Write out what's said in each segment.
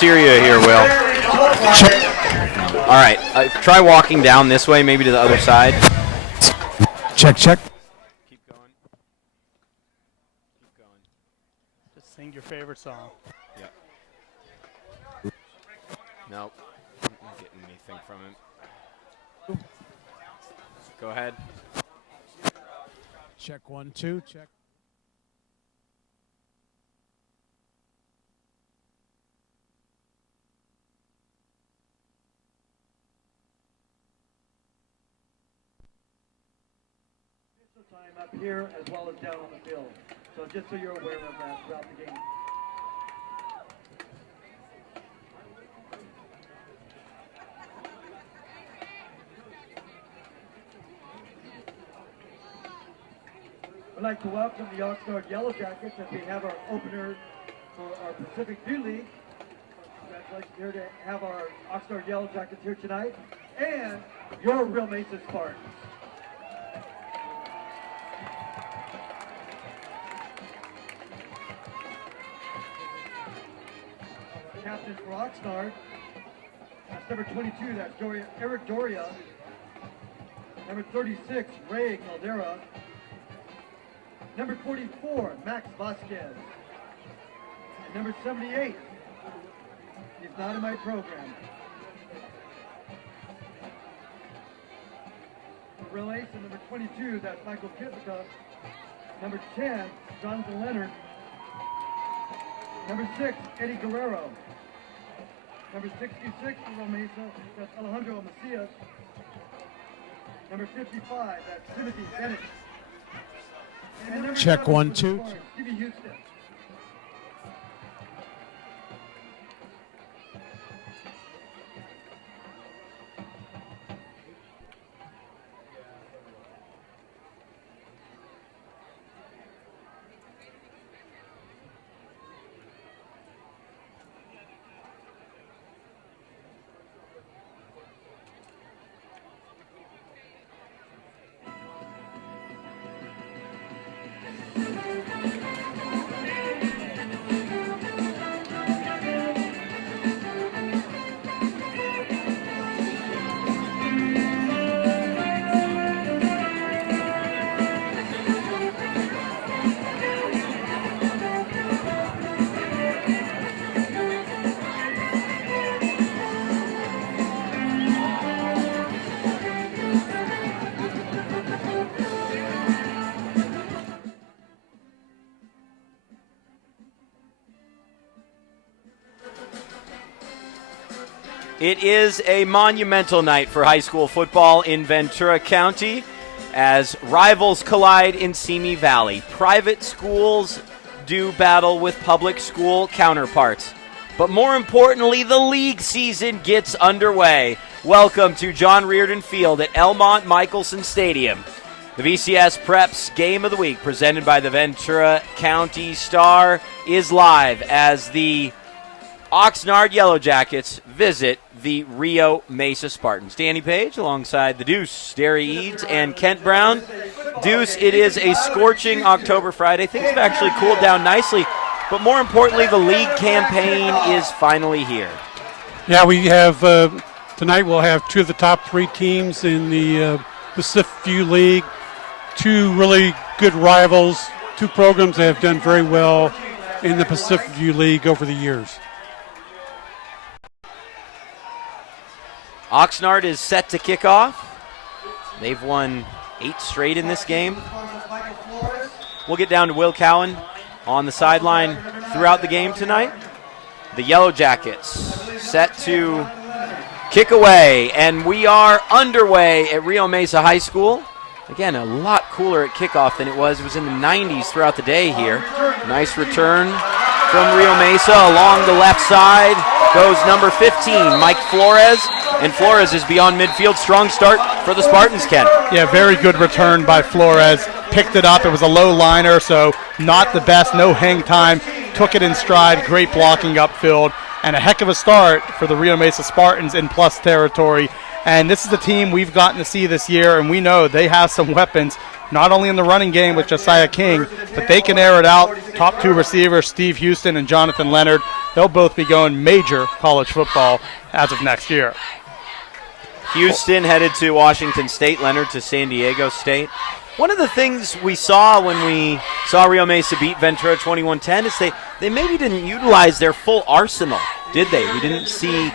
Syria here, Will. Check. All right, try walking down this way, maybe to the other side. Check. Keep going. Just sing your favorite song. Yep. Nope. I'm not getting anything from him. Go ahead. Check 1, 2. Check. Time up here as well as down on the field. So just so you're aware of that throughout the game. I'd like to welcome the Oxnard Yellow Jackets as we have our opener for our Pacific View League. Congratulations here to have our Oxnard Yellow Jackets here tonight and your Rio Mesa Spartans. Captain for Oxnard, that's number 22, that's Eric Doria. Number 36, Ray Caldera. Number 44, Max Vasquez. And number 78, he's not in my program. Real Ace, and number 22, that's Michael Kivica. Number 10, Jonathan Leonard. Number 6, Eddie Guerrero. Number 66 for Rio Mesa, that's Alejandro Macias. Number 55, that's Timothy Bennett. And number Check 7 1, for the 2. Spartans, Stevie Houston. It is a monumental night for high school football in Ventura County as rivals collide in Simi Valley. Private schools do battle with public school counterparts. But more importantly, the league season gets underway. Welcome to John Reardon Field at Elmont Michelson Stadium. The VCS Preps Game of the Week, presented by the Ventura County Star, is live as the Oxnard Yellow Jackets visit the Rio Mesa Spartans. Danny Page alongside the Deuce, Derry Eads, and Kent Brown. Deuce, it is a scorching October Friday. Things have actually cooled down nicely, but more importantly, the league campaign is finally here. Yeah, we have, tonight we'll have two of the top three teams in the Pacific View League, two really good rivals, two programs that have done very well in the Pacific View League over the years. Oxnard is set to kick off. They've won 8 straight in this game. We'll get down to Will Cowan on the sideline throughout the game tonight. The Yellow Jackets set to kick away, and we are underway at Rio Mesa High School. Again, a lot cooler at kickoff than it was. It was in the 90s throughout the day here. Nice return from Rio Mesa. Along the left side goes number 15, Mike Flores. And Flores is beyond midfield. Strong start for the Spartans, Ken. Yeah, very good return by Flores. Picked it up. It was a low liner, so not the best. No hang time. Took it in stride. Great blocking upfield. And a heck of a start for the Rio Mesa Spartans in plus territory. And this is the team we've gotten to see this year, and we know they have some weapons, not only in the running game with Josiah King, but they can air it out. Top two receivers, Steve Houston and Jonathan Leonard. they'll both be going major college football as of next year. Houston headed to Washington State, Leonard to San Diego State. One of the things we saw when we saw Rio Mesa beat Ventura 21-10 is they maybe didn't utilize their full arsenal, did they? We didn't see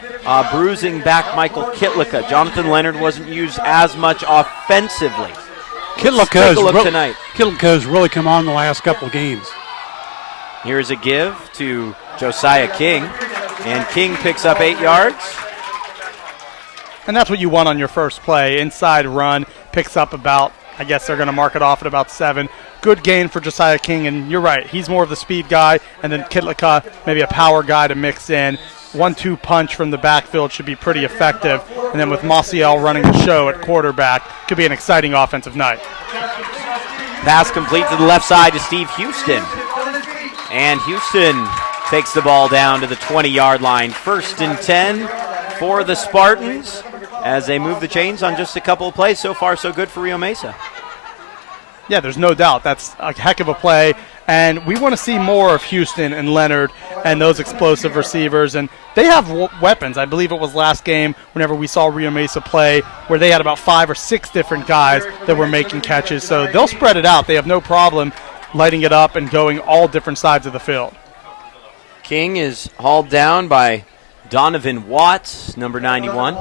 bruising back Michael Kitlika. Jonathan Leonard wasn't used as much offensively. Kitlika has really come on the last couple of games. Here's a give to Josiah King, and King picks up 8 yards. And that's what you want on your first play. Inside run, picks up about, I guess they're going to mark it off at about 7. Good gain for Josiah King, and you're right, he's more of the speed guy, and then Kitlika, maybe a power guy to mix in. 1-2 punch from the backfield should be pretty effective. And then with Maciel running the show at quarterback, could be an exciting offensive night. Pass complete to the left side to Steve Houston. And Houston takes the ball down to the 20-yard line. 1st and 10 for the Spartans as they move the chains on just a couple of plays. So far, so good for Rio Mesa. Yeah, there's no doubt. That's a heck of a play. And we want to see more of Houston and Leonard and those explosive receivers. And they have weapons. I believe it was last game whenever we saw Rio Mesa play where they had about 5 or 6 different guys that were making catches. So they'll spread it out. They have no problem lighting it up and going all different sides of the field. King is hauled down by Donovan Watts, number 91.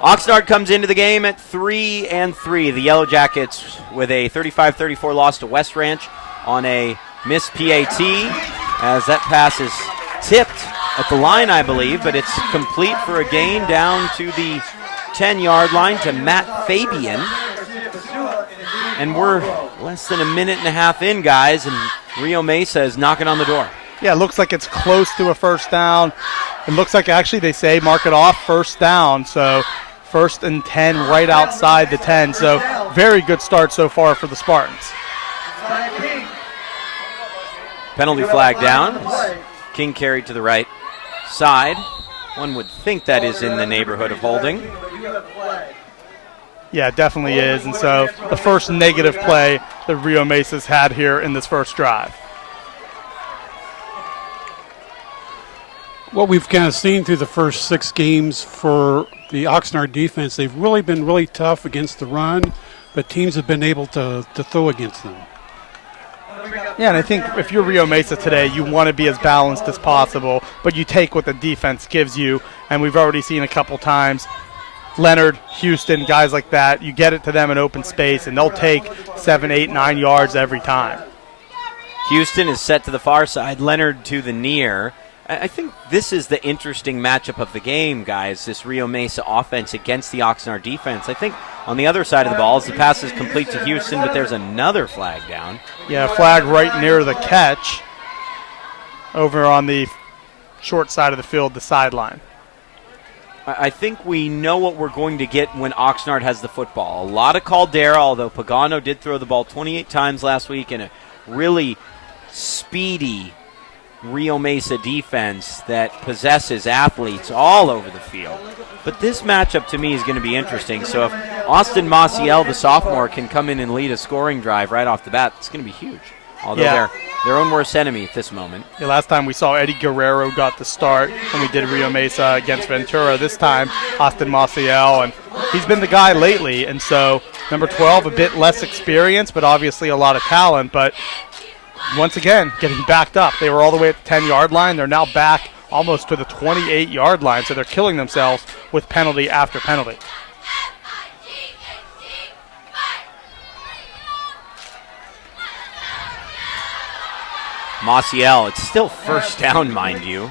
Oxnard comes into the game at 3-3. The Yellow Jackets with a 35-34 loss to West Ranch on a missed PAT, as that pass is tipped at the line, I believe, but it's complete for a gain down to the 10-yard line to Matt Fabian. And we're less than a minute and a half in, guys, and Rio Mesa is knocking on the door. Yeah, it looks like it's close to a first down. It looks like actually they say mark it off first down, so 1st and 10 right outside the 10. So very good start so far for the Spartans. Penalty flag down. King carried to the right side. One would think that is in the neighborhood of holding. Yeah, it definitely is. And so the first negative play that Rio Mesa's had here in this first drive. What we've kind of seen through the first 6 games for the Oxnard defense, they've really been really tough against the run, but teams have been able to throw against them. Yeah, and I think if you're Rio Mesa today, you want to be as balanced as possible, but you take what the defense gives you, and we've already seen a couple times Leonard, Houston, guys like that, you get it to them in open space, and they'll take 7, 8, 9 yards every time. Houston is set to the far side, Leonard to the near. I think this is the interesting matchup of the game, guys, this Rio Mesa offense against the Oxnard defense. I think on the other side of the ball, as the pass is complete to Houston, but there's another flag down. Yeah, flag right near the catch over on the short side of the field, the sideline. I think we know what we're going to get when Oxnard has the football. A lot of Caldera, although Pagano did throw the ball 28 times last week in a really speedy Rio Mesa defense that possesses athletes all over the field. But this matchup to me is going to be interesting. So if Austin Maciel, the sophomore, can come in and lead a scoring drive right off the bat, it's going to be huge. Although they're their own worst enemy at this moment. Yeah, last time we saw Eddie Guerrero got the start when we did Rio Mesa against Ventura. This time, Austin Maciel, and he's been the guy lately. And so number 12, a bit less experience, but obviously a lot of talent. But once again, getting backed up. They were all the way at the 10-yard line. They're now back almost to the 28-yard line, so they're killing themselves with penalty after penalty. Maciel, it's still first down, mind you.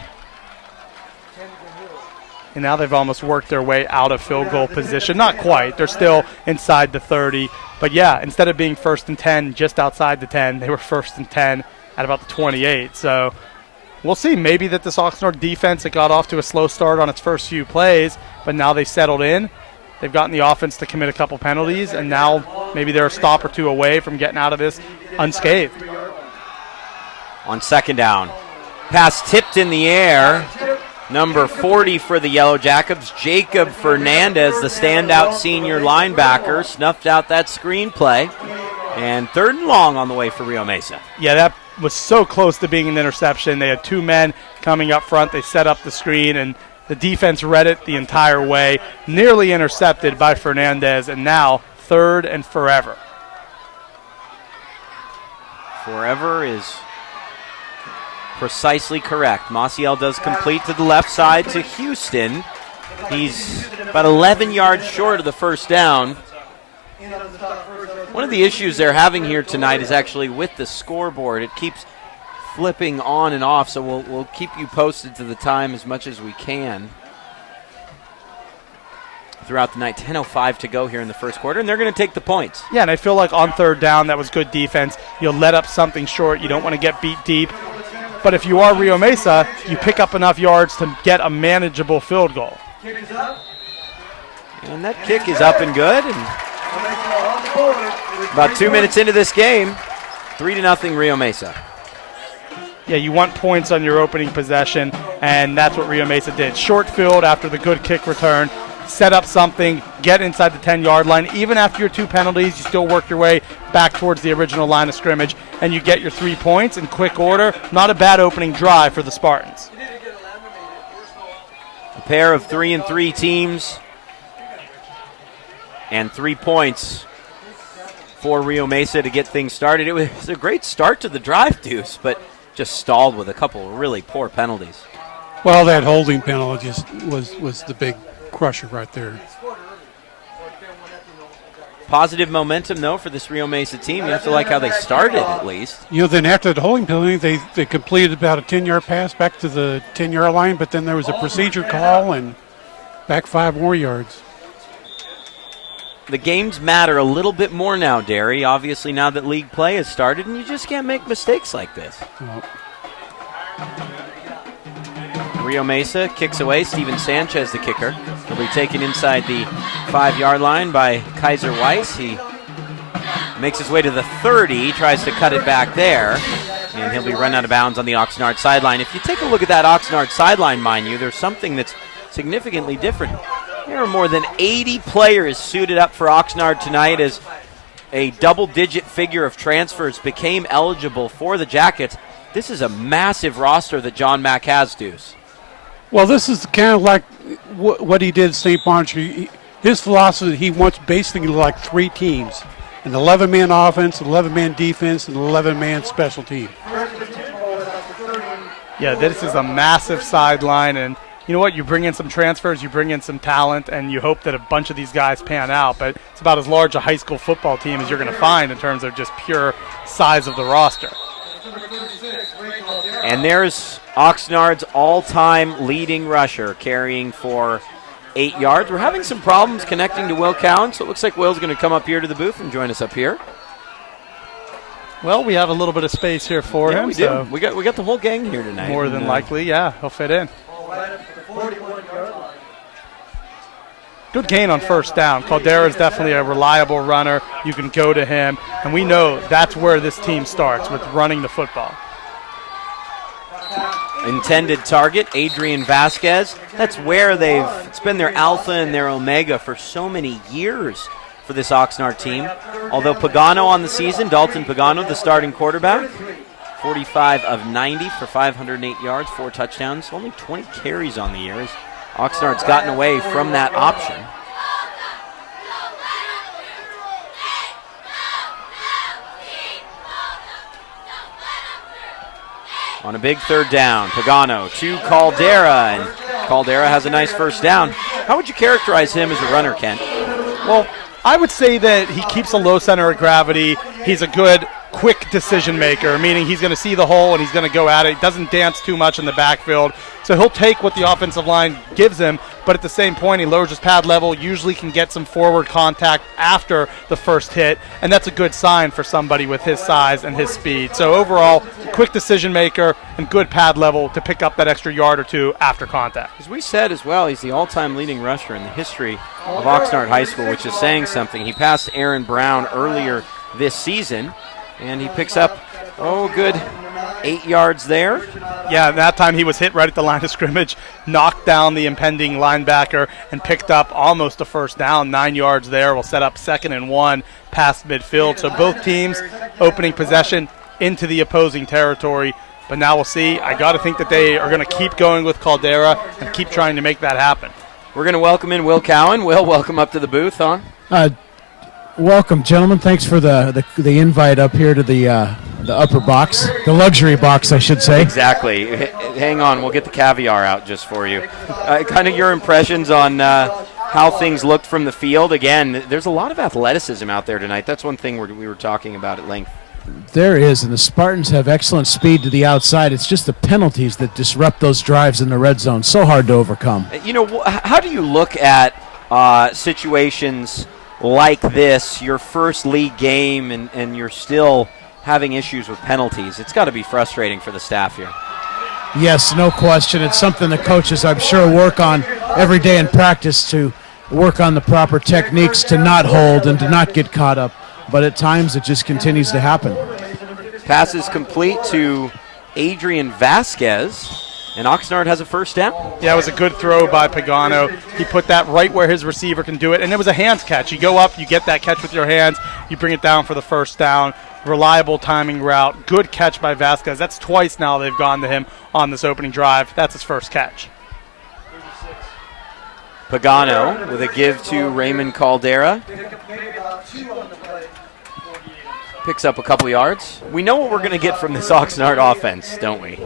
And now they've almost worked their way out of field goal position. Not quite. They're still inside the 30. But, yeah, instead of being 1st and 10 just outside the 10, they were 1st and 10 at about the 28. So we'll see. Maybe that this Oxnard defense, it got off to a slow start on its first few plays, but now they've settled in. They've gotten the offense to commit a couple penalties, and now maybe they're a stop or two away from getting out of this unscathed. On 2nd down, pass tipped in the air. Number 40 for the Yellow Jackets, Jacob Fernandez, the standout senior linebacker, snuffed out that screen play. And 3rd and long on the way for Rio Mesa. Yeah, that was so close to being an interception. They had 2 men coming up front. They set up the screen, and the defense read it the entire way. Nearly intercepted by Fernandez, and now 3rd and forever. Forever is precisely correct. Maciel does complete to the left side to Houston. He's about 11 yards short of the first down. One of the issues they're having here tonight is actually with the scoreboard. It keeps flipping on and off, so we'll keep you posted to the time as much as we can throughout the night. 10:05 to go here in the first quarter, and they're going to take the points. Yeah, and I feel like on 3rd down, that was good defense. You'll let up something short. You don't want to get beat deep. But if you are Rio Mesa, you pick up enough yards to get a manageable field goal. And that kick is up and good. And about 2 minutes into this game, 3-0 Rio Mesa. Yeah, you want points on your opening possession, and that's what Rio Mesa did. Short field after the good kick return, set up something, get inside the 10-yard line. Even after your 2 penalties, you still work your way back towards the original line of scrimmage, and you get your 3 points in quick order. Not a bad opening drive for the Spartans. A pair of 3-3 teams and 3 points for Rio Mesa to get things started. It was a great start to the drive, Deuce, but just stalled with a couple of really poor penalties. Well, that holding penalty just was the big crusher right there. Positive momentum, though, for this Rio Mesa team. You have to like how they started, at least. Then after the holding penalty, they completed about a 10-yard pass back to the 10-yard line, but then there was a procedure call and back 5 more yards. The games matter a little bit more now, Derry, obviously now that league play has started, and you just can't make mistakes like this. Well, Rio Mesa kicks away. Steven Sanchez, the kicker. He'll be taken inside the 5-yard line by Kaiser Weiss. He makes his way to the 30, tries to cut it back there, and he'll be run out of bounds on the Oxnard sideline. If you take a look at that Oxnard sideline, mind you, there's something that's significantly different. There are more than 80 players suited up for Oxnard tonight as a double-digit figure of transfers became eligible for the Jackets. This is a massive roster that John Mack has, Deuce. Well, this is kind of like what he did at St. Bonaventure. His philosophy, he wants basically like 3 teams, an 11-man offense, an 11-man defense, and an 11-man special team. Yeah, this is a massive sideline, and you know what? You bring in some transfers, you bring in some talent, and you hope that a bunch of these guys pan out. But it's about as large a high school football team as you're going to find in terms of just pure size of the roster. And there's Oxnard's all-time leading rusher carrying for 8 yards. We're having some problems connecting to Will Cowan, so it looks like Will's going to come up here to the booth and join us up here. Well, we have a little bit of space here for him. We do. We got the whole gang here tonight. More than likely, yeah, he'll fit in. Good gain on first down. Caldera is definitely a reliable runner. You can go to him, and we know that's where this team starts, with running the football. Intended target, Adrian Vasquez. That's where it's been their alpha and their omega for so many years for this Oxnard team. Although Pagano on the season, Dalton Pagano, the starting quarterback, 45 of 90 for 508 yards, 4 touchdowns, only 20 carries on the year. As Oxnard's gotten away from that option. On a big 3rd down, Pagano to Caldera, and Caldera has a nice first down. How would you characterize him as a runner, Kent? Well, I would say that he keeps a low center of gravity. He's a good, quick decision maker, meaning he's going to see the hole and he's going to go at it. He doesn't dance too much in the backfield. So he'll take what the offensive line gives him, but at the same point, he lowers his pad level, usually can get some forward contact after the first hit, and that's a good sign for somebody with his size and his speed. So overall, quick decision maker and good pad level to pick up that extra yard or 2 after contact. As we said as well, he's the all-time leading rusher in the history of Oxnard High School, which is saying something. He passed Aaron Brown earlier this season, and he picks up, good 8 yards there. Yeah, that time he was hit right at the line of scrimmage, knocked down the impending linebacker, and picked up almost a first down, 9 yards there. Will set up 2nd and 1 past midfield. So both teams opening possession into the opposing territory. But now we'll see. I got to think that they are going to keep going with Caldera and keep trying to make that happen. We're going to welcome in Will Cowan. Will, welcome up to the booth, huh? Welcome, gentlemen. Thanks for the invite up here to the upper box, the luxury box, I should say. Exactly. Hang on, we'll get the caviar out just for you. Kind of your impressions on how things looked from the field. Again, there's a lot of athleticism out there tonight. That's one thing we were talking about at length. There is, and the Spartans have excellent speed to the outside. It's just the penalties that disrupt those drives in the red zone. So hard to overcome. You know, how do you look at situations like this, your first league game, and you're still having issues with penalties? It's got to be frustrating for the staff here. Yes, no question. It's something the coaches, I'm sure, work on every day in practice to work on the proper techniques to not hold and to not get caught up. But at times it just continues to happen. Pass is complete to Adrian Vasquez, and Oxnard has a first down. Yeah, it was a good throw by Pagano. He put that right where his receiver can do it, and it was a hands catch. You go up, you get that catch with your hands, you bring it down for the first down. Reliable timing route. Good catch by Vasquez. That's twice now they've gone to him on this opening drive. That's his first catch. Pagano with a give to Raymond Caldera. Picks up a couple yards. We know what we're going to get from this Oxnard offense, don't we?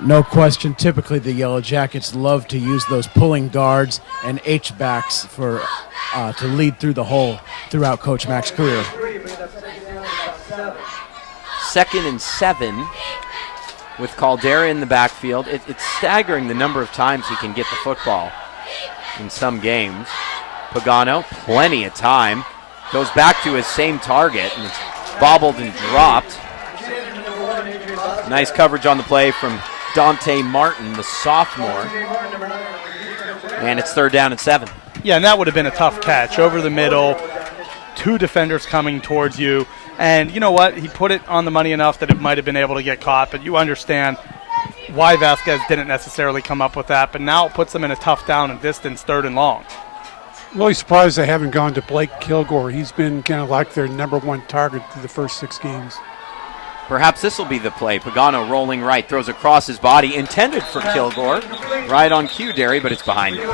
No question. Typically, the Yellow Jackets love to use those pulling guards and H-backs for to lead through the hole throughout Coach Mack's career. 2nd and 7 with Caldera in the backfield. It's staggering the number of times he can get the football in some games. Pagano, plenty of time. Goes back to his same target, and it's bobbled and dropped. Nice coverage on the play from Dante Martin, the sophomore. And it's 3rd down and 7. Yeah, and that would have been a tough catch. Over the middle, 2 defenders coming towards you. And you know what? He put it on the money enough that it might have been able to get caught, but you understand why Vasquez didn't necessarily come up with that. But now it puts them in a tough down and distance, 3rd and long. Really surprised they haven't gone to Blake Kilgore. He's been kind of like their number 1 target through the first 6 games. Perhaps this will be the play. Pagano rolling right, throws across his body, intended for Kilgore. Right on cue, Derry, but it's behind him.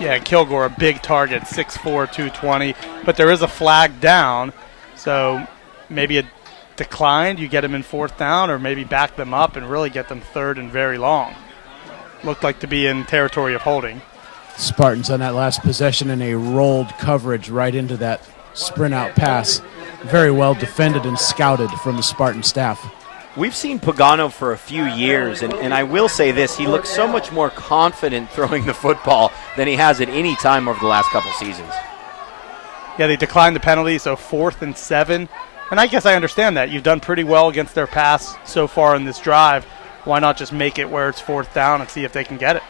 Yeah, Kilgore, a big target, 6'4", 220. But there is a flag down, so maybe a declined. You get him in 4th down, or maybe back them up and really get them 3rd and very long. Looked like to be in territory of holding. Spartans on that last possession in a rolled coverage right into that sprint out pass. Very well defended and scouted from the Spartan staff. We've seen Pagano for a few years, and I will say this, he looks so much more confident throwing the football than he has at any time over the last couple seasons. Yeah, they declined the penalty, so 4th and 7. And I guess I understand that. You've done pretty well against their pass so far in this drive. Why not just make it where it's 4th down and see if they can get it?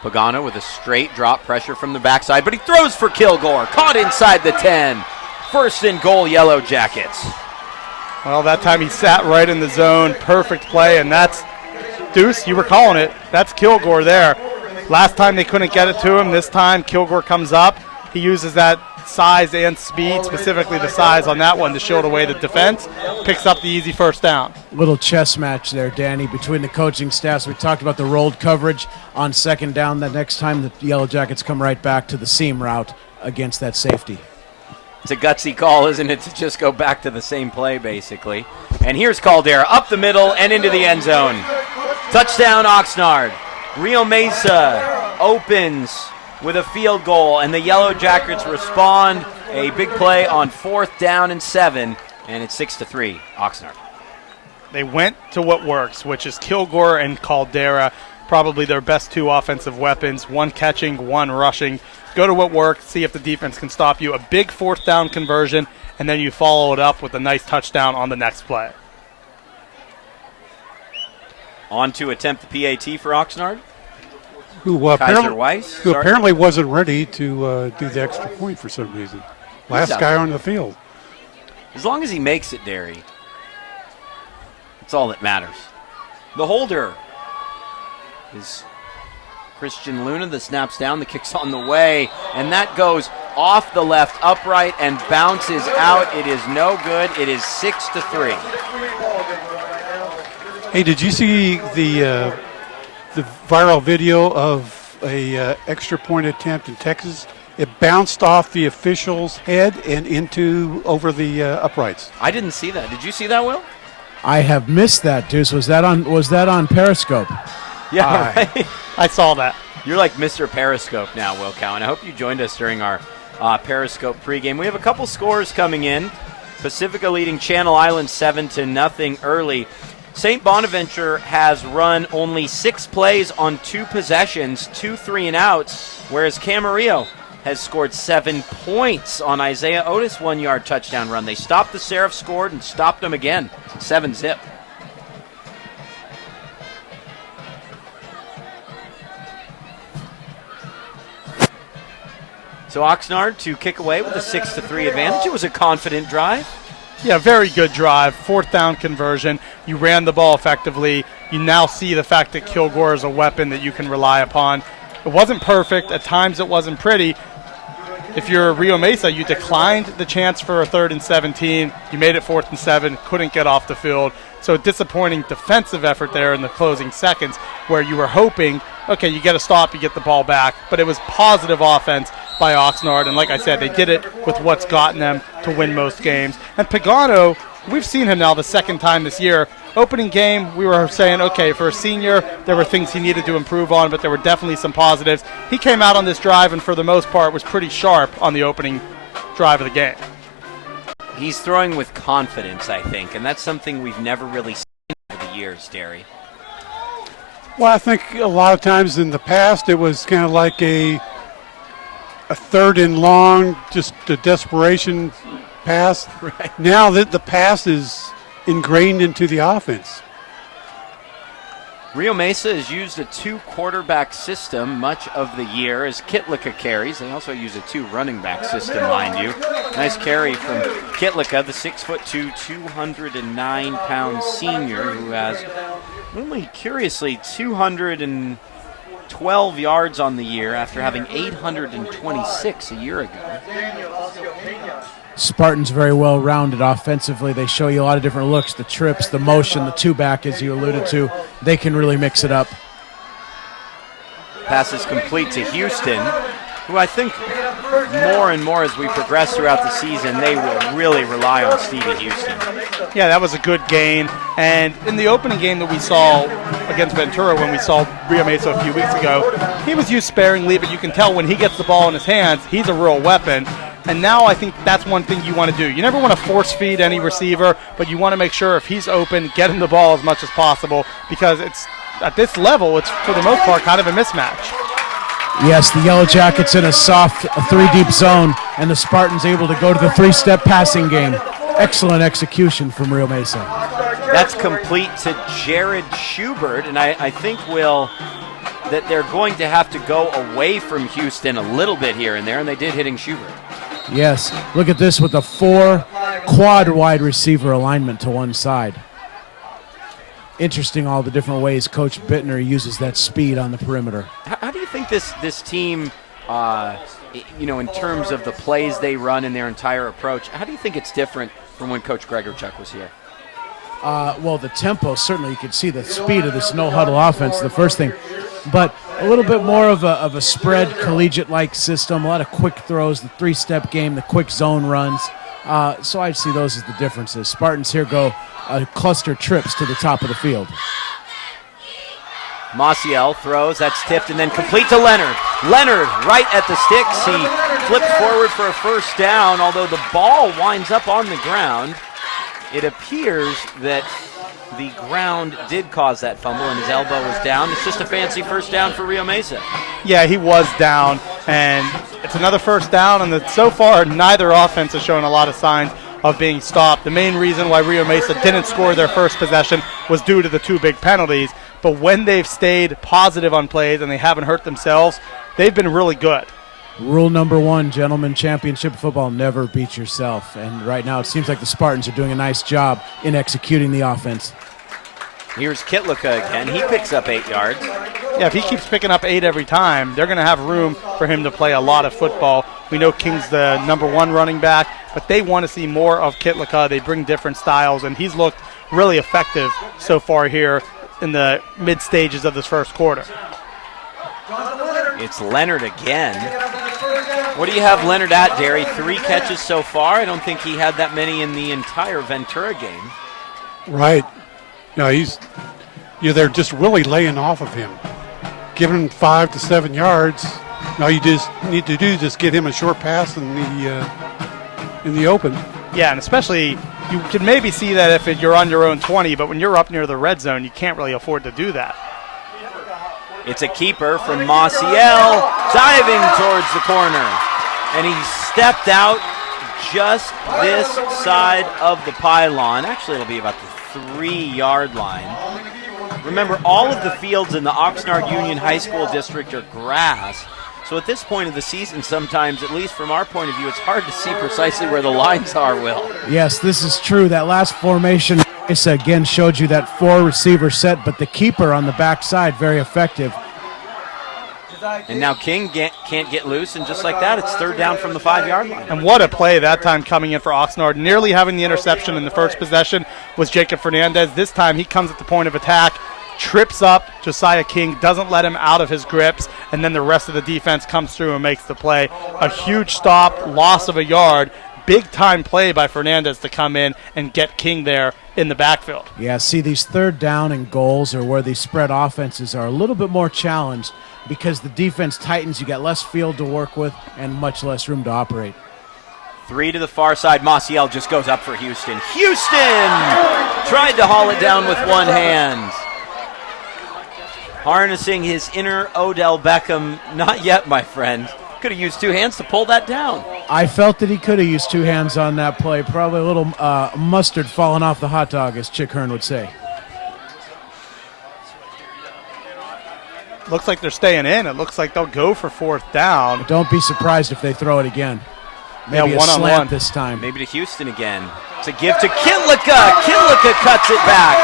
Pagano with a straight drop pressure from the backside, but he throws for Kilgore. Caught inside the 10. 1st and goal, Yellow Jackets. Well, that time he sat right in the zone. Perfect play, and that's Deuce, you were calling it. That's Kilgore there. Last time they couldn't get it to him. This time Kilgore comes up. He uses that size and speed, specifically the size on that one, to shield away the defense. Picks up the easy 1st down. Little chess match there, Danny, between the coaching staffs. We talked about the rolled coverage on 2nd down. The next time the Yellow Jackets come right back to the seam route against that safety. It's a gutsy call, isn't it, to just go back to the same play, basically. And here's Caldera up the middle and into the end zone. Touchdown, Oxnard. Rio Mesa opens with a field goal, and the Yellow Jackets respond. A big play on 4th down and 7, and it's 6-3, Oxnard. They went to what works, which is Kilgore and Caldera, probably their best 2 offensive weapons, 1 catching, 1 rushing. Go to what works, see if the defense can stop you. A big 4th down conversion, and then you follow it up with a nice touchdown on the next play. On to attempt the PAT for Oxnard. Who Weiss. apparently wasn't ready to do the extra point for some reason. Last guy on the field. As long as he makes it, Derry, that's all that matters. The holder is Christian Luna, the snap's down, the kick's on the way, and that goes off the left upright and bounces out. It is no good. It is 6-3. Hey, did you see the viral video of a extra point attempt in Texas? It bounced off the official's head and over the uprights. I didn't see that. Did you see that, Will? I have missed that, Deuce. Was that on Periscope? Yeah, right. I saw that. You're like Mr. Periscope now, Will Cowan. I hope you joined us during our Periscope pregame. We have a couple scores coming in. Pacifica leading Channel Islands 7-0 early. St. Bonaventure has run only 6 plays on 2 possessions, 2 3-and-outs, whereas Camarillo has scored 7 points on Isaiah Otis' 1-yard touchdown run. They stopped the Seraph, scored, and stopped them again. 7-zip. So Oxnard to kick away with a 6-3 advantage. It was a confident drive. Yeah, very good drive. 4th down conversion. You ran the ball effectively. You now see the fact that Kilgore is a weapon that you can rely upon. It wasn't perfect. At times it wasn't pretty. If you're Rio Mesa, you declined the chance for a 3rd and 17. You made it 4th and 7, couldn't get off the field. So a disappointing defensive effort there in the closing seconds where you were hoping, okay, you get a stop, you get the ball back. But it was positive offense by Oxnard. And like I said, they did it with what's gotten them to win most games. And Pagano, we've seen him now the 2nd time this year. Opening game, we were saying, okay, for a senior, there were things he needed to improve on, but there were definitely some positives. He came out on this drive and for the most part was pretty sharp on the opening drive of the game. He's throwing with confidence, I think, and that's something we've never really seen over the years, Derry. Well, I think a lot of times in the past it was kind of like a 3rd and long, just a desperation pass. Right. Now that the pass is ingrained into the offense. Rio Mesa has used a 2-quarterback system much of the year as Kitlika carries. They also use a 2-running-back system, mind you. Nice carry from Kitlika, the 6'2", 209-pound senior who has only, curiously, 212 yards on the year after having 826 a year ago. Spartans very well rounded offensively. They show you a lot of different looks, the trips, the motion, the 2-back, as you alluded to. They can really mix it up. Pass is complete to Houston, who I think more and more as we progress throughout the season, they will really rely on Stevie Houston. Yeah, that was a good gain. And in the opening game that we saw against Ventura when we saw Rio Mesa a few weeks ago, he was used sparingly, but you can tell when he gets the ball in his hands, he's a real weapon. And now I think that's one thing you want to do. You never want to force feed any receiver, but you want to make sure if he's open, get him the ball as much as possible because it's at this level, it's for the most part kind of a mismatch. Yes, the Yellow Jackets in a soft 3-deep zone, and the Spartans able to go to the 3-step passing game. Excellent execution from Rio Mesa. That's complete to Jared Schubert, and I think, Will, that they're going to have to go away from Houston a little bit here and there, and they did hitting Schubert. Yes, look at this with a 4 quad wide receiver alignment to one side. Interesting all the different ways Coach Bittner uses that speed on the perimeter. How do you think this team, in terms of the plays they run in their entire approach, how do you think it's different from when Coach Gregorchuk was here? Well, the tempo, certainly you could see the speed of this no-huddle offense, the first thing. But a little bit more of a spread, collegiate-like system, a lot of quick throws, the 3-step game, the quick zone runs. So I'd see those as the differences. Spartans here go cluster trips to the top of the field. Maciel throws, that's tipped, and then complete to Leonard. Leonard right at the sticks. He flips forward for a 1st down, although the ball winds up on the ground. It appears that the ground did cause that fumble, and his elbow was down. It's just a fancy 1st down for Rio Mesa. Yeah, he was down, and it's another 1st down, and so far neither offense has shown a lot of signs of being stopped. The main reason why Rio Mesa didn't score their first possession was due to the 2 big penalties, but when they've stayed positive on plays and they haven't hurt themselves, they've been really good. Rule number 1, gentlemen, championship football, never beat yourself. And right now it seems like the Spartans are doing a nice job in executing the offense. Here's Kitlika again. He picks up 8 yards. Yeah, if he keeps picking up 8 every time, they're going to have room for him to play a lot of football. We know King's the #1 running back, but they want to see more of Kitlika. They bring different styles, and he's looked really effective so far here in the mid stages of this first quarter. It's Leonard again. What do you have Leonard at, Derry? 3 catches so far. I don't think he had that many in the entire Ventura game. Right. No, they're just really laying off of him, giving him 5 to 7 yards. All you just need to do is just get him a short pass in the open. Yeah, and especially you can maybe see that if you're on your own 20, but when you're up near the red zone, you can't really afford to do that. It's a keeper from Maciel, diving towards the corner. And he stepped out just this side of the pylon. Actually, it'll be about the 3-yard line. Remember, all of the fields in the Oxnard Union High School District are grass. So at this point of the season, sometimes, at least from our point of view, it's hard to see precisely where the lines are, Will. Yes, this is true. That last formation again showed you that 4-receiver set, but the keeper on the backside, very effective. And now King can't get loose, and just like that, it's 3rd down from the 5-yard line. And what a play that time coming in for Oxnard. Nearly having the interception in the first possession was Jacob Fernandez. This time he comes at the point of attack, trips up Josiah King, doesn't let him out of his grips, and then the rest of the defense comes through and makes the play. A huge stop, loss of a yard, big-time play by Fernandez to come in and get King there in the backfield. Yeah, see, these 3rd down and goals are where these spread offenses are a little bit more challenged because the defense tightens, you got less field to work with and much less room to operate. 3 to the far side. Maciel just goes up for Houston. Houston tried to haul it down with one hand. Harnessing his inner Odell Beckham. Not yet, my friend. Could have used 2 hands to pull that down. I felt that he could have used 2 hands on that play. Probably a little mustard falling off the hot dog, as Chick Hearn would say. Looks like they're staying in. It looks like they'll go for 4th down. Don't be surprised if they throw it again. Maybe a one-on-one slant this time. Maybe to Houston again. It's a give to Kitlika. Kitlika cuts it back.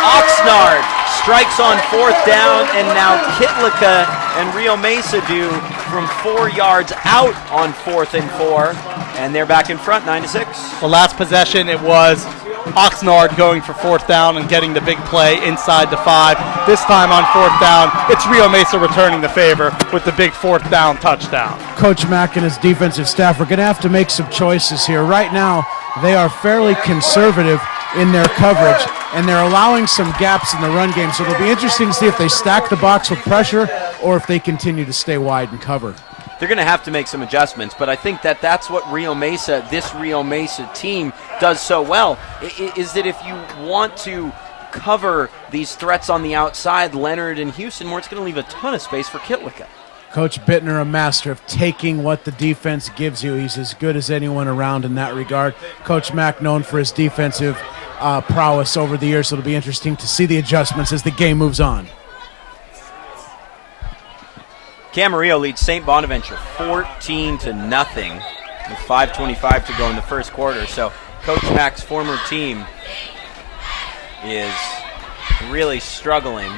Oxnard strikes on 4th down, and now Kitlika and Rio Mesa do from 4 yards out on 4th and 4, and they're back in front, 9-6. The last possession, it was Oxnard going for 4th down and getting the big play inside the 5. This time on 4th down, it's Rio Mesa returning the favor with the big 4th down touchdown. Coach Mack and his defensive staff are going to have to make some choices here. Right now, they are fairly conservative in their coverage, and they're allowing some gaps in the run game. So it'll be interesting to see if they stack the box with pressure or if they continue to stay wide and cover. They're going to have to make some adjustments, but I think that that's what this Rio Mesa team does so well, is that if you want to cover these threats on the outside, Leonard and Houston, where it's going to leave a ton of space for Kitlika. Coach Bittner, a master of taking what the defense gives you. He's as good as anyone around in that regard. Coach Mack known for his defensive prowess over the years, so it'll be interesting to see the adjustments as the game moves on. Camarillo leads St. Bonaventure 14-0 with 5:25 to go in the first quarter. So Coach Mack's former team is really struggling.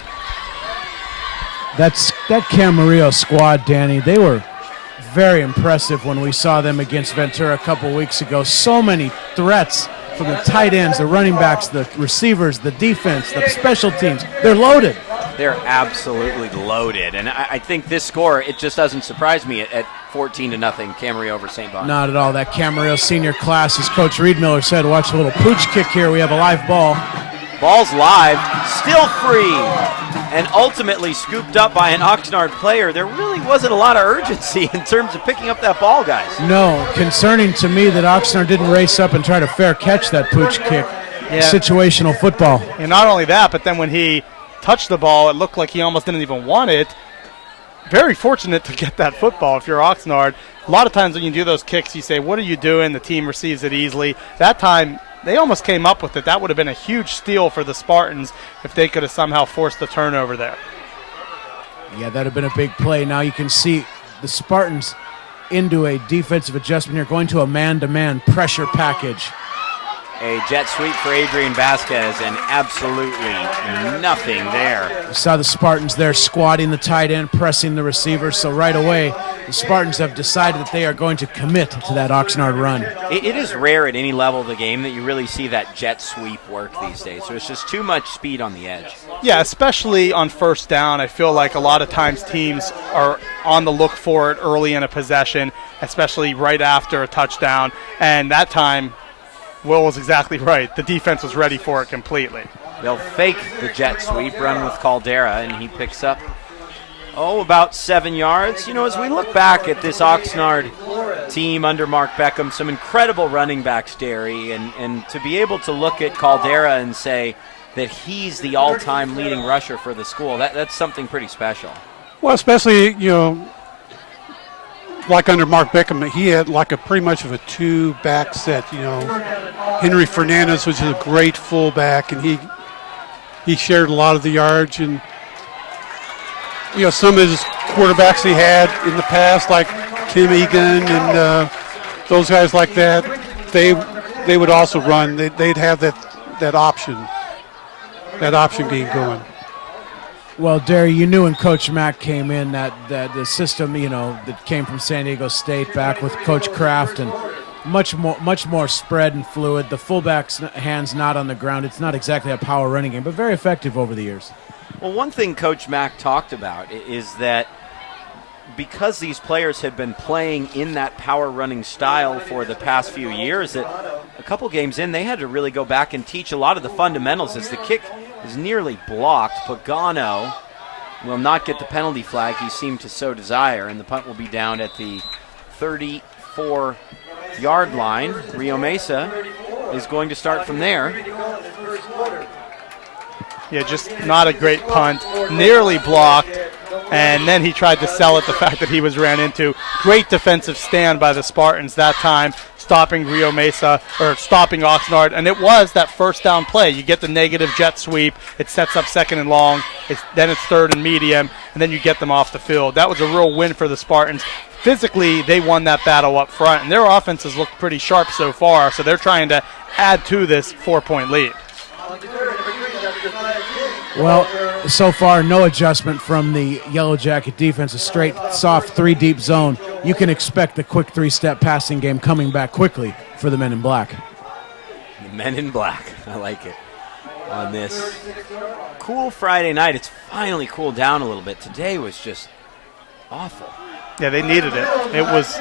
That Camarillo squad, Danny, they were very impressive when we saw them against Ventura a couple weeks ago. So many threats from the tight ends, the running backs, the receivers, the defense, the special teams. They're loaded. They're absolutely loaded. And I think this score, it just doesn't surprise me at 14-0 Camarillo over St. Bonaventure. Not at all. That Camarillo senior class, as Coach Reed Miller said, watch a little pooch kick here. We have a live ball. Ball's live, still free, and ultimately scooped up by an Oxnard player. There really wasn't a lot of urgency in terms of picking up that ball, guys. No, concerning to me that Oxnard didn't race up and try to fair catch that pooch kick. Yeah. Situational football. And not only that, but then when he touched the ball, it looked like he almost didn't even want it. Very fortunate to get that football if you're Oxnard. A lot of times when you do those kicks, you say, what are you doing? The team receives it easily. That time, they almost came up with it. That would have been a huge steal for the Spartans if they could have somehow forced the turnover there. Yeah, that would have been a big play. Now you can see the Spartans into a defensive adjustment here, going to a man-to-man pressure package. A jet sweep for Adrian Vasquez, and absolutely nothing there. You saw the Spartans there squatting the tight end, pressing the receiver, so right away the Spartans have decided that they are going to commit to that Oxnard run. It is rare at any level of the game that you really see that jet sweep work these days. There's just too much speed on the edge. Yeah, especially on first down. I feel like a lot of times teams are on the look for it early in a possession, especially right after a touchdown, and that time Will was exactly right. The defense was ready for it completely. They'll fake the jet sweep, run with Caldera, and he picks up, about 7 yards. You know, as we look back at this Oxnard team under Mark Beckham, some incredible running backs, Derry, and to be able to look at Caldera and say that he's the all-time leading rusher for the school, that's something pretty special. Well, especially, like under Mark Beckham, he had like a pretty much of a two-back set. Henry Fernandez was a great fullback, and he shared a lot of the yards. And some of his quarterbacks he had in the past, like Tim Egan and those guys like that, they would also run. They'd have that option game going. Well, Derry, you knew when Coach Mack came in that the system, that came from San Diego State back with Coach Kraft, and much more spread and fluid. The fullback's hands not on the ground. It's not exactly a power running game, but very effective over the years. Well, one thing Coach Mack talked about is that because these players have been playing in that power running style for the past few years, that a couple games in, they had to really go back and teach a lot of the fundamentals. As the kick is nearly blocked, Pagano will not get the penalty flag he seemed to so desire, and the punt will be down at the 34-yard line. Rio Mesa is going to start from there. Yeah, just not a great punt. Nearly blocked, and then he tried to sell it the fact that he was ran into. Great defensive stand by the Spartans that time, stopping Rio Mesa, or stopping Oxnard, and it was that first down play. You get the negative jet sweep, it sets up second and long, then it's third and medium, and then you get them off the field. That was a real win for the Spartans. Physically, they won that battle up front, and their offenses look pretty sharp so far, so they're trying to add to this 4-point lead. Well, so far, no adjustment from the Yellow Jacket defense. A straight, soft, three-deep zone. You can expect the quick three-step passing game coming back quickly for the Men in Black. The Men in Black. I like it. On this cool Friday night, it's finally cooled down a little bit. Today was just awful. Yeah, they needed it. It was,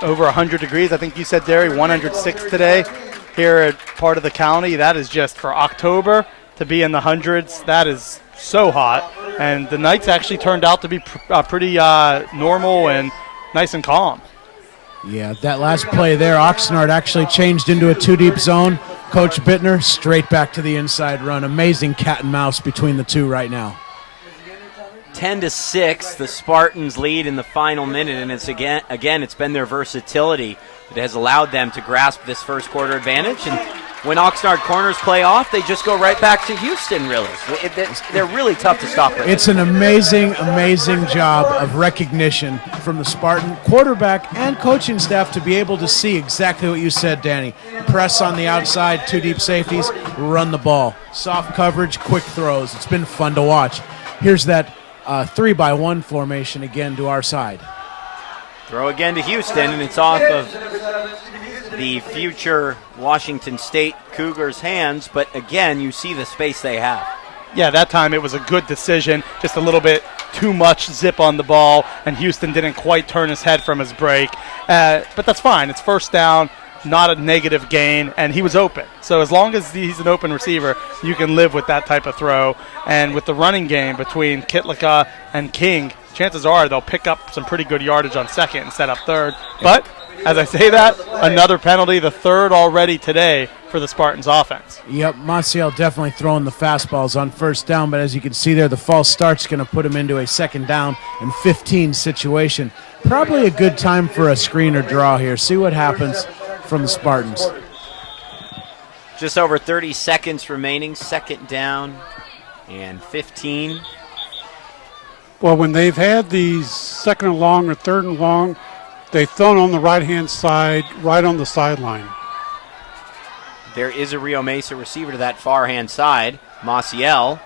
over 100 degrees? I think you said, Derry, 106 today here at part of the county. That is just for October. To be in the hundreds, that is so hot. And the nights actually turned out to be pretty normal and nice and calm. Yeah, that last play there, Oxnard actually changed into a two-deep zone. Coach Bittner straight back to the inside run. Amazing cat and mouse between the two right now. 10-6, the Spartans lead in the final minute, and it's again it's been their versatility that has allowed them to grasp this first quarter advantage. And when Oxnard corners play off, they just go right back to Houston, really. They're really tough to stop. It's an amazing, amazing job of recognition from the Spartan quarterback and coaching staff to be able to see exactly what you said, Danny. Press on the outside, two deep safeties, run the ball. Soft coverage, quick throws. It's been fun to watch. Here's that 3-by-1 formation again to our side. Throw again to Houston, and it's off of the future Washington State Cougars' hands, but again, you see the space they have. Yeah, that time it was a good decision, just a little bit too much zip on the ball, and Houston didn't quite turn his head from his break. But that's fine. It's first down, not a negative gain, and he was open. So as long as he's an open receiver, you can live with that type of throw. And with the running game between Kitlika and King, chances are they'll pick up some pretty good yardage on second and set up third. But as I say that, another penalty, the third already today for the Spartans offense. Yep, Maciel definitely throwing the fastballs on first down, but as you can see there, the false start's going to put him into a second down and 15 situation. Probably a good time for a screen or draw here. See what happens from the Spartans. Just over 30 seconds remaining, second down and 15. Well, when they've had these second and long or third and long, they've thrown on the right-hand side, right on the sideline. There is a Rio Mesa receiver to that far-hand side. Maciel.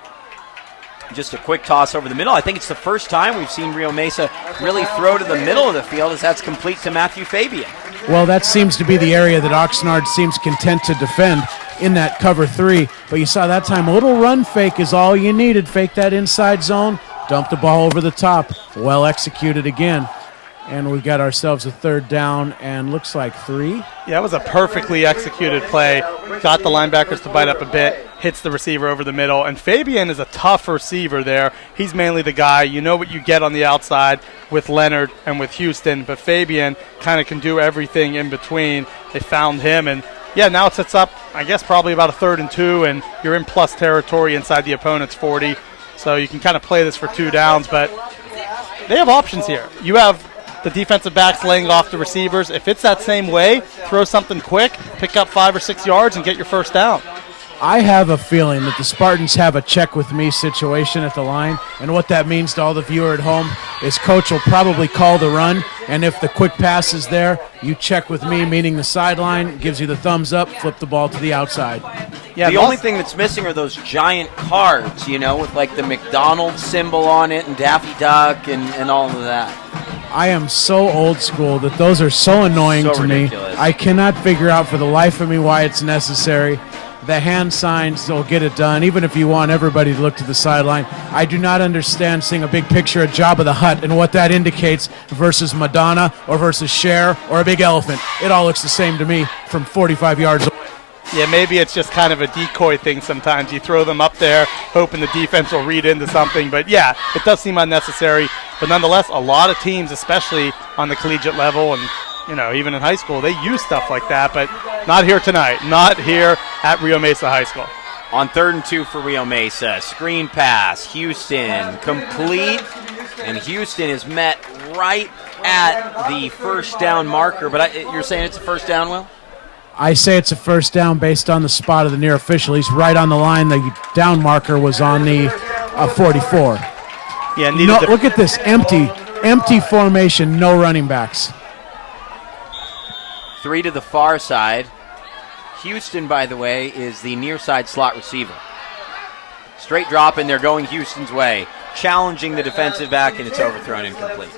Just a quick toss over the middle. I think it's the first time we've seen Rio Mesa really throw to the middle of the field, as that's complete to Matthew Fabian. Well, that seems to be the area that Oxnard seems content to defend in that cover 3. But you saw that time a little run fake is all you needed. Fake that inside zone, dump the ball over the top. Well executed again. And we got ourselves a 3rd down and looks like 3. Yeah, it was a perfectly executed play. Got the linebackers to bite up a bit, hits the receiver over the middle. And Fabian is a tough receiver there. He's mainly the guy. You know what you get on the outside with Leonard and with Houston, but Fabian kind of can do everything in between. They found him, and yeah, now it sets up, I guess, probably about a 3rd and 2, and you're in plus territory inside the opponent's 40. So you can kind of play this for 2 downs, but they have options here. You have the defensive backs laying off the receivers. If it's that same way, throw something quick, pick up 5 or 6 yards, and get your 1st down. I have a feeling that the Spartans have a check with me situation at the line, and what that means to all the viewer at home is coach will probably call the run, and if the quick pass is there, you check with me, meaning the sideline, gives you the thumbs up, flip the ball to the outside. Yeah, the only thing that's missing are those giant cards, with like the McDonald's symbol on it and Daffy Duck and all of that. I am so old school that those are so annoying to ridiculous. me. I cannot figure out for the life of me why it's necessary. The hand signs will get it done, even if you want everybody to look to the sideline. I do not understand seeing a big picture of Jabba the Hutt and what that indicates versus Madonna or versus Cher or a big elephant. It all looks the same to me from 45 yards away. Yeah, maybe it's just kind of a decoy thing sometimes. You throw them up there, hoping the defense will read into something. But, yeah, it does seem unnecessary. But nonetheless, a lot of teams, especially on the collegiate level and, even in high school, they use stuff like that. But not here tonight. Not here at Rio Mesa High School. On 3rd and 2 for Rio Mesa. Screen pass. Houston complete. And Houston is met right at the 1st down marker. But you're saying it's a 1st down, Will? I say it's a 1st down based on the spot of the near official. He's right on the line. The down marker was on the 44. Yeah, look at this empty formation, no running backs. 3 to the far side. Houston, by the way, is the near side slot receiver. Straight drop, and they're going Houston's way, challenging the defensive back, and it's overthrown incomplete.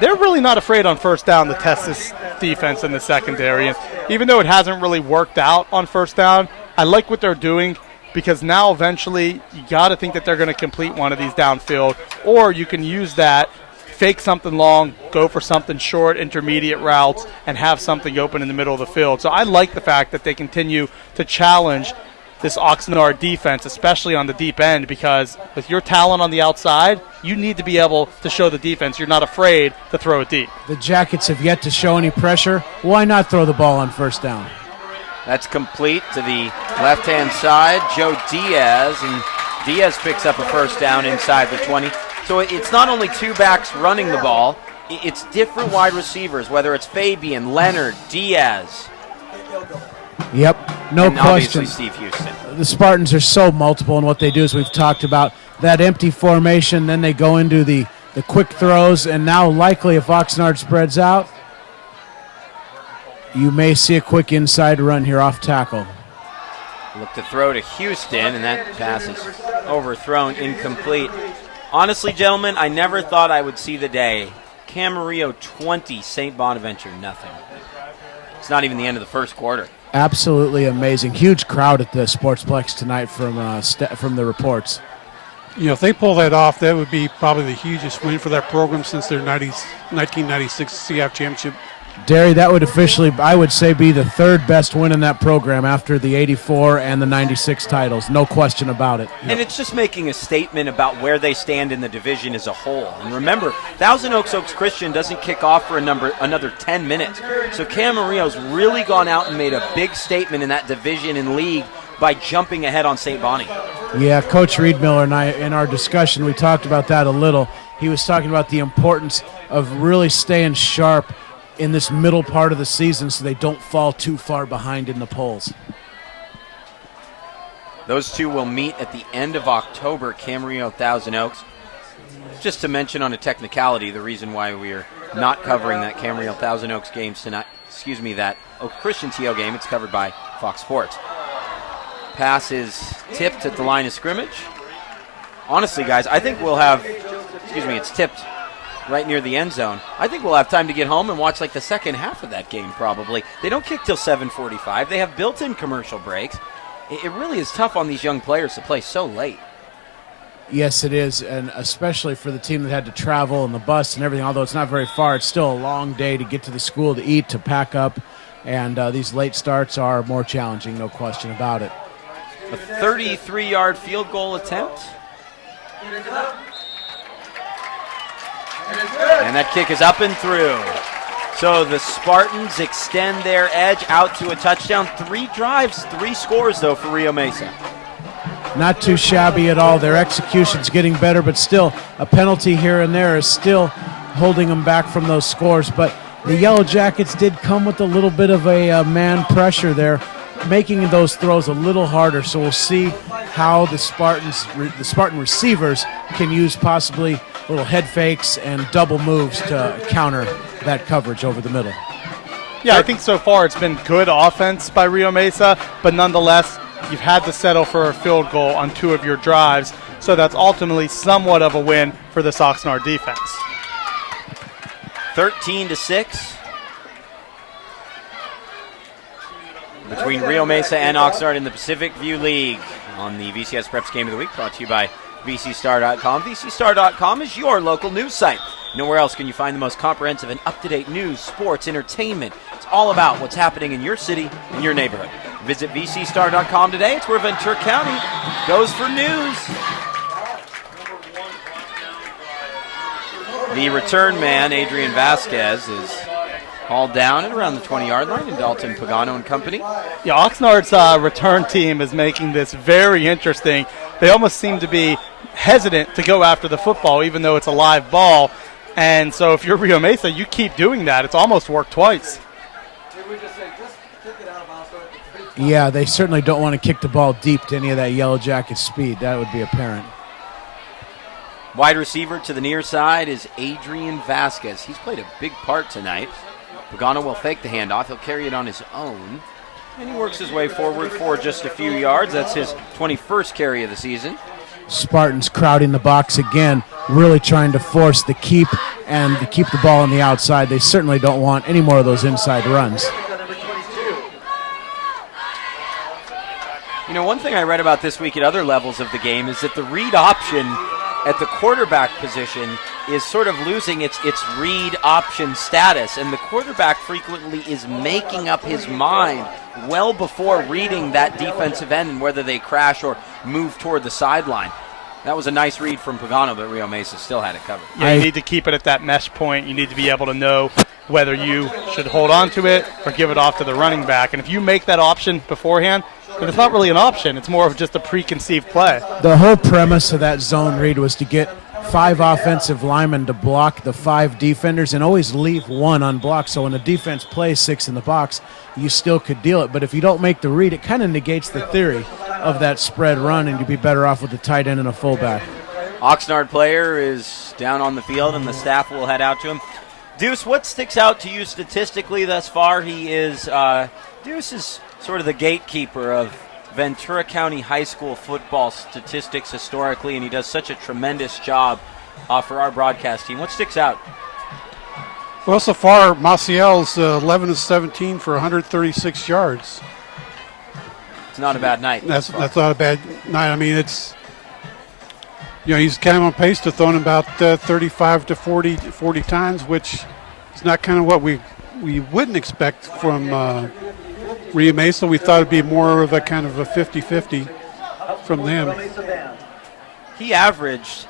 They're really not afraid on 1st down to test this defense in the secondary. And even though it hasn't really worked out on 1st down, I like what they're doing because now eventually you got to think that they're going to complete one of these downfield, or you can use that, fake something long, go for something short, intermediate routes, and have something open in the middle of the field. So I like the fact that they continue to challenge this Oxnard defense, especially on the deep end, because with your talent on the outside, you need to be able to show the defense you're not afraid to throw it deep. The Jackets have yet to show any pressure. Why not throw the ball on 1st down? That's complete to the left-hand side. Joe Diaz, and Diaz picks up a 1st down inside the 20. So it's not only 2 backs running the ball, it's different wide receivers, whether it's Fabian, Leonard, Diaz. Yep, no and question. Obviously Steve Houston. The Spartans are so multiple in what they do, as we've talked about. That empty formation, then they go into the quick throws, and now likely if Oxnard spreads out, you may see a quick inside run here off tackle. Look to throw to Houston, and that pass is overthrown, incomplete. Honestly, gentlemen, I never thought I would see the day. Camarillo 20, St. Bonaventure nothing. It's not even the end of the 1st quarter. Absolutely amazing. Huge crowd at the Sportsplex tonight from the reports. If they pull that off, that would be probably the hugest win for that program since their 1996 CF championship. Derry, that would officially, I would say, be the 3rd best win in that program after the 84 and the 96 titles. No question about it. And it's just making a statement about where they stand in the division as a whole. And remember, Thousand Oaks Christian doesn't kick off for another 10 minutes. So Camarillo's really gone out and made a big statement in that division and league by jumping ahead on St. Bonnie. Yeah, Coach Reedmiller and I, in our discussion, we talked about that a little. He was talking about the importance of really staying sharp in this middle part of the season so they don't fall too far behind in the polls. Those two will meet at the end of October, Camarillo, Thousand Oaks. Just to mention on a technicality, the reason why we are not covering that Camarillo Thousand Oaks games tonight, that Oak Christian TO game, it's covered by Fox Sports. Pass is tipped at the line of scrimmage. Honestly, guys, I think we'll have, it's tipped right near the end zone. I think we'll have time to get home and watch like the second half of that game probably. They don't kick till 7:45. They have built-in commercial breaks. It really is tough on these young players to play so late. Yes, it is, and especially for the team that had to travel and the bus and everything. Although it's not very far, it's still a long day to get to the school, to eat, to pack up, and these late starts are more challenging, no question about it. A 33-yard field goal attempt. And that kick is up and through. So the Spartans extend their edge out to a touchdown. 3 drives, 3 scores, though, for Rio Mesa. Not too shabby at all. Their execution's getting better, but still a penalty here and there is still holding them back from those scores. But the Yellow Jackets did come with a little bit of a man pressure there, making those throws a little harder. So we'll see how the Spartan receivers can use possibly little head fakes and double moves to counter that coverage over the middle. Yeah, I think so far it's been good offense by Rio Mesa, but nonetheless, you've had to settle for a field goal on 2 of your drives, so that's ultimately somewhat of a win for this Oxnard defense. 13-6 between Rio Mesa and Oxnard in the Pacific View League on the VCS Preps Game of the Week, brought to you by VCStar.com. VCStar.com is your local news site. Nowhere else can you find the most comprehensive and up-to-date news, sports, entertainment. It's all about what's happening in your city and your neighborhood. Visit VCStar.com today. It's where Ventura County goes for news. The return man, Adrian Vasquez, is hauled down at around the 20-yard line in Dalton Pagano and company. Yeah, Oxnard's return team is making this very interesting. They almost seem to be hesitant to go after the football, even though it's a live ball. And so if you're Rio Mesa, you keep doing that. It's almost worked twice. Yeah, they certainly don't want to kick the ball deep to any of that Yellow Jacket speed. That would be apparent. Wide receiver to the near side is Adrian Vasquez. He's played a big part tonight. Pagano will fake the handoff. He'll carry it on his own. And he works his way forward for just a few yards. That's his 21st carry of the season. Spartans crowding the box again, really trying to force the keep and to keep the ball on the outside. They certainly don't want any more of those inside runs. You know, one thing I read about this week at other levels of the game is that the read option at the quarterback position is sort of losing its read option status, and the quarterback frequently is making up his mind well before reading that defensive end and whether they crash or move toward the sideline. That was a nice read from Pagano, but Rio Mesa still had it covered. Yeah, you need to keep it at that mesh point. You need to be able to know whether you should hold on to it or give it off to the running back. And if you make that option beforehand, then it's not really an option. It's more of just a preconceived play. The whole premise of that zone read was to get 5 offensive linemen to block the 5 defenders and always leave 1 unblocked. So when the defense plays 6 in the box, you still could deal it. But if you don't make the read, it kind of negates the theory of that spread run, and you'd be better off with a tight end and a fullback. Oxnard player is down on the field, and the staff will head out to him. Deuce, what sticks out to you statistically thus far? Deuce is sort of the gatekeeper of Ventura County High School football statistics historically, and he does such a tremendous job for our broadcast team. What sticks out? Well, so far, Maciel's 11-17 for 136 yards. It's not a bad night. That's not a bad night. I mean, he's kind of on pace to throwing about 35 to 40 times, which is not kind of what we wouldn't expect from Rio Mesa. We thought it'd be more of a kind of a 50-50 from them. He averaged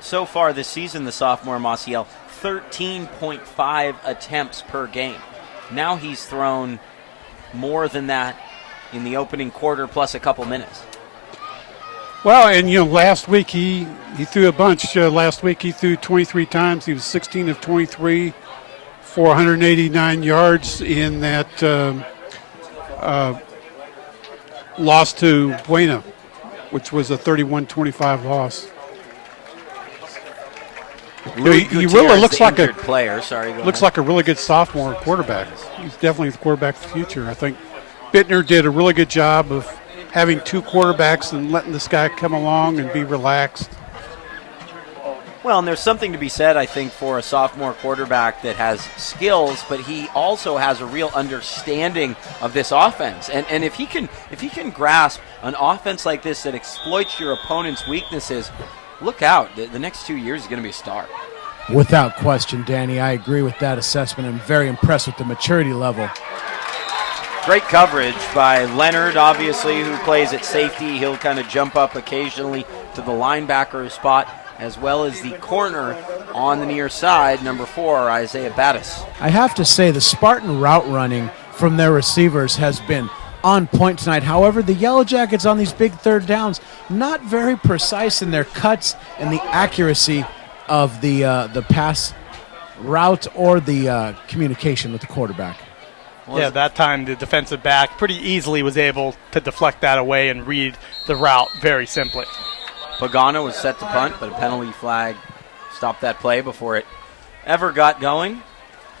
so far this season, the sophomore Maciel, 13.5 attempts per game. Now he's thrown more than that in the opening quarter plus a couple minutes. Well, and last week he threw a bunch. Last week he threw 23 times. He was 16 of 23 for 189 yards in that loss to Buena, which was a 31-25 loss. He really looks like a player. Looks like a really good sophomore quarterback. He's definitely the quarterback of the future, I think. Bittner did a really good job of having two quarterbacks and letting this guy come along and be relaxed. Well, and there's something to be said, I think, for a sophomore quarterback that has skills, but he also has a real understanding of this offense. And if he can grasp an offense like this that exploits your opponent's weaknesses, look out. The next 2 years is going to be a star. Without question, Danny, I agree with that assessment. I'm very impressed with the maturity level. Great coverage by Leonard, obviously, who plays at safety. He'll kind of jump up occasionally to the linebacker spot, as well as the corner on the near side, number 4, Isaiah Battis. I have to say the Spartan route running from their receivers has been on point tonight. However, the Yellow Jackets on these big third downs, not very precise in their cuts and the accuracy of the pass route or the communication with the quarterback. Yeah, that time the defensive back pretty easily was able to deflect that away and read the route very simply. Pagano was set to punt, but a penalty flag stopped that play before it ever got going.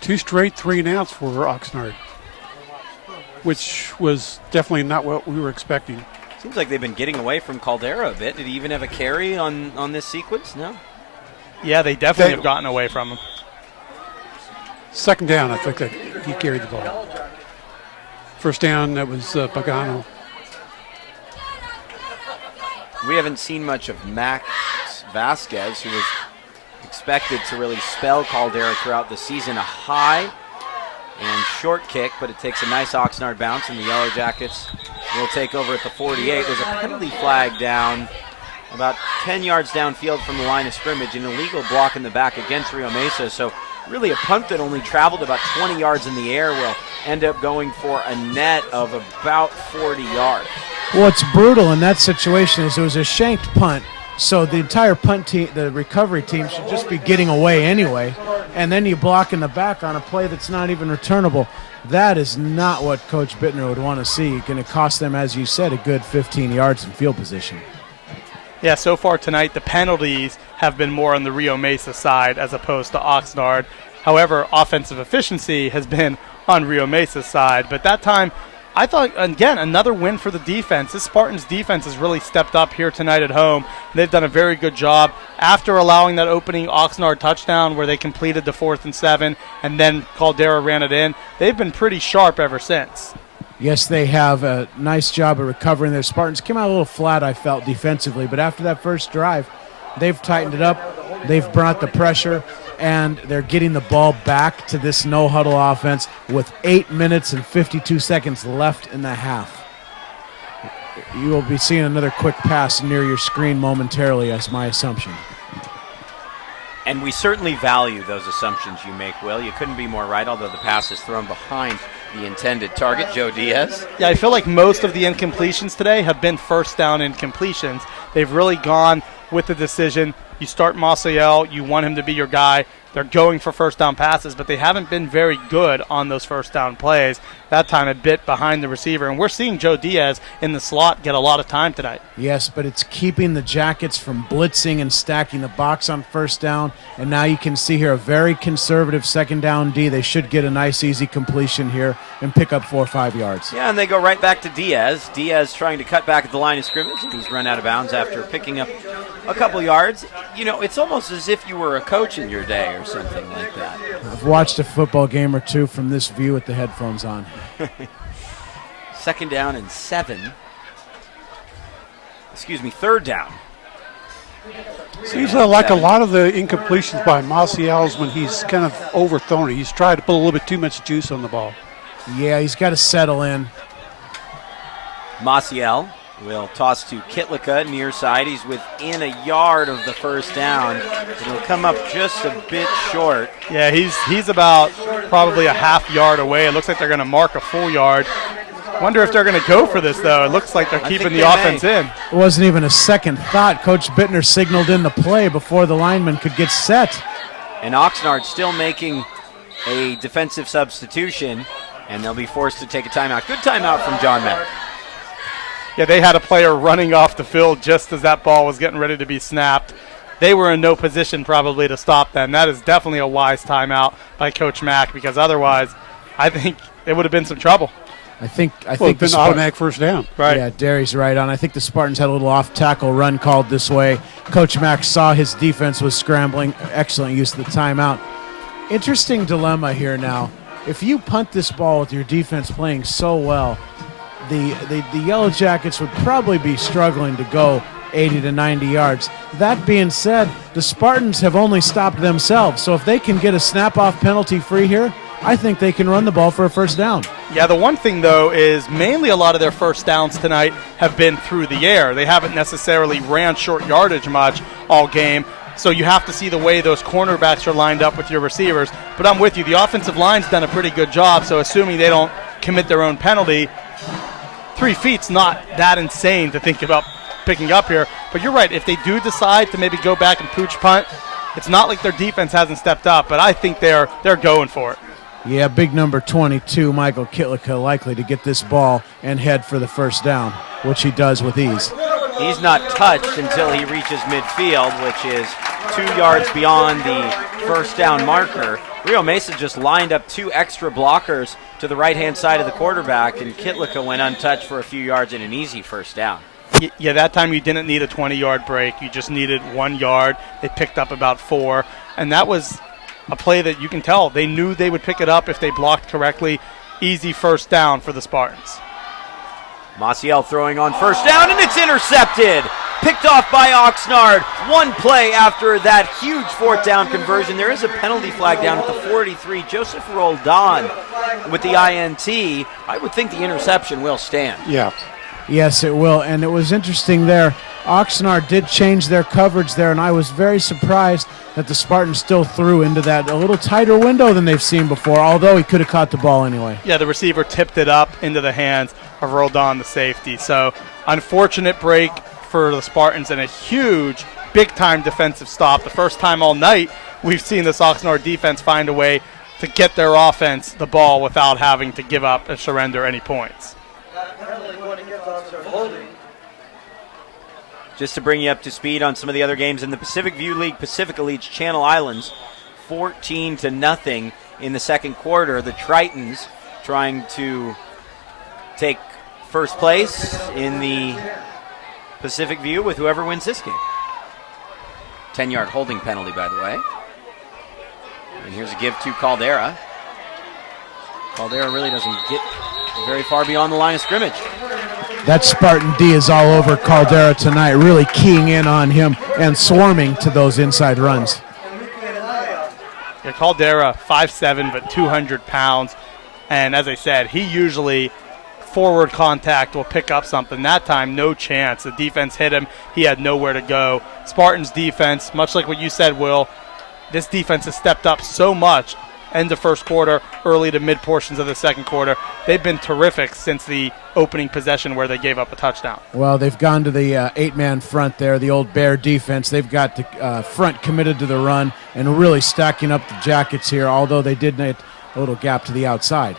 2 straight 3-and-outs for Oxnard, which was definitely not what we were expecting. Seems like they've been getting away from Caldera a bit. Did he even have a carry on this sequence? No? Yeah, they definitely have gotten away from him. Second down, I think that he carried the ball. First down, that was Pagano. We haven't seen much of Max Vasquez, who was expected to really spell Caldera throughout the season. A high and short kick, but it takes a nice Oxnard bounce, and the Yellow Jackets will take over at the 48. There's a penalty flag down about 10 yards downfield from the line of scrimmage, an illegal block in the back against Rio Mesa. So really a punt that only traveled about 20 yards in the air will end up going for a net of about 40 yards. What's brutal in that situation is it was a shanked punt, so the entire punt team, the recovery team, should just be getting away anyway, and then you block in the back on a play that's not even returnable. That is not what Coach Bittner would want to see. Going to cost them, as you said, a good 15 yards in field position. Yeah, so far tonight, the penalties have been more on the Rio Mesa side as opposed to Oxnard. However, offensive efficiency has been on Rio Mesa's side. But that time, I thought, again, another win for the defense. This Spartans defense has really stepped up here tonight at home. They've done a very good job. After allowing that opening Oxnard touchdown where they completed the 4th and 7 and then Caldera ran it in, they've been pretty sharp ever since. Yes, they have a nice job of recovering. Their Spartans came out a little flat, I felt, defensively. But after that first drive, they've tightened it up. They've brought the pressure, and they're getting the ball back to this no-huddle offense with 8 minutes and 52 seconds left in the half. You will be seeing another quick pass near your screen momentarily, that's my assumption. And we certainly value those assumptions you make, Will. You couldn't be more right, although the pass is thrown behind the intended target, Joe Diaz. Yeah, I feel like most of the incompletions today have been first down incompletions. They've really gone with the decision. You start Maciel, you want him to be your guy. They're going for first down passes, but they haven't been very good on those first down plays. That time a bit behind the receiver. And we're seeing Joe Diaz in the slot get a lot of time tonight. Yes, but it's keeping the Jackets from blitzing and stacking the box on first down. And now you can see here a very conservative second down D. They should get a nice, easy completion here and pick up 4 or 5 yards. Yeah, and they go right back to Diaz. Diaz trying to cut back at the line of scrimmage, and he's run out of bounds after picking up a couple yards. You know, it's almost as if you were a coach in your day or something like that. I've watched a football game or two from this view with the headphones on. Second down and 7. Third down. Seems like a lot of the incompletions by Maciel's when he's kind of overthrown it. He's tried to put a little bit too much juice on the ball. Yeah, he's got to settle in. Maciel will toss to Kitlika near side. He's within a yard of the first down. It'll come up just a bit short. Yeah, he's about probably a half yard away. It looks like they're going to mark a full yard. Wonder if they're going to go for this, though. It looks like they're keeping the offense in. It wasn't even a second thought. Coach Bittner signaled in the play before the lineman could get set. And Oxnard still making a defensive substitution, and they'll be forced to take a timeout. Good timeout from John Mack. Yeah, they had a player running off the field just as that ball was getting ready to be snapped. They were in no position probably to stop them. That is definitely a wise timeout by Coach Mack, because otherwise I think it would have been some trouble. I think It's been automatic first down. Right. Yeah, Derry's right on. I think the Spartans had a little off-tackle run called this way. Coach Mack saw his defense was scrambling. Excellent use of the timeout. Interesting dilemma here now. If you punt this ball with your defense playing so well, the Yellow Jackets would probably be struggling to go 80 to 90 yards. That being said, the Spartans have only stopped themselves. So if they can get a snap-off penalty free here, I think they can run the ball for a first down. Yeah, the one thing, though, is mainly a lot of their first downs tonight have been through the air. They haven't necessarily ran short yardage much all game, so you have to see the way those cornerbacks are lined up with your receivers. But I'm with you. The offensive line's done a pretty good job, so assuming they don't commit their own penalty, 3 feet's not that insane to think about picking up here. But you're right. If they do decide to maybe go back and pooch punt, it's not like their defense hasn't stepped up, but I think they're going for it. Yeah, big number 22, Michael Kitlika, likely to get this ball and head for the first down, which he does with ease. He's not touched until he reaches midfield, which is 2 yards beyond the first down marker. Rio Mesa just lined up 2 extra blockers to the right-hand side of the quarterback, and Kitlika went untouched for a few yards and an easy first down. Yeah, that time you didn't need a 20-yard break. You just needed 1 yard. They picked up about 4, and that was a play that you can tell they knew they would pick it up if they blocked correctly. Easy first down for the Spartans. Maciel throwing on first down, and it's intercepted. Picked off by Oxnard. One play after that huge fourth down conversion. There is a penalty flag down at the 43. Joseph Roldan with the INT. I would think the interception will stand. Yeah. Yes, it will. And it was interesting there. Oxnard did change their coverage there, and I was very surprised that the Spartans still threw into that a little tighter window than they've seen before, although he could have caught the ball anyway. Yeah, the receiver tipped it up into the hands of Roldan, the safety. So, unfortunate break for the Spartans and a huge, big-time defensive stop. The first time all night we've seen this Oxnard defense find a way to get their offense the ball without having to give up and surrender any points. Just to bring you up to speed on some of the other games in the Pacific View League, Pacifica leads Channel Islands 14-0 in the second quarter. The Tritons trying to take first place in the Pacific View with whoever wins this game. 10-yard holding penalty, by the way. And here's a give to Caldera. Caldera really doesn't get very far beyond the line of scrimmage. That Spartan D is all over Caldera tonight, really keying in on him and swarming to those inside runs. Yeah, Caldera, 5'7", but 200 pounds. And as I said, he usually forward contact will pick up something. That time, no chance. The defense hit him. He had nowhere to go. Spartans defense, much like what you said, Will, this defense has stepped up so much end of first quarter, early to mid portions of the second quarter. They've been terrific since the opening possession where they gave up a touchdown. Well, they've gone to the 8-man front there, the old Bear defense. They've got the front committed to the run and really stacking up the Jackets here, although they did need a little gap to the outside.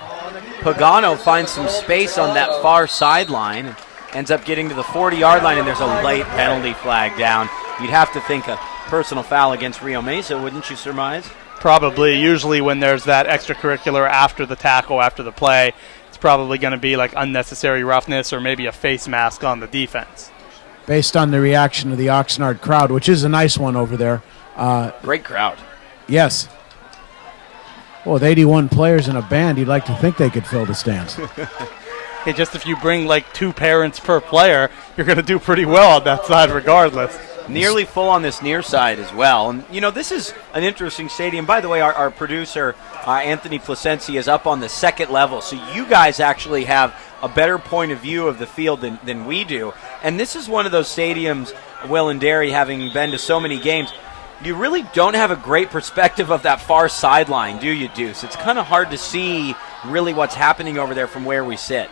Pagano finds some space on that far sideline, ends up getting to the 40-yard line, and there's a late penalty flag down. You'd have to think a personal foul against Rio Mesa, wouldn't you surmise? Probably. Usually when there's that extracurricular after the tackle, after the play, it's probably going to be like unnecessary roughness or maybe a face mask on the defense. Based on the reaction of the Oxnard crowd, which is a nice one over there. Great crowd. Yes. Well, with 81 players in a band, you'd like to think they could fill the stands. Hey, just if you bring like 2 parents per player, you're going to do pretty well on that side regardless. Nearly full on this near side as well. And, you know, this is an interesting stadium. By the way, our producer, Anthony Placencia, is up on the second level. So you guys actually have a better point of view of the field than we do. And this is one of those stadiums, Will and Derry, having been to so many games, you really don't have a great perspective of that far sideline, do you, Deuce? It's kind of hard to see really what's happening over there from where we sit.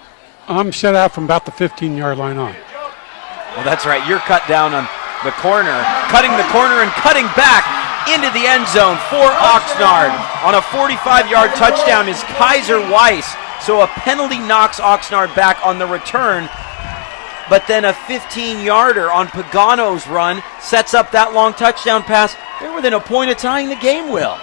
I'm shut out from about the 15-yard line on. Well, that's right. You're cut down on the corner, cutting the corner and cutting back into the end zone for Oxnard. On a 45-yard touchdown is Kaiser Weiss. So a penalty knocks Oxnard back on the return. But then a 15-yarder on Pagano's run sets up that long touchdown pass. They're within a point of tying the game, Will.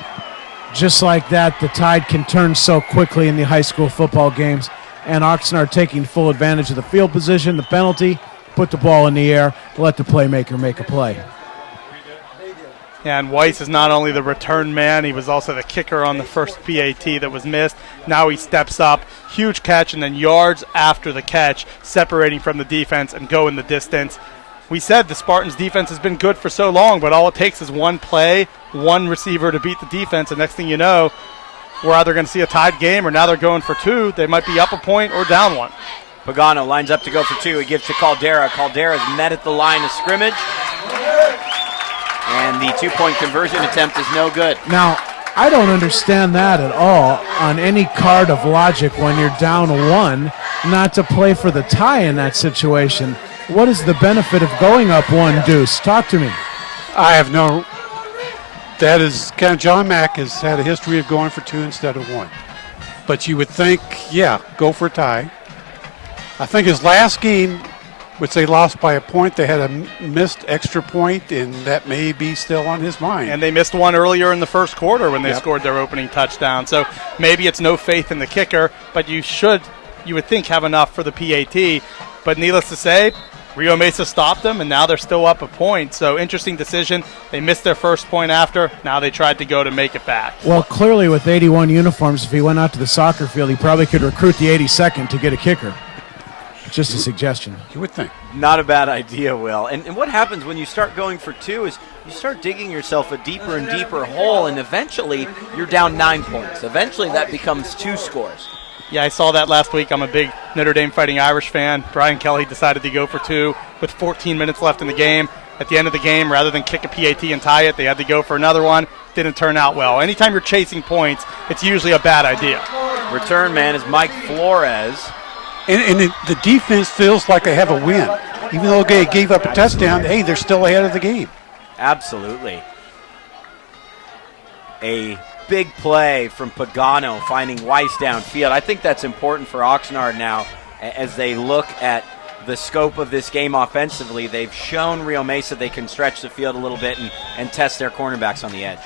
Just like that, the tide can turn so quickly in the high school football games. and Oxnard taking full advantage of the field position, the penalty, put the ball in the air, let the playmaker make a play. Yeah, and Weiss is not only the return man, he was also the kicker on the first PAT that was missed. Now he steps up, huge catch, and then yards after the catch, separating from the defense and going the distance. We said the Spartans' defense has been good for so long, but all it takes is one play, one receiver to beat the defense, and next thing you know, we're either going to see a tied game or now they're going for two. They might be up a point or down one. Pagano lines up to go for two. He gives to Caldera. Caldera's met at the line of scrimmage. And the two-point conversion attempt is no good. Now, I don't understand that at all on any card of logic when you're down one, not to play for the tie in that situation. What is the benefit of going up one deuce? Talk to me. I have no. That is kind of, John Mack has had a history of going for two instead of one. But you would think, yeah, go for a tie. I think his last game, which they lost by a point, they had a missed extra point, and that may be still on his mind. And they missed one earlier in the first quarter when they scored their opening touchdown. So maybe it's no faith in the kicker, but you would think, have enough for the PAT. But needless to say, Rio Mesa stopped them, and now they're still up a point. So interesting decision. They missed their first point after. Now they tried to go to make it back. Well, clearly with 81 uniforms, if he went out to the soccer field, he probably could recruit the 82nd to get a kicker. Just a suggestion. You would think. Not a bad idea, Will. And what happens when you start going for two is you start digging yourself a deeper and deeper hole, and eventually you're down 9 points. Eventually that becomes two scores. Yeah, I saw that last week. I'm a big Notre Dame Fighting Irish fan. Brian Kelly decided to go for two with 14 minutes left in the game. At the end of the game, rather than kick a PAT and tie it, they had to go for another one. Didn't turn out well. Anytime you're chasing points, it's usually a bad idea. Return man is Mike Flores. And the defense feels like they have a win. Even though they gave up a touchdown, hey, they're still ahead of the game. Absolutely. A big play from Pagano finding Weiss downfield. I think that's important for Oxnard now as they look at the scope of this game offensively. They've shown Rio Mesa they can stretch the field a little bit and test their cornerbacks on the edge.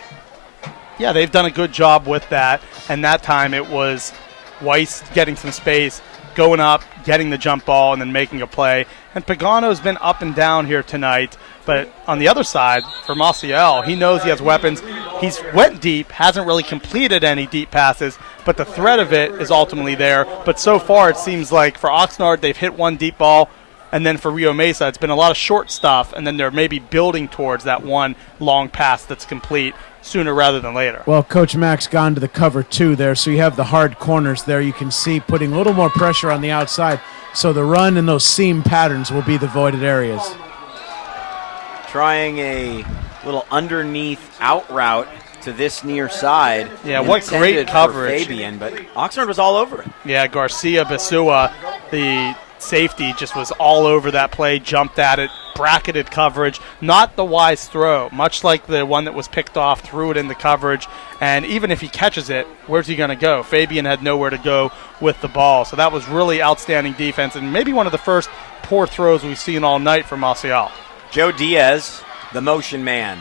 Yeah, they've done a good job with that, and that time it was Weiss getting some space, going up, getting the jump ball, and then making a play. And Pagano's been up and down here tonight. But on the other side, for Maciel, he knows he has weapons. He's went deep, hasn't really completed any deep passes, but the threat of it is ultimately there. But so far it seems like for Oxnard, they've hit one deep ball, and then for Rio Mesa, it's been a lot of short stuff, and then they're maybe building towards that one long pass that's complete sooner rather than later. Well, Coach Mack's gone to the cover two there, so you have the hard corners there. You can see putting a little more pressure on the outside, so the run and those seam patterns will be the voided areas. Trying a little underneath out route to this near side. Yeah, what great coverage. Fabian, but Oxnard was all over it. Yeah, Garcia Basua, the safety, just was all over that play, jumped at it, bracketed coverage, not the wise throw, much like the one that was picked off, threw it into coverage, and even if he catches it, where's he going to go? Fabian had nowhere to go with the ball, so that was really outstanding defense, and maybe one of the first poor throws we've seen all night from Maciel. Joe Diaz, the motion man,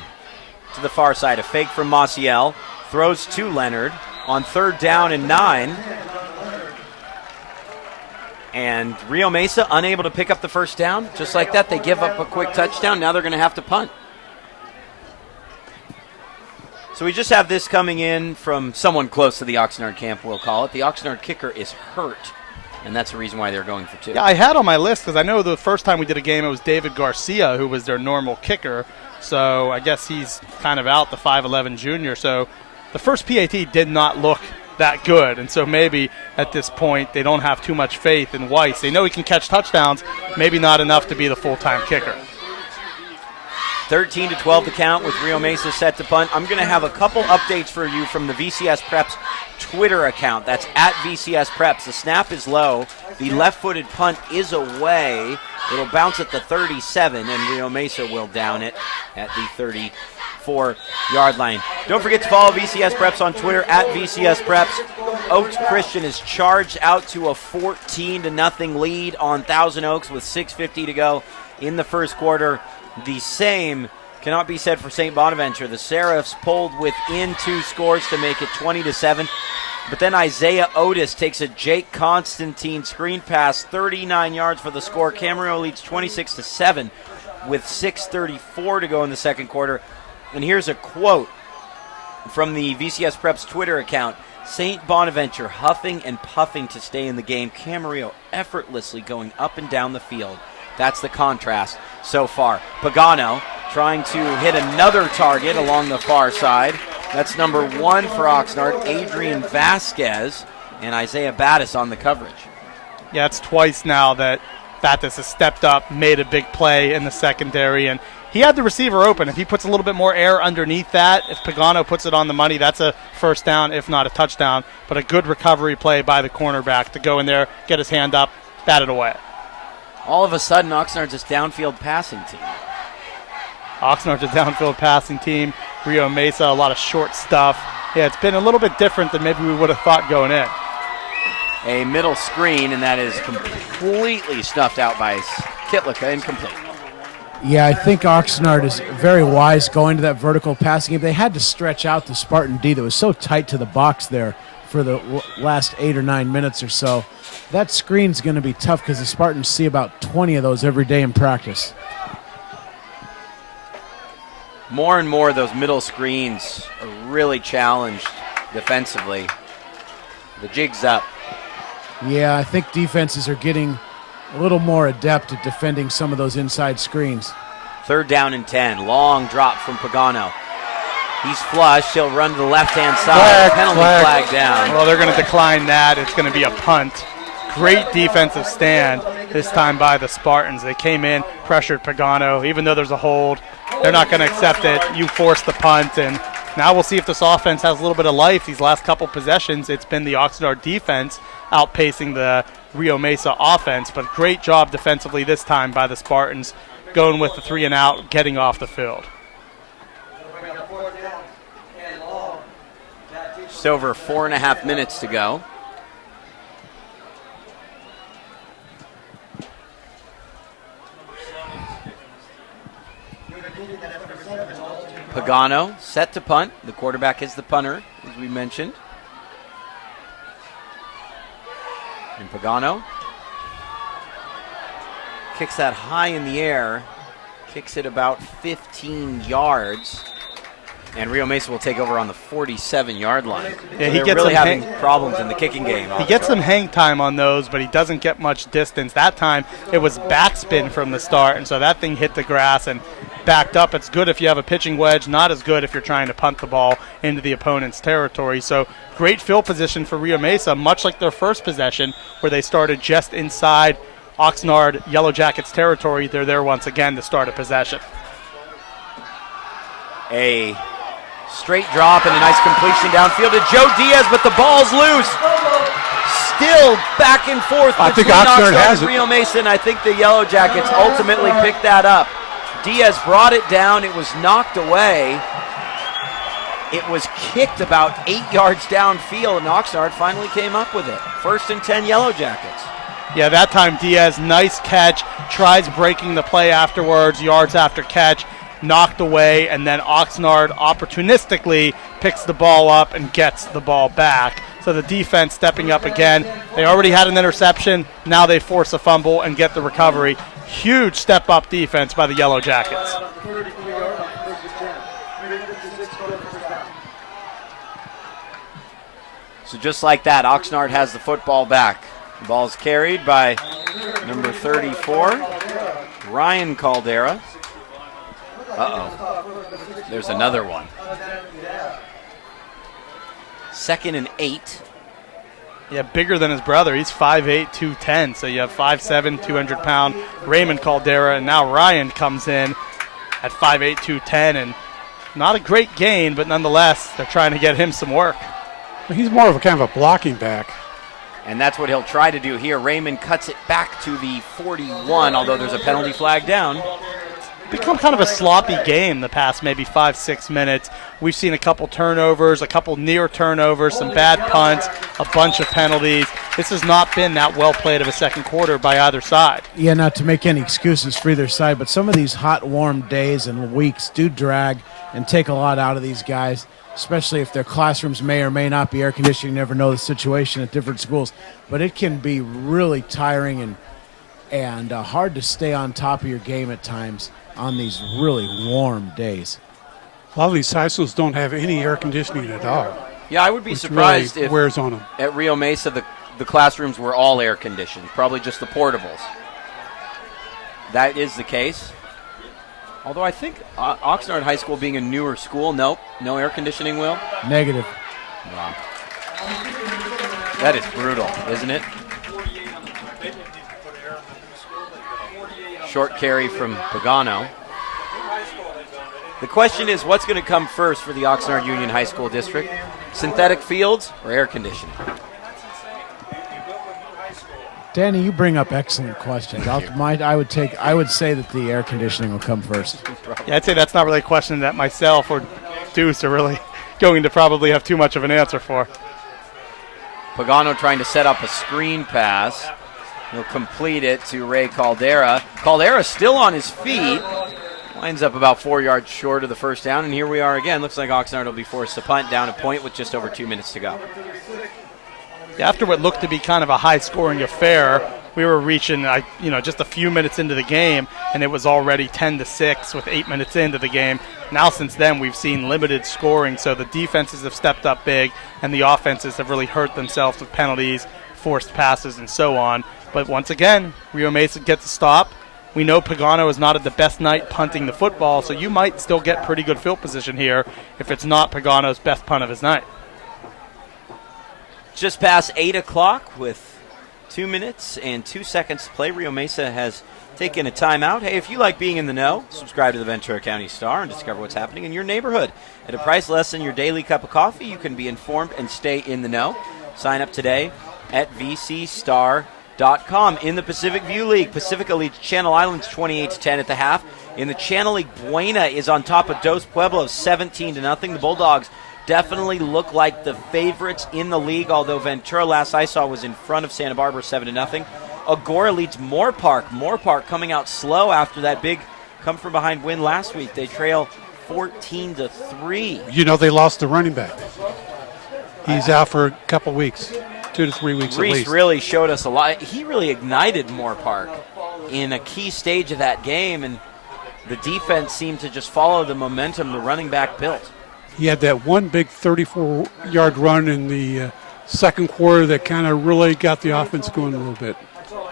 to the far side. A fake from Maciel, throws to Leonard on 3rd down and 9. And Rio Mesa unable to pick up the first down. Just like that, they give up a quick touchdown. Now they're going to have to punt. So we just have this coming in from someone close to the Oxnard camp, we'll call it. The Oxnard kicker is hurt, and that's the reason why they're going for two. Yeah, I had on my list because I know the first time we did a game, it was David Garcia who was their normal kicker. So I guess he's kind of out, the 5'11 junior. So the first PAT did not look that good, and so maybe at this point they don't have too much faith in Weiss. They know he can catch touchdowns, maybe not enough to be the full-time kicker. 13-12 the count with Rio Mesa set to punt. I'm going to have a couple updates for you from the VCS Preps Twitter account. That's at VCS Preps. The snap is low. The left-footed punt is away. It'll bounce at the 37, and Rio Mesa will down it at the 34-yard line. Don't forget to follow VCS Preps on Twitter at VCS Preps. Oaks Christian is charged out to a 14-0 lead on Thousand Oaks with 6:50 to go in the first quarter. The same cannot be said for St. Bonaventure. The Seraphs pulled within 2 scores to make it 20-7. But then Isaiah Otis takes a Jake Constantine screen pass, 39 yards for the score. Camarillo leads 26-7 with 6:34 to go in the second quarter. And here's a quote from the VCS Preps Twitter account. St. Bonaventure huffing and puffing to stay in the game. Camarillo effortlessly going up and down the field. That's the contrast so far. Pagano trying to hit another target along the far side. That's number 1 for Oxnard, Adrian Vasquez, and Isaiah Battis on the coverage. Yeah, it's twice now that Battis has stepped up, made a big play in the secondary, and he had the receiver open. If he puts a little bit more air underneath that, if Pagano puts it on the money, that's a first down, if not a touchdown. But a good recovery play by the cornerback to go in there, get his hand up, bat it away. All of a sudden, Oxnard's this downfield passing team. Oxnard's a downfield passing team. Rio Mesa, a lot of short stuff. Yeah, it's been a little bit different than maybe we would have thought going in. A middle screen, and that is completely snuffed out by Kitlika, incomplete. Yeah, I think Oxnard is very wise going to that vertical passing game. They had to stretch out the Spartan D that was so tight to the box there for the last 8 or 9 minutes or so. That screen's going to be tough because the Spartans see about 20 of those every day in practice. More and more of those middle screens are really challenged defensively. The jig's up. Yeah, I think defenses are getting a little more adept at defending some of those inside screens. 3rd down and 10. Long drop from Pagano. He's flushed. He'll run to the left-hand side. Penalty flag down. Well, they're going to decline that. It's going to be a punt. Great defensive stand this time by the Spartans. They came in, pressured Pagano. Even though there's a hold, they're not going to accept it. You force the punt, and now we'll see if this offense has a little bit of life. These last couple possessions, it's been the Oxnard defense outpacing the Rio Mesa offense, but great job defensively this time by the Spartans, going with the 3 and out, getting off the field. Just over 4.5 minutes to go. Pagano set to punt. The quarterback is the punter, as we mentioned. And Pagano kicks that high in the air, kicks it about 15 yards, and Rio Mesa will take over on the 47-yard line. Yeah, so they're really having problems in the kicking game. He gets some hang time on those, but he doesn't get much distance. That time it was backspin from the start, and so that thing hit the grass and backed up. It's good if you have a pitching wedge, not as good if you're trying to punt the ball into the opponent's territory. So great field position for Rio Mesa, much like their first possession where they started just inside Oxnard Yellow Jackets territory. They're there once again to start a possession. A straight drop and a nice completion downfield to Joe Diaz, but the ball's loose. Still back and forth between Oxnard and Rio Mesa, and I think the Yellow Jackets ultimately picked that up. Diaz brought it down. It was knocked away. It was kicked about 8 yards downfield, and Oxnard finally came up with it. 1st and 10 Yellow Jackets. Yeah, that time Diaz, nice catch, tries breaking the play afterwards, yards after catch, knocked away, and then Oxnard opportunistically picks the ball up and gets the ball back. So the defense stepping up again. They already had an interception. Now they force a fumble and get the recovery. Huge step-up defense by the Yellow Jackets. So just like that, Oxnard has the football back. The ball is carried by number 34, Ryan Caldera. Uh-oh. There's another one. 2nd and 8. Yeah, bigger than his brother. He's 5'8", 210. So you have 5'7", 200-pound Raymond Caldera, and now Ryan comes in at 5'8", 210, and not a great gain, but nonetheless, they're trying to get him some work. He's more of a kind of a blocking back. And that's what he'll try to do here. Raymond cuts it back to the 41, although there's a penalty flag down. Become kind of a sloppy game the past maybe 5-6 minutes. We've seen a couple turnovers, a couple near turnovers, some bad punts, a bunch of penalties. This has not been that well played of a second quarter by either side. Yeah, not to make any excuses for either side, but some of these hot, warm days and weeks do drag and take a lot out of these guys. especially if their classrooms may or may not be air conditioned. You never know the situation at different schools. But it can be really tiring and hard to stay on top of your game at times on these really warm days. A lot of these high schools don't have any air conditioning at all. Yeah, I would be surprised really if wears on them. At Rio Mesa the classrooms were all air conditioned, probably just the portables. That is the case. Although I think Oxnard High School being a newer school, no air conditioning, Will? Negative. Wow. That is brutal, isn't it? Short carry from Pagano. The question is, what's going to come first for the Oxnard Union High School District? Synthetic fields or air conditioning? Danny, you bring up excellent questions. I would say that the air conditioning will come first. Yeah, I'd say that's not really a question that myself or Deuce are really going to probably have too much of an answer for. Pagano trying to set up a screen pass. He'll complete it to Ray Caldera. Caldera still on his feet. Lines up about 4 yards short of the first down, and here we are again. Looks like Oxnard will be forced to punt down a point with just over 2 minutes to go. After what looked to be kind of a high-scoring affair, we were reaching, just a few minutes into the game, and it was already 10-6 with 8 minutes into the game. Now, since then, we've seen limited scoring, so the defenses have stepped up big, and the offenses have really hurt themselves with penalties, forced passes, and so on. But once again, Rio Mesa gets a stop. We know Pagano is not at the best night punting the football, so you might still get pretty good field position here if it's not Pagano's best punt of his night. Just past 8 o'clock with 2 minutes and 2 seconds to play. Rio Mesa has taken a timeout. Hey, if you like being in the know, subscribe to the Ventura County Star and discover what's happening in your neighborhood. At a price less than your daily cup of coffee, you can be informed and stay in the know. Sign up today at VCStar.com. In the Pacific View League, Pacifica leads Channel Islands 28-10 at the half. In the Channel League, Buena is on top of Dos Pueblos 17-0. The Bulldogs definitely look like the favorites in the league, although Ventura, last I saw, was in front of Santa Barbara 7-0. Agora leads Moore Park. Moore Park coming out slow after that big come-from-behind win last week. They trail 14-3. They lost the running back. He's out for a couple weeks, 2 to 3 weeks at least. Reese really showed us a lot. He really ignited Moore Park in a key stage of that game, and the defense seemed to just follow the momentum the running back built. He had that one big 34-yard run in the second quarter that kind of really got the offense going a little bit.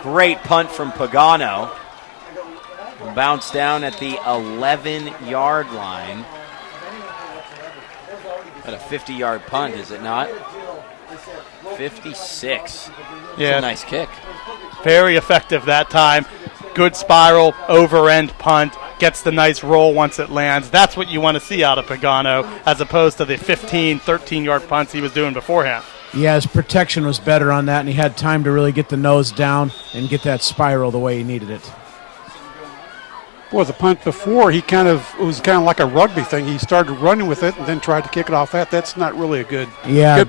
Great punt from Pagano. Bounce down at the 11-yard line. What a 50-yard punt, is it not? 56. Yeah. That's a nice kick. Very effective that time. Good spiral, over-end punt. Gets the nice roll once it lands. That's what you want to see out of Pagano, as opposed to the 15, 13-yard punts he was doing beforehand. Yeah, his protection was better on that, and he had time to really get the nose down and get that spiral the way he needed it. Boy, the punt before, it was kind of like a rugby thing. He started running with it and then tried to kick it off that. That's not really a good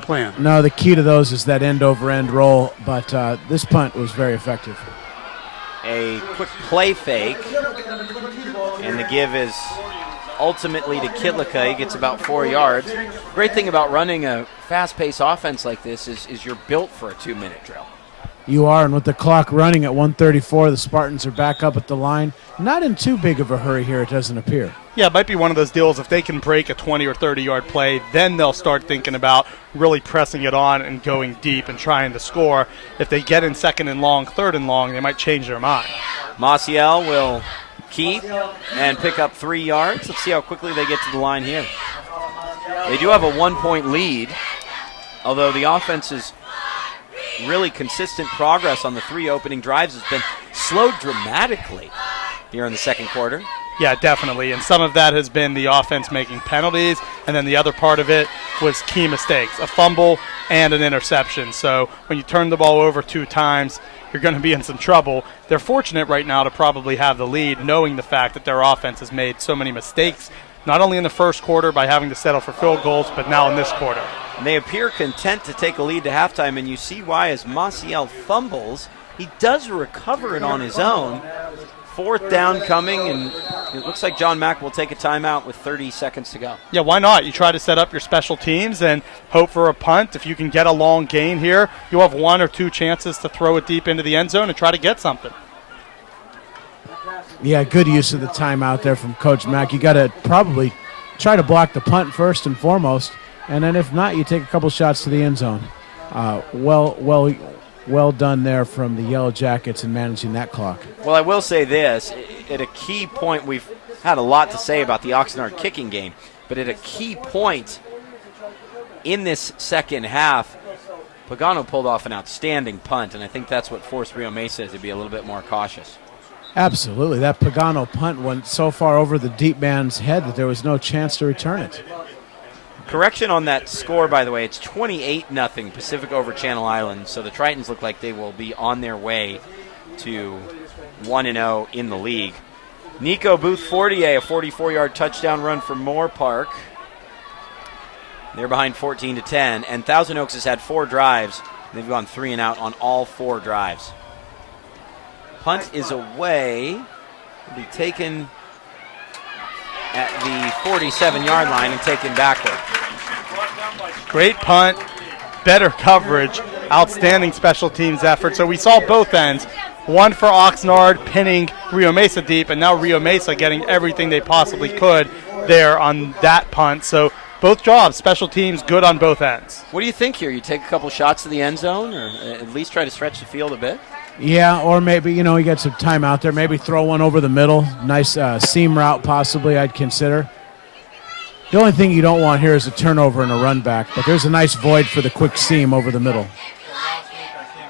plan. No, the key to those is that end-over-end roll, but this punt was very effective. A quick play fake, and the give is ultimately to Kitlika. He gets about 4 yards. Great thing about running a fast-paced offense like this is you're built for a 2-minute drill. You are, and with the clock running at 1:34, the Spartans are back up at the line. Not in too big of a hurry here, it doesn't appear. Yeah, it might be one of those deals. If they can break a 20 or 30-yard play, then they'll start thinking about really pressing it on and going deep and trying to score. If they get in second and long, third and long, they might change their mind. Maciel will keep and pick up 3 yards. Let's see how quickly they get to the line here. They do have a 1-point lead, although the offense's really consistent progress on the 3 opening drives has been slowed dramatically here in the second quarter. Yeah, definitely. And some of that has been the offense making penalties, and then the other part of it was key mistakes, a fumble and an interception. So when you turn the ball over 2 times, you're going to be in some trouble. They're fortunate right now to probably have the lead, knowing the fact that their offense has made so many mistakes, not only in the first quarter by having to settle for field goals, but now in this quarter. And they appear content to take a lead to halftime, and you see why. As Maciel fumbles, he does recover it on his own. 4th down coming, and It looks like John Mack will take a timeout with 30 seconds to go. Yeah, why not? You try to set up your special teams and hope for a punt. If you can get a long gain here, you'll have 1 or 2 chances to throw it deep into the end zone and try to get something. Yeah, good use of the timeout there from Coach Mack. You got to probably try to block the punt first and foremost, and then if not, you take a couple shots to the end zone. Well done there from the Yellow Jackets in managing that clock. Well, I will say this. At a key point, we've had a lot to say about the Oxnard kicking game, but at a key point in this second half, Pagano pulled off an outstanding punt, and I think that's what forced Rio Mesa to be a little bit more cautious. Absolutely. That Pagano punt went so far over the deep man's head that there was no chance to return it. Correction on that score, by the way, it's 28-0 Pacific over Channel Islands, so the Tritons look like they will be on their way to 1-0 in the league. Nico Booth-Fortier, a 44-yard touchdown run for Moore Park. They're behind 14-10, and Thousand Oaks has had 4 drives. They've gone 3 and out on all 4 drives. Punt is away. Will be taken at the 47-yard line and taken backward. Great punt, better coverage, outstanding special teams effort. So we saw both ends. One for Oxnard pinning Rio Mesa deep, and now Rio Mesa getting everything they possibly could there on that punt. So both jobs, special teams, good on both ends. What do you think here? You take a couple shots to the end zone, or at least try to stretch the field a bit? Yeah, or maybe, you get some time out there. Maybe throw one over the middle. Nice seam route possibly I'd consider. The only thing you don't want here is a turnover and a run back, but there's a nice void for the quick seam over the middle.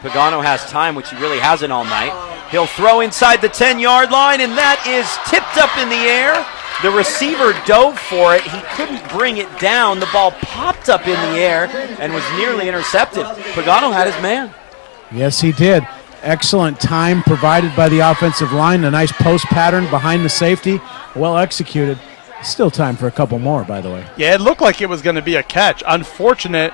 Pagano has time, which he really hasn't all night. He'll throw inside the 10-yard line, and that is tipped up in the air. The receiver dove for it. He couldn't bring it down. The ball popped up in the air and was nearly intercepted. Pagano had his man. Yes, he did. Excellent time provided by the offensive line. A nice post pattern behind the safety. Well executed. Still time for a couple more, by the way. Yeah, it looked like it was going to be a catch. Unfortunate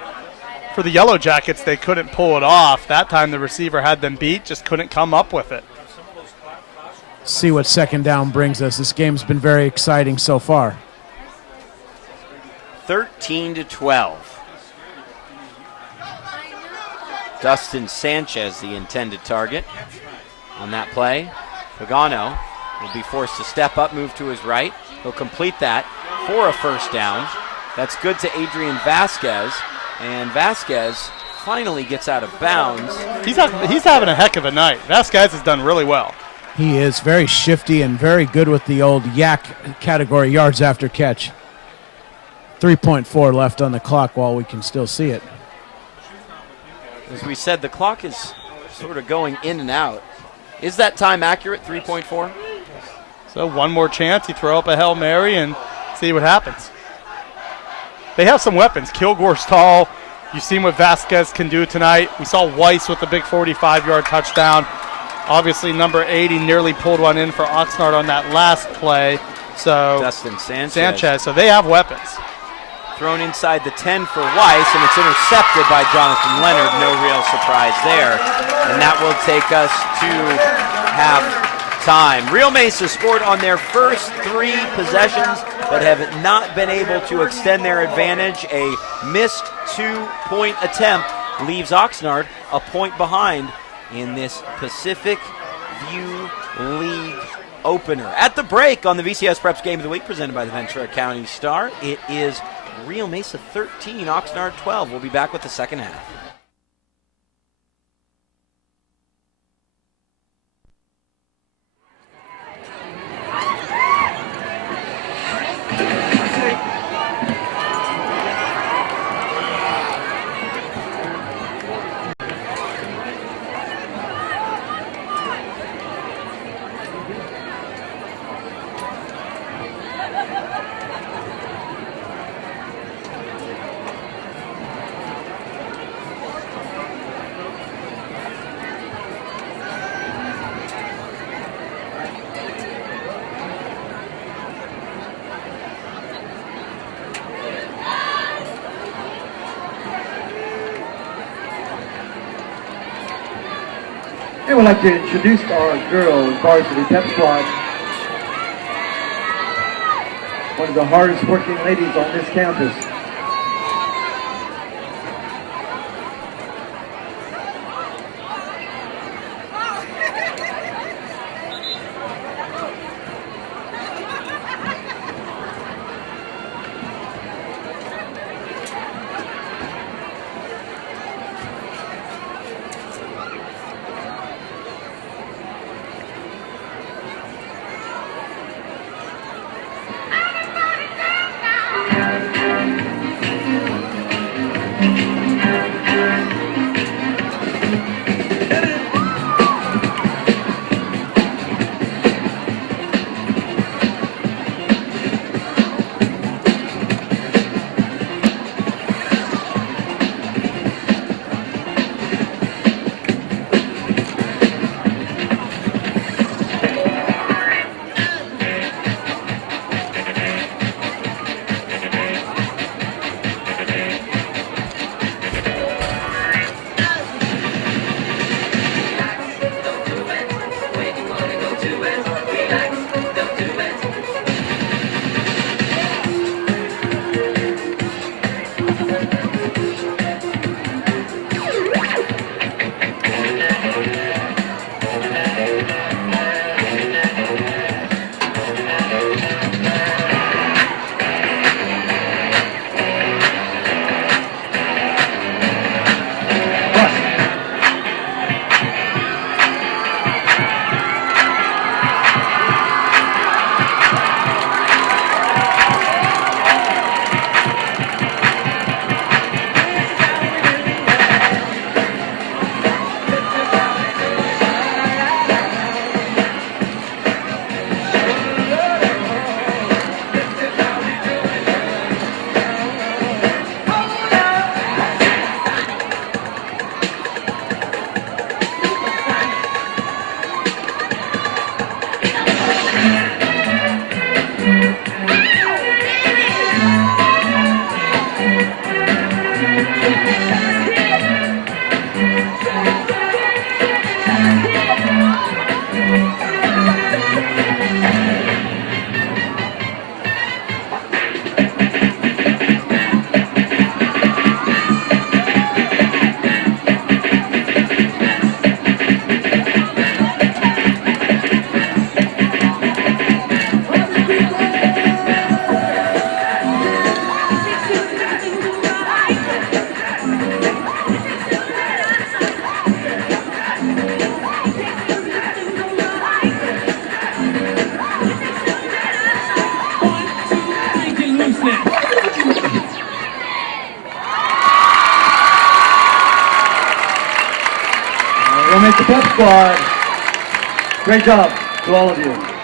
for the Yellow Jackets, they couldn't pull it off. That time the receiver had them beat, just couldn't come up with it. See what second down brings us. This game's been very exciting so far. 13-12. Dustin Sanchez, the intended target on that play. Pagano will be forced to step up, move to his right. He'll complete that for a first down. That's good to Adrian Vasquez, and Vasquez finally gets out of bounds. He's having a heck of a night. Vasquez has done really well. He is very shifty and very good with the old yak category, yards after catch. 3.4 left on the clock while we can still see it. As we said, the clock is sort of going in and out. Is that time accurate, 3.4? So one more chance. You throw up a Hail Mary and see what happens. They have some weapons. Kilgore's tall. You've seen what Vasquez can do tonight. We saw Weiss with the big 45-yard touchdown. Obviously, number 80 nearly pulled one in for Oxnard on that last play. So Dustin Sanchez. So they have weapons. Thrown inside the 10 for Weiss, and it's intercepted by Jonathan Leonard. No real surprise there. And that will take us to halftime. Rio Mesa scored on their first 3 possessions, but have not been able to extend their advantage. A missed 2-point attempt leaves Oxnard a point behind in this Pacific View League opener. At the break on the VCS Preps Game of the Week, presented by the Ventura County Star, it is Rio Mesa 13, Oxnard 12. We'll be back with the second half. I would like to introduce our girls varsity pep squad. one of the hardest working ladies on this campus. Rio Mesa Prep Squad, great job to all of you.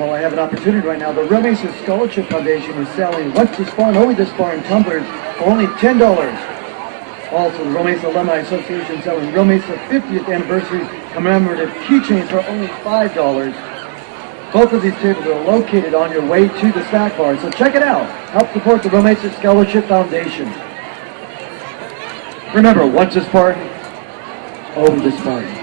Well, I have an opportunity right now. The Rio Mesa Scholarship Foundation is selling What's This Bar and Only This Bar in tumblers for only $10. Also, the Rio Mesa Alumni Association selling Rio Mesa 50th Anniversary commemorative keychains for only $5. Both of these tables are located on your way to the snack bar, so check it out. Help support the Rio Mesa Scholarship Foundation. Remember, What's This Spartan? Only this Spartan.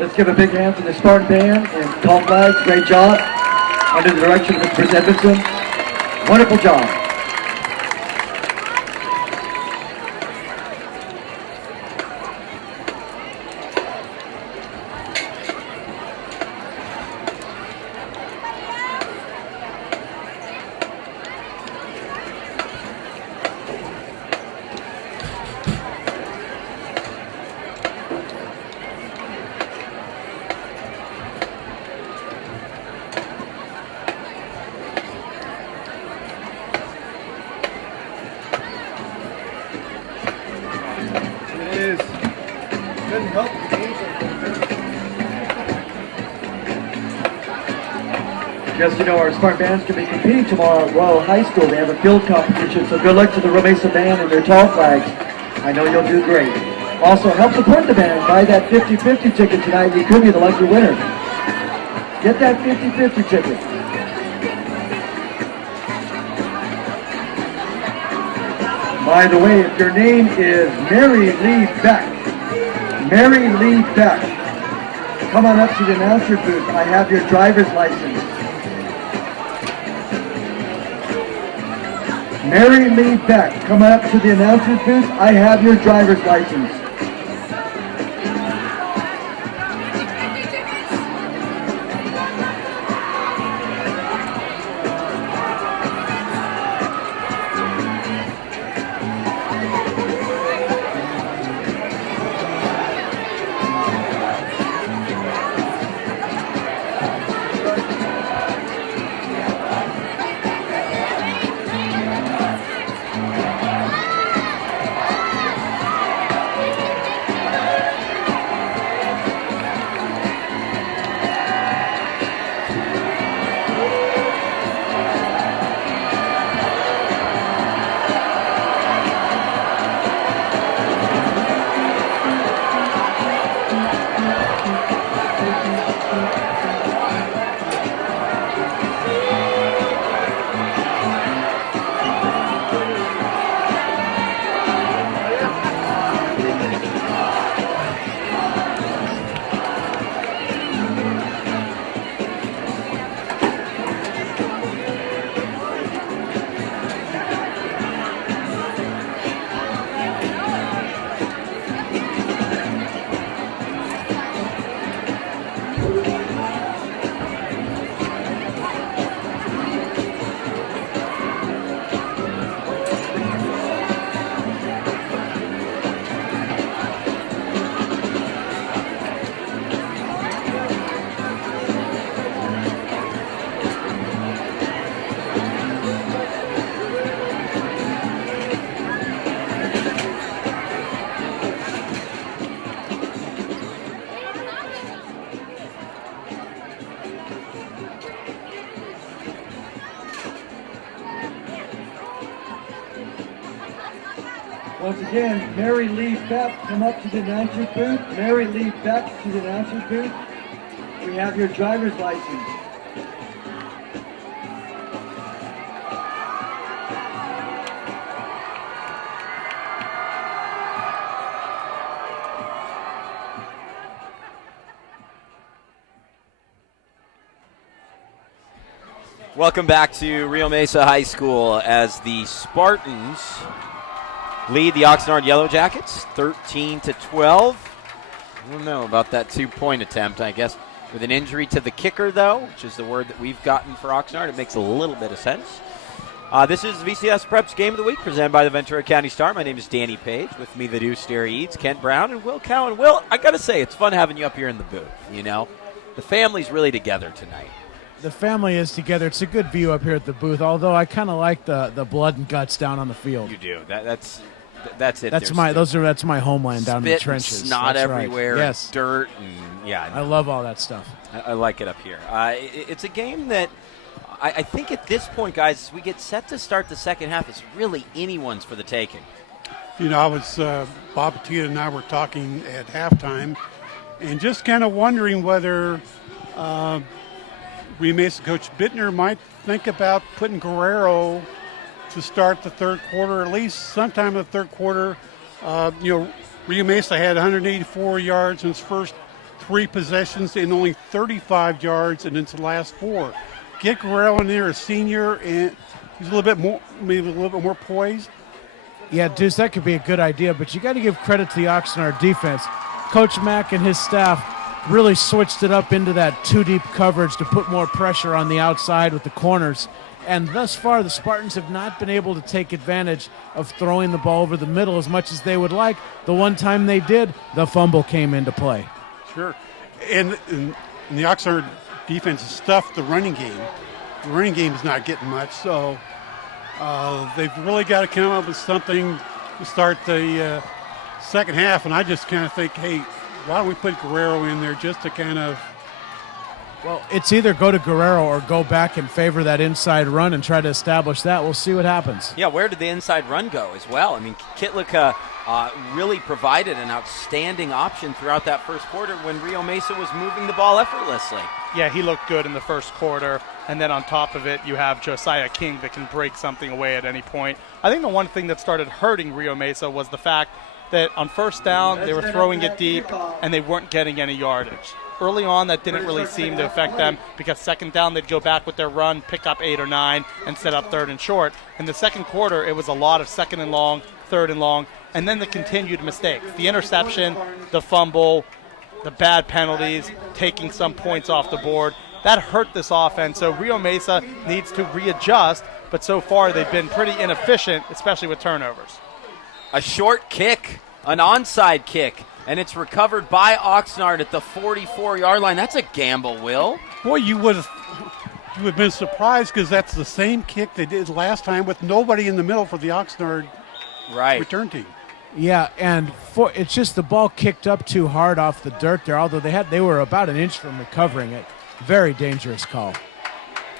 Let's give a big hand for the Spartan Band and Call Flags. Great job. Under the direction of Chris Edmondson. Wonderful job. Just, you know, our Spartan bands can be competing tomorrow at Royal High School. They have a field competition, so good luck to the Rio Mesa band and their tall flags. I know you'll do great. Also, help support the band. Buy that 50-50 ticket tonight. You could be the lucky winner. Get that 50-50 ticket. By the way, if your name is Mary Lee Beck, come on up to the announcer booth. I have your driver's license. Mary Lee Beck, come up to the announcer's booth. I have your driver's license. Once again, Mary Lee Beck, come up to the announcer's booth. Mary Lee Beck to the announcer's booth. We have your driver's license. Welcome back to Rio Mesa High School as the Spartans lead the Oxnard Yellow Jackets 13-12. I don't know about that two-point attempt, I guess. With an injury to the kicker, though, which is the word that we've gotten for Oxnard, it makes a little bit of sense. This is VCS Preps Game of the Week, presented by the Ventura County Star. My name is Danny Page. With me, the Deuce Derry Eads, Kent Brown, and Will Cowan. Will, I got to say, it's fun having you up here in the booth, you know. The family's really together tonight. The family is together. It's a good view up here at the booth, although I kind of like the blood and guts down on the field. You do. That's it. That's my homeland down in the trenches. And snot that's everywhere. Right. Yes. And dirt and yeah. I love all that stuff. I like it up here. It's a game that I think at this point, guys, as we get set to start the second half, it's really anyone's for the taking. You know, I was Bob Tia and I were talking at halftime, and just kind of wondering whether Rio Mesa coach Bittner might think about putting Guerrero to start the third quarter, at least sometime in the third quarter. Rio Mesa had 184 yards in its first 3 possessions and only 35 yards and into the last 4. Get Guerrero in there, a senior, and he's a little bit more, maybe a little bit more poised. Yeah, Deuce, that could be a good idea, but you got to give credit to the Oxnard defense. Coach Mack and his staff really switched it up into that 2-deep coverage to put more pressure on the outside with the corners. And thus far, the Spartans have not been able to take advantage of throwing the ball over the middle as much as they would like. The one time they did, the fumble came into play. Sure. And the Oxnard defense has stuffed the running game. The running game is not getting much, so they've really got to come up with something to start the second half. And I just kind of think, hey, why don't we put Guerrero in there just to kind of... Well, it's either go to Guerrero or go back and favor that inside run and try to establish that. We'll see what happens. Yeah, where did the inside run go as well? I mean, Kitlika really provided an outstanding option throughout that first quarter when Rio Mesa was moving the ball effortlessly. Yeah, he looked good in the first quarter, and then on top of it, you have Josiah King that can break something away at any point. I think the one thing that started hurting Rio Mesa was the fact that on first down, they were throwing it deep, and they weren't getting any yardage. Early on, that didn't really seem to affect them because second down, they'd go back with their run, pick up 8 or 9, and set up third and short. In the second quarter, it was a lot of second and long, third and long, and then the continued mistakes. The interception, the fumble, the bad penalties, taking some points off the board. That hurt this offense, so Rio Mesa needs to readjust, but so far they've been pretty inefficient, especially with turnovers. A short kick, an onside kick, and it's recovered by Oxnard at the 44-yard line. That's a gamble, Will. Boy, you would have been surprised because that's the same kick they did last time with nobody in the middle for the Oxnard return team. Yeah, and it's just the ball kicked up too hard off the dirt there, although they were about an inch from recovering it. Very dangerous call.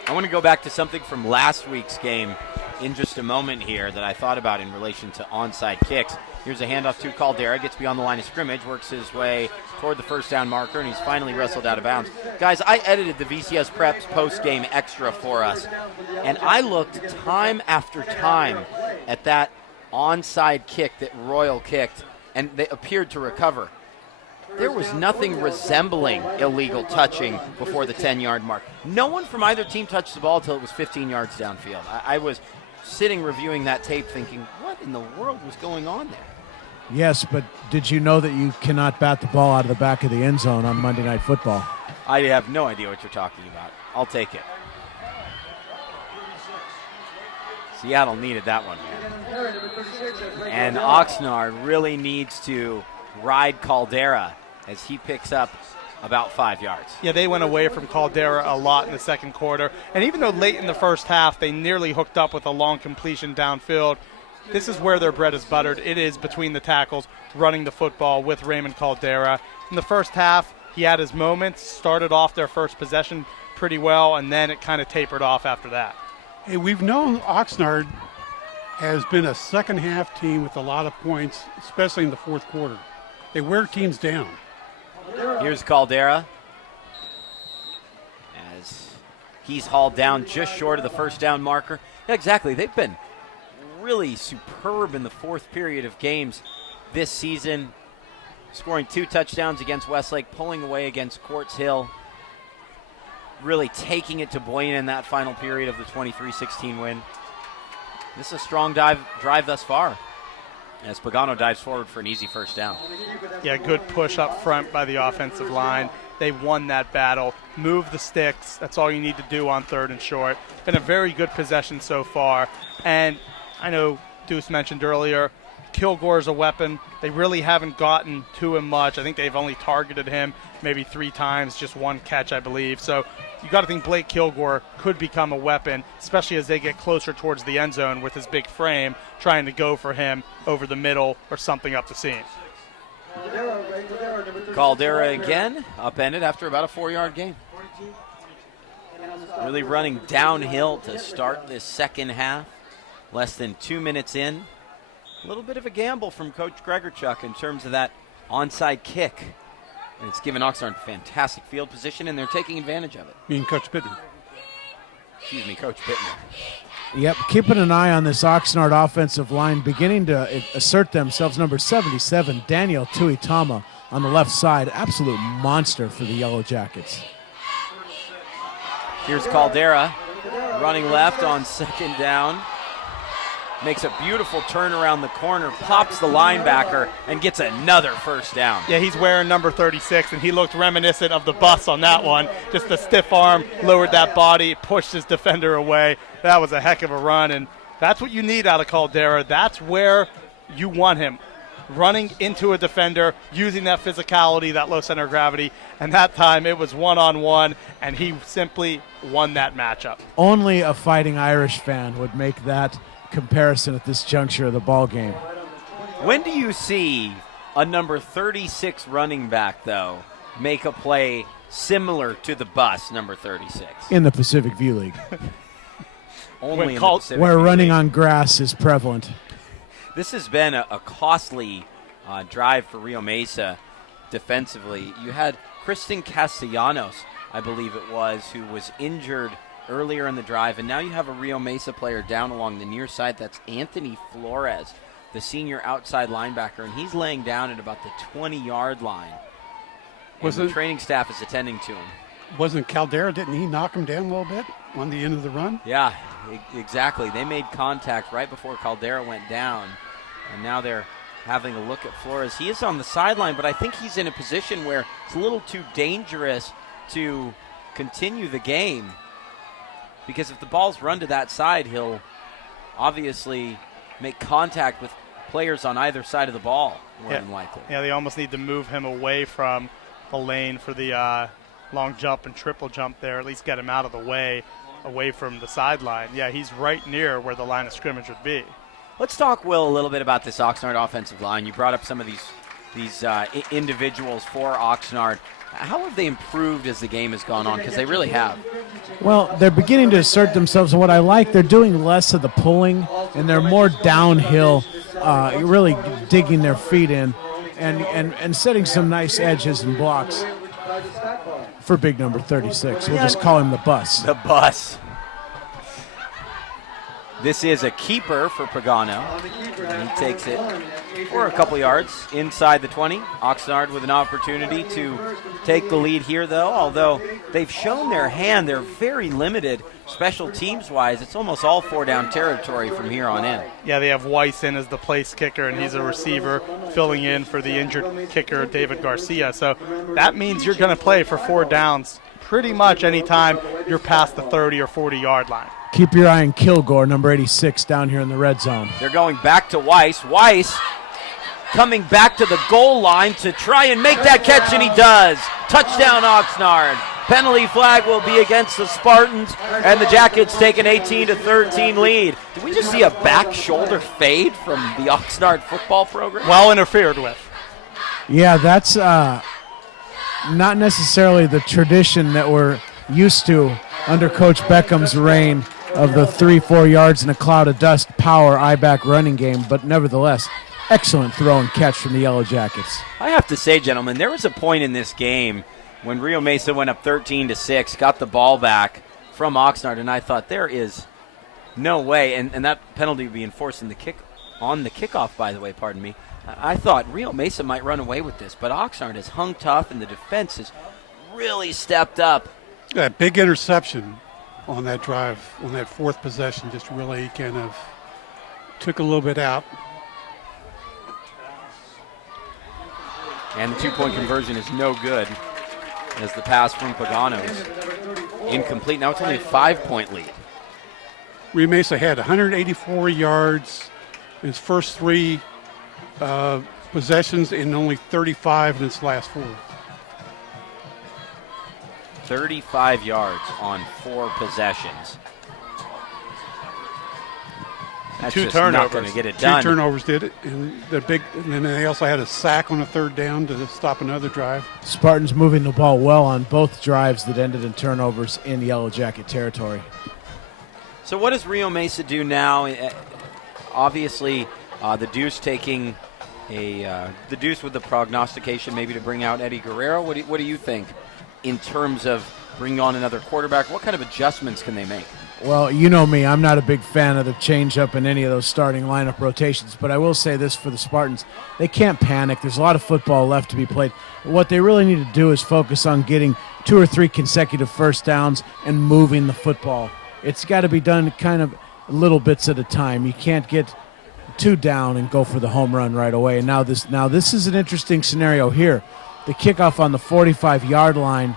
I want to go back to something from last week's game in just a moment here that I thought about in relation to onside kicks. Here's a handoff to Caldera, gets beyond the line of scrimmage, works his way toward the first down marker, and he's finally wrestled out of bounds. Guys, I edited the VCS Preps post-game extra for us, and I looked time after time at that onside kick that Royal kicked, and they appeared to recover. There was nothing resembling illegal touching before the 10-yard mark. No one from either team touched the ball until it was 15 yards downfield. I was sitting reviewing that tape thinking, what in the world was going on there? Yes, but did you know that you cannot bat the ball out of the back of the end zone on Monday Night Football? I have no idea what you're talking about. I'll take it. Seattle needed that one, man. And Oxnard really needs to ride Caldera as he picks up about 5 yards. Yeah, they went away from Caldera a lot in the second quarter. And even though late in the first half they nearly hooked up with a long completion downfield, this is where their bread is buttered. It is between the tackles, running the football with Raymond Caldera. In the first half, he had his moments, started off their first possession pretty well, and then it kind of tapered off after that. Hey, we've known Oxnard has been a second-half team with a lot of points, especially in the fourth quarter. They wear teams down. Here's Caldera as he's hauled down just short of the first down marker. Yeah, exactly. They've been really superb in the fourth period of games this season, scoring 2 touchdowns against Westlake, pulling away against Quartz Hill, really taking it to Boyne in that final period of the 23-16 win. This is a strong drive thus far as Pagano dives forward for an easy first down. Yeah, good push up front by the offensive line. They won that battle. Move the sticks. That's all you need to do on third and short. Been a very good possession so far. And I know Deuce mentioned earlier, Kilgore's a weapon. They really haven't gotten to him much. I think they've only targeted him maybe 3 times, just 1 catch, I believe. So you got to think Blake Kilgore could become a weapon, especially as they get closer towards the end zone with his big frame, trying to go for him over the middle or something up the seam. Caldera again, upended after about a 4-yard gain. Really running downhill to start this second half. Less than 2 minutes in. A little bit of a gamble from Coach Gregorchuk in terms of that onside kick. And it's given Oxnard fantastic field position, and they're taking advantage of it. You mean Coach Pittman? Excuse me, Coach Pittman. Yep, keeping an eye on this Oxnard offensive line, beginning to assert themselves. Number 77, Daniel Tuitama, on the left side. Absolute monster for the Yellow Jackets. Here's Caldera running left on second down. Makes a beautiful turn around the corner, pops the linebacker, and gets another first down. Yeah, he's wearing number 36, and he looked reminiscent of the bus on that one. Just a stiff arm, lowered that body, pushed his defender away. That was a heck of a run, and that's what you need out of Caldera. That's where you want him, running into a defender, using that physicality, that low center of gravity, and that time it was one-on-one, and he simply won that matchup. Only a Fighting Irish fan would make that comparison at this juncture of the ball game. When do you see a number 36 running back, though, make a play similar to the bus number 36? In the Pacific View League, Only in the Pacific where View running League. on grass is prevalent. This has been a costly drive for Rio Mesa defensively. You had Kristen Castellanos, I believe it was, who was injured earlier in the drive, and now you have a Rio Mesa player down along the near side. That's Anthony Flores, the senior outside linebacker, and he's laying down at about the 20-yard line. And the training staff is attending to him. Wasn't Caldera, didn't he knock him down a little bit on the end of the run? Yeah, exactly. They made contact right before Caldera went down, and now they're having a look at Flores. He is on the sideline, but I think he's in a position where it's a little too dangerous to continue the game, because if the ball's run to that side, he'll obviously make contact with players on either side of the ball, more than likely. Yeah, they almost need to move him away from the lane for the long jump and triple jump there, at least get him out of the way, away from the sideline. Yeah, he's right near where the line of scrimmage would be. Let's talk, Will, a little bit about this Oxnard offensive line. You brought up some of these individuals for Oxnard. How have they improved as the game has gone on? Because they really have. Well, they're beginning to assert themselves, and what I like, they're doing less of the pulling, and they're more downhill, really digging their feet in and setting some nice edges and blocks for big number 36. We'll just call him the bus. The bus. This is a keeper for Pagano. And he takes it for a couple yards inside the 20. Oxnard with an opportunity to take the lead here, though. Although they've shown their hand, they're very limited special teams-wise. It's almost all four-down territory from here on in. Yeah, they have Weiss in as the place kicker, and he's a receiver filling in for the injured kicker, David Garcia. So that means you're going to play for 4 downs pretty much anytime you're past the 30 or 40-yard line. Keep your eye on Kilgore, number 86, down here in the red zone. They're going back to Weiss. Weiss coming back to the goal line to try and make that catch, and he does. Touchdown, Oxnard. Penalty flag will be against the Spartans, and the Jackets take an 18-13 lead. Did we just see a back shoulder fade from the Oxnard football program? Well interfered with. Yeah, that's not necessarily the tradition that we're used to under Coach Beckham's reign of the 3-4 yards in a cloud of dust power I-back running game, but nevertheless, excellent throw and catch from the Yellow Jackets. I have to say, gentlemen, there was a point in this game when Rio Mesa went up 13-6, got the ball back from Oxnard, and I thought there is no way, and that penalty would be enforced in the kickoff, by the way, pardon me. I thought Rio Mesa might run away with this, but Oxnard has hung tough, and the defense has really stepped up. Yeah, big interception on that drive, on that fourth possession, just really kind of took a little bit out. And the two-point conversion is no good as the pass from Pagano is incomplete. Now it's only a 5-point lead. Rio Mesa had 184 yards in its first 3 possessions and only 35 in its last 4. 35 yards on 4 possessions. That's 2 just turnovers. not going to get it done. 2 turnovers did it, and then they also had a sack on a 3rd down to stop another drive. Spartans moving the ball well on both drives that ended in turnovers in Yellow Jacket territory. So what does Rio Mesa do now? Obviously, the Deuce taking the Deuce with the prognostication maybe to bring out Eddie Guerrero. What do you think? in terms of bringing on another quarterback? What kind of adjustments can they make? Well, you know me, I'm not a big fan of the change-up in any of those starting lineup rotations, but I will say this for the Spartans. They can't panic. There's a lot of football left to be played. What they really need to do is focus on getting 2 or 3 consecutive first downs and moving the football. It's got to be done kind of little bits at a time. You can't get 2 down and go for the home run right away. And now this is an interesting scenario here. The kickoff on the 45-yard line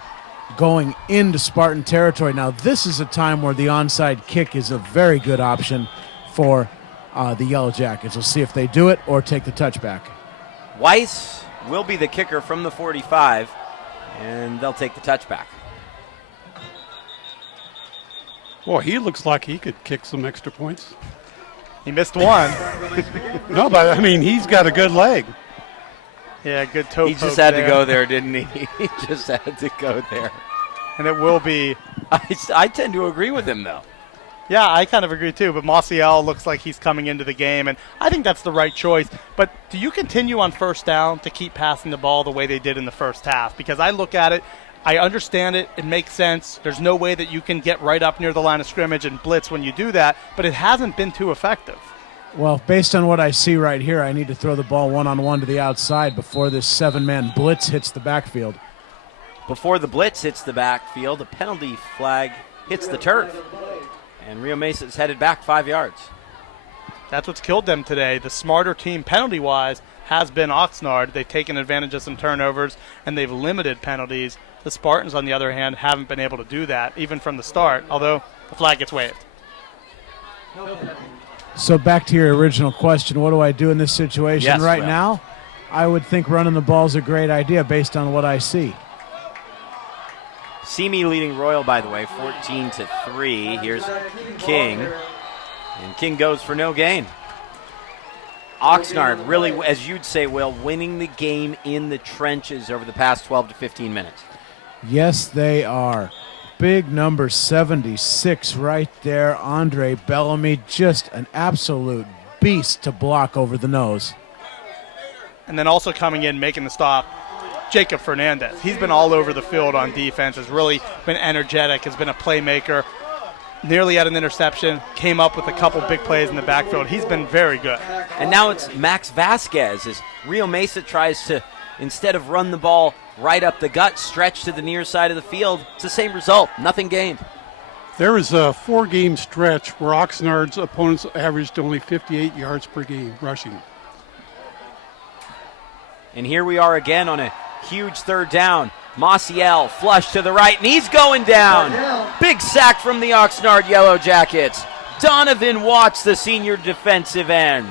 going into Spartan territory. Now, this is a time where the onside kick is a very good option for the Yellow Jackets. We'll see if they do it or take the touchback. Weiss will be the kicker from the 45, and they'll take the touchback. Boy, he looks like he could kick some extra points. He missed one. No, but, I mean, he's got a good leg. Yeah, good toe He poke just had there. to go there, didn't he? He just had to go there. And it will be. I tend to agree with him, though. Yeah, I kind of agree too, but Maciel looks like he's coming into the game, and I think that's the right choice. But do you continue on first down to keep passing the ball the way they did in the first half? Because I look at it, I understand it, it makes sense. There's no way that you can get right up near the line of scrimmage and blitz when you do that, but it hasn't been too effective. Well, based on what I see right here, I need to throw the ball one-on-one to the outside before this 7-man blitz hits the backfield. Before the blitz hits the backfield, the penalty flag hits the turf. And Rio Mesa is headed back 5 yards. That's what's killed them today. The smarter team penalty-wise has been Oxnard. They've taken advantage of some turnovers, and they've limited penalties. The Spartans, on the other hand, haven't been able to do that, even from the start, although the flag gets waved. So back to your original question, what do I do in this situation? Yes, right Will. now, I would think running the ball is a great idea based on what I see. Simi leading Royal, by the way, 14-3. Here's King. And King goes for no gain. Oxnard really, as you'd say, Will, winning the game in the trenches over the past 12 to 15 minutes. Yes, they are. Big number 76 right there. Andre Bellamy, just an absolute beast to block over the nose. And then also coming in, making the stop, Jacob Fernandez. He's been all over the field on defense, has really been energetic, has been a playmaker. Nearly had an interception, came up with a couple big plays in the backfield. He's been very good. And now it's Max Vasquez as Rio Mesa tries to, instead of run the ball right up the gut, stretch to the near side of the field. It's the same result, nothing gained. There is a 4-game stretch where Oxnard's opponents averaged only 58 yards per game rushing. And here we are again on a huge third down. Maciel flush to the right, and he's going down. Big sack from the Oxnard Yellow Jackets. Donovan Watts, the senior defensive end.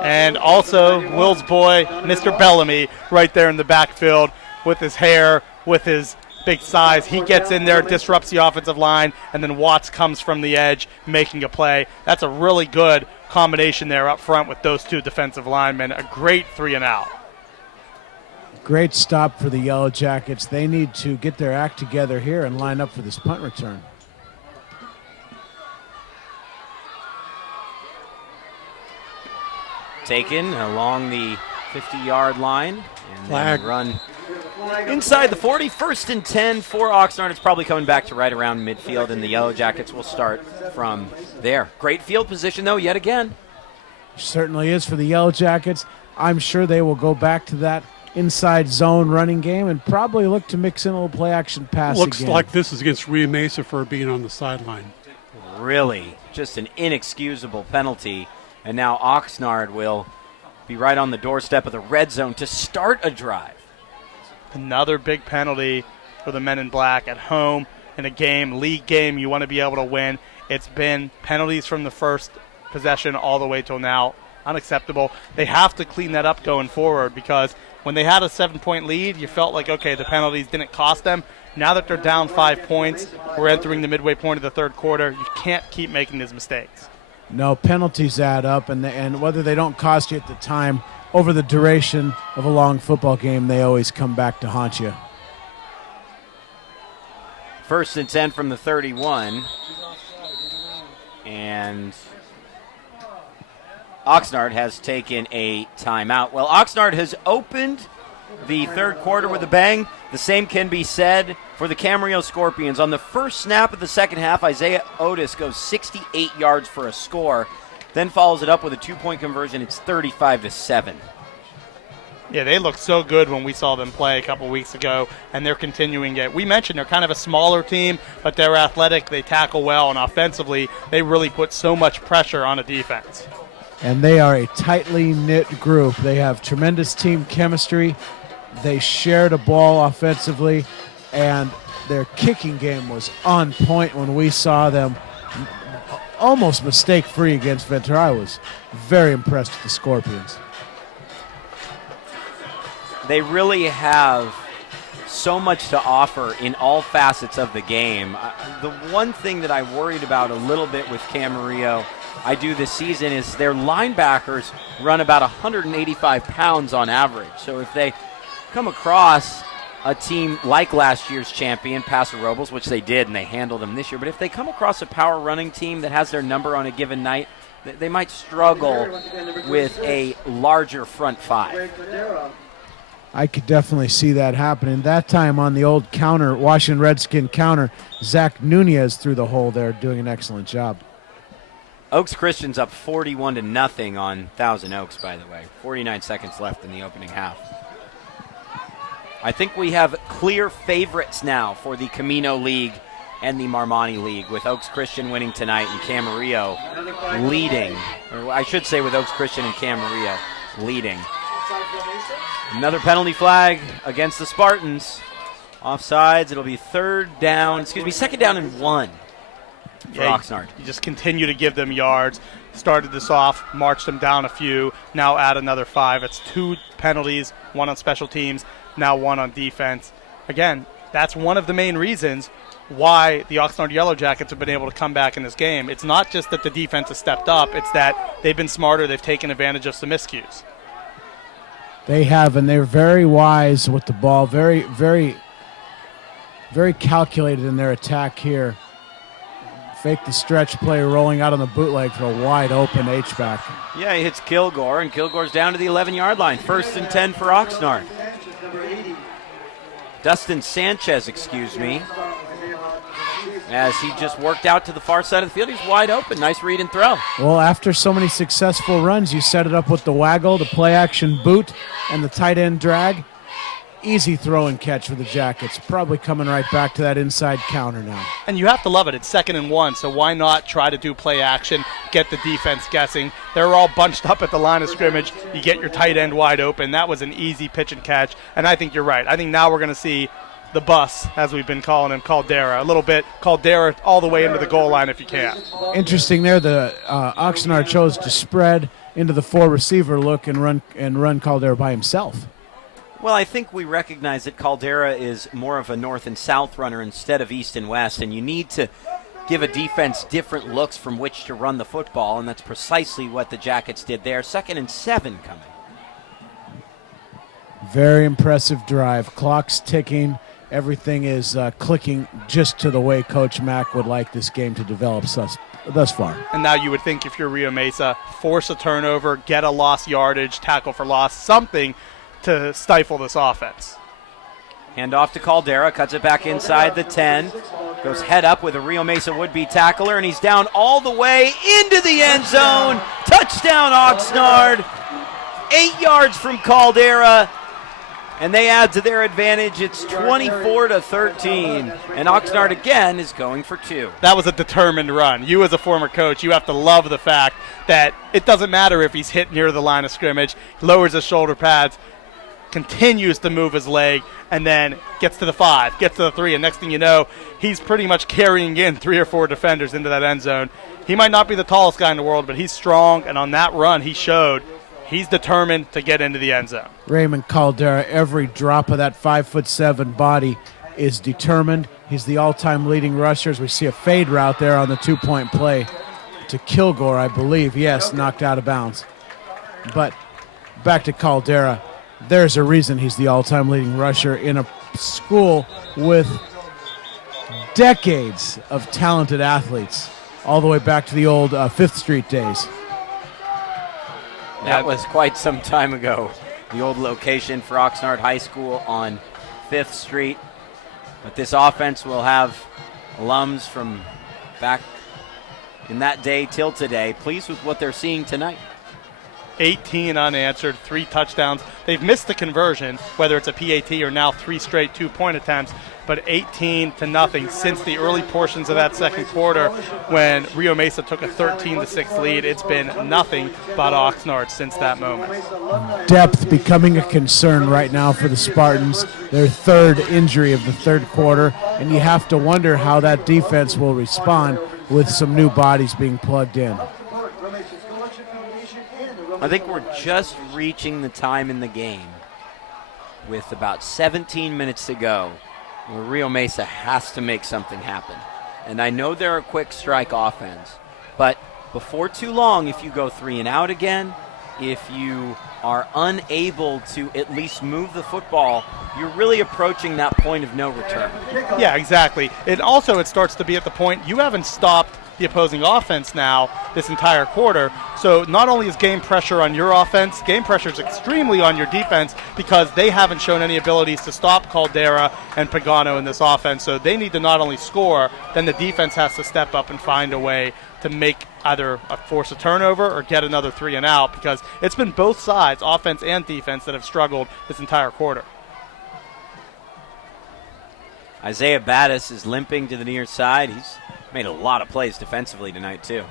And also Will's boy, Mr. Bellamy, right there in the backfield with his hair, with his big size. He gets in there, disrupts the offensive line, and then Watts comes from the edge making a play. That's a really good combination there up front with those two defensive linemen. A great 3-and-out. Great stop for the Yellow Jackets. They need to get their act together here and line up for this punt return. Taken along the 50-yard line and Flag. then run inside the 40. 1st and 10 for Oxnard. It's probably coming back to right around midfield, and the Yellow Jackets will start from there. Great field position, though, yet again. Certainly is for the Yellow Jackets. I'm sure they will go back to that inside zone running game and probably look to mix in a little play action pass Looks again. like this is against Rio Mesa for being on the sideline. Really, just an inexcusable penalty. And now Oxnard will be right on the doorstep of the red zone to start a drive. Another big penalty for the men in black at home in a game, league game you want to be able to win. It's been penalties from the first possession all the way till now. Unacceptable. They have to clean that up going forward because when they had a 7-point lead, you felt like, okay, the penalties didn't cost them. Now that they're down 5 points, we're entering the midway point of the third quarter. You can't keep making these mistakes. No, penalties add up, and whether they don't cost you at the time, over the duration of a long football game, they always come back to haunt you. 1st and 10 from the 31. And Oxnard has taken a timeout. Well, Oxnard has opened the third quarter with a bang. The same can be said for the Camarillo Scorpions. On the first snap of the second half, Isaiah Otis goes 68 yards for a score, then follows it up with a 2-point conversion. It's 35-7. Yeah, they looked so good when we saw them play a couple weeks ago, and they're continuing it. We mentioned they're kind of a smaller team, but they're athletic, they tackle well, and offensively, they really put so much pressure on a defense. And they are a tightly knit group. They have tremendous team chemistry. They shared a ball offensively, and their kicking game was on point when we saw them almost mistake-free against Ventura. I was very impressed with the Scorpions. They really have so much to offer in all facets of the game. The one thing that I worried about a little bit with Camarillo, I do this season, is their linebackers run about 185 pounds on average. So if they come across a team like last year's champion, Paso Robles, which they did, and they handled them this year, but if they come across a power running team that has their number on a given night, they might struggle with a larger front five. I could definitely see that happening. That time on the old counter, Washington Redskin counter, Zach Nunez through the hole there, doing an excellent job. Oaks Christian's up 41-0 on Thousand Oaks, by the way. 49 seconds left in the opening half. I think we have clear favorites now for the Camino League and the Marmani League, with Oaks Christian winning tonight and Camarillo leading. Or I should say with Oaks Christian and Camarillo leading. Another penalty flag against the Spartans. Offsides. It'll be second down and 1 for Oxnard. You just continue to give them yards. Started this off, marched them down a few, now add another 5. It's 2 penalties, 1 on special teams, now 1 on defense. Again, that's one of the main reasons why the Oxnard Yellow Jackets have been able to come back in this game. It's not just that the defense has stepped up, it's that they've been smarter, they've taken advantage of some miscues. They have, and they're very wise with the ball, very, very, very calculated in their attack here. Fake the stretch play, rolling out on the bootleg for a wide open H-back. Yeah, he hits Kilgore, and Kilgore's down to the 11-yard line. 1st and 10 for Oxnard. Dustin Sanchez, as he just worked out to the far side of the field. He's wide open. Nice read and throw. Well, after so many successful runs, you set it up with the waggle, the play-action boot, and the tight end drag. Easy throw and catch for the Jackets. Probably coming right back to that inside counter now. And you have to love it. It's 2nd and 1, so why not try to do play action, get the defense guessing. They're all bunched up at the line of scrimmage. You get your tight end wide open. That was an easy pitch and catch, and I think you're right. I think now we're going to see the bus, as we've been calling him, Caldera. A little bit Caldera all the way into the goal line if you can. Interesting there. The Oxnard chose to spread into the 4-receiver look and run Caldera by himself. Well, I think we recognize that Caldera is more of a north and south runner instead of east and west, and you need to give a defense different looks from which to run the football, and that's precisely what the Jackets did there. 2nd and 7 coming. Very impressive drive. Clock's ticking. Everything is clicking just to the way Coach Mack would like this game to develop thus far. And now you would think if you're Rio Mesa, force a turnover, get a lost yardage, tackle for loss, something to stifle this offense. Hand off to Caldera, cuts it back inside the 10, goes head up with a Rio Mesa would-be tackler, and he's down all the way into the end zone. Touchdown Oxnard, 8 yards from Caldera, and they add to their advantage. It's 24-13, and Oxnard again is going for 2. That was a determined run. You as a former coach, you have to love the fact that it doesn't matter if he's hit near the line of scrimmage, lowers his shoulder pads, continues to move his leg, and then gets to the 5, gets to the 3, and next thing you know, he's pretty much carrying in 3 or 4 defenders into that end zone. He might not be the tallest guy in the world, but he's strong, and on that run he showed he's determined to get into the end zone. Raymond Caldera, every drop of that 5'7" body is determined. He's the all-time leading rusher. As we see a fade route there on the 2-point play to Kilgore, I believe. Yes, knocked out of bounds. But back to Caldera. There's a reason he's the all-time leading rusher in a school with decades of talented athletes, all the way back to the old 5th Street days. That was quite some time ago. the old location for Oxnard High School on 5th Street. But this offense will have alums from back in that day till today. Pleased with what they're seeing tonight. 18 unanswered, 3 touchdowns. They've missed the conversion, whether it's a PAT or now 3 straight 2-point attempts, but 18-0 since the early portions of that second quarter when Rio Mesa took a 13-6 lead. It's been nothing but Oxnard since that moment. Depth becoming a concern right now for the Spartans. Their third injury of the third quarter, and you have to wonder how that defense will respond with some new bodies being plugged in. I think we're just reaching the time in the game with about 17 minutes to go where Rio Mesa has to make something happen. And I know they're a quick strike offense, but before too long, if you go 3 and out again, if you are unable to at least move the football, you're really approaching that point of no return. Yeah, exactly. And also it starts to be at the point you haven't stopped the opposing offense now this entire quarter. So not only is game pressure on your offense, game pressure is extremely on your defense because they haven't shown any abilities to stop Caldera and Pagano in this offense. So they need to not only score, then the defense has to step up and find a way to make either force a turnover or get another 3 and out, because it's been both sides, offense and defense, that have struggled this entire quarter. Isaiah Battis is limping to the near side. He's made a lot of plays defensively tonight, too.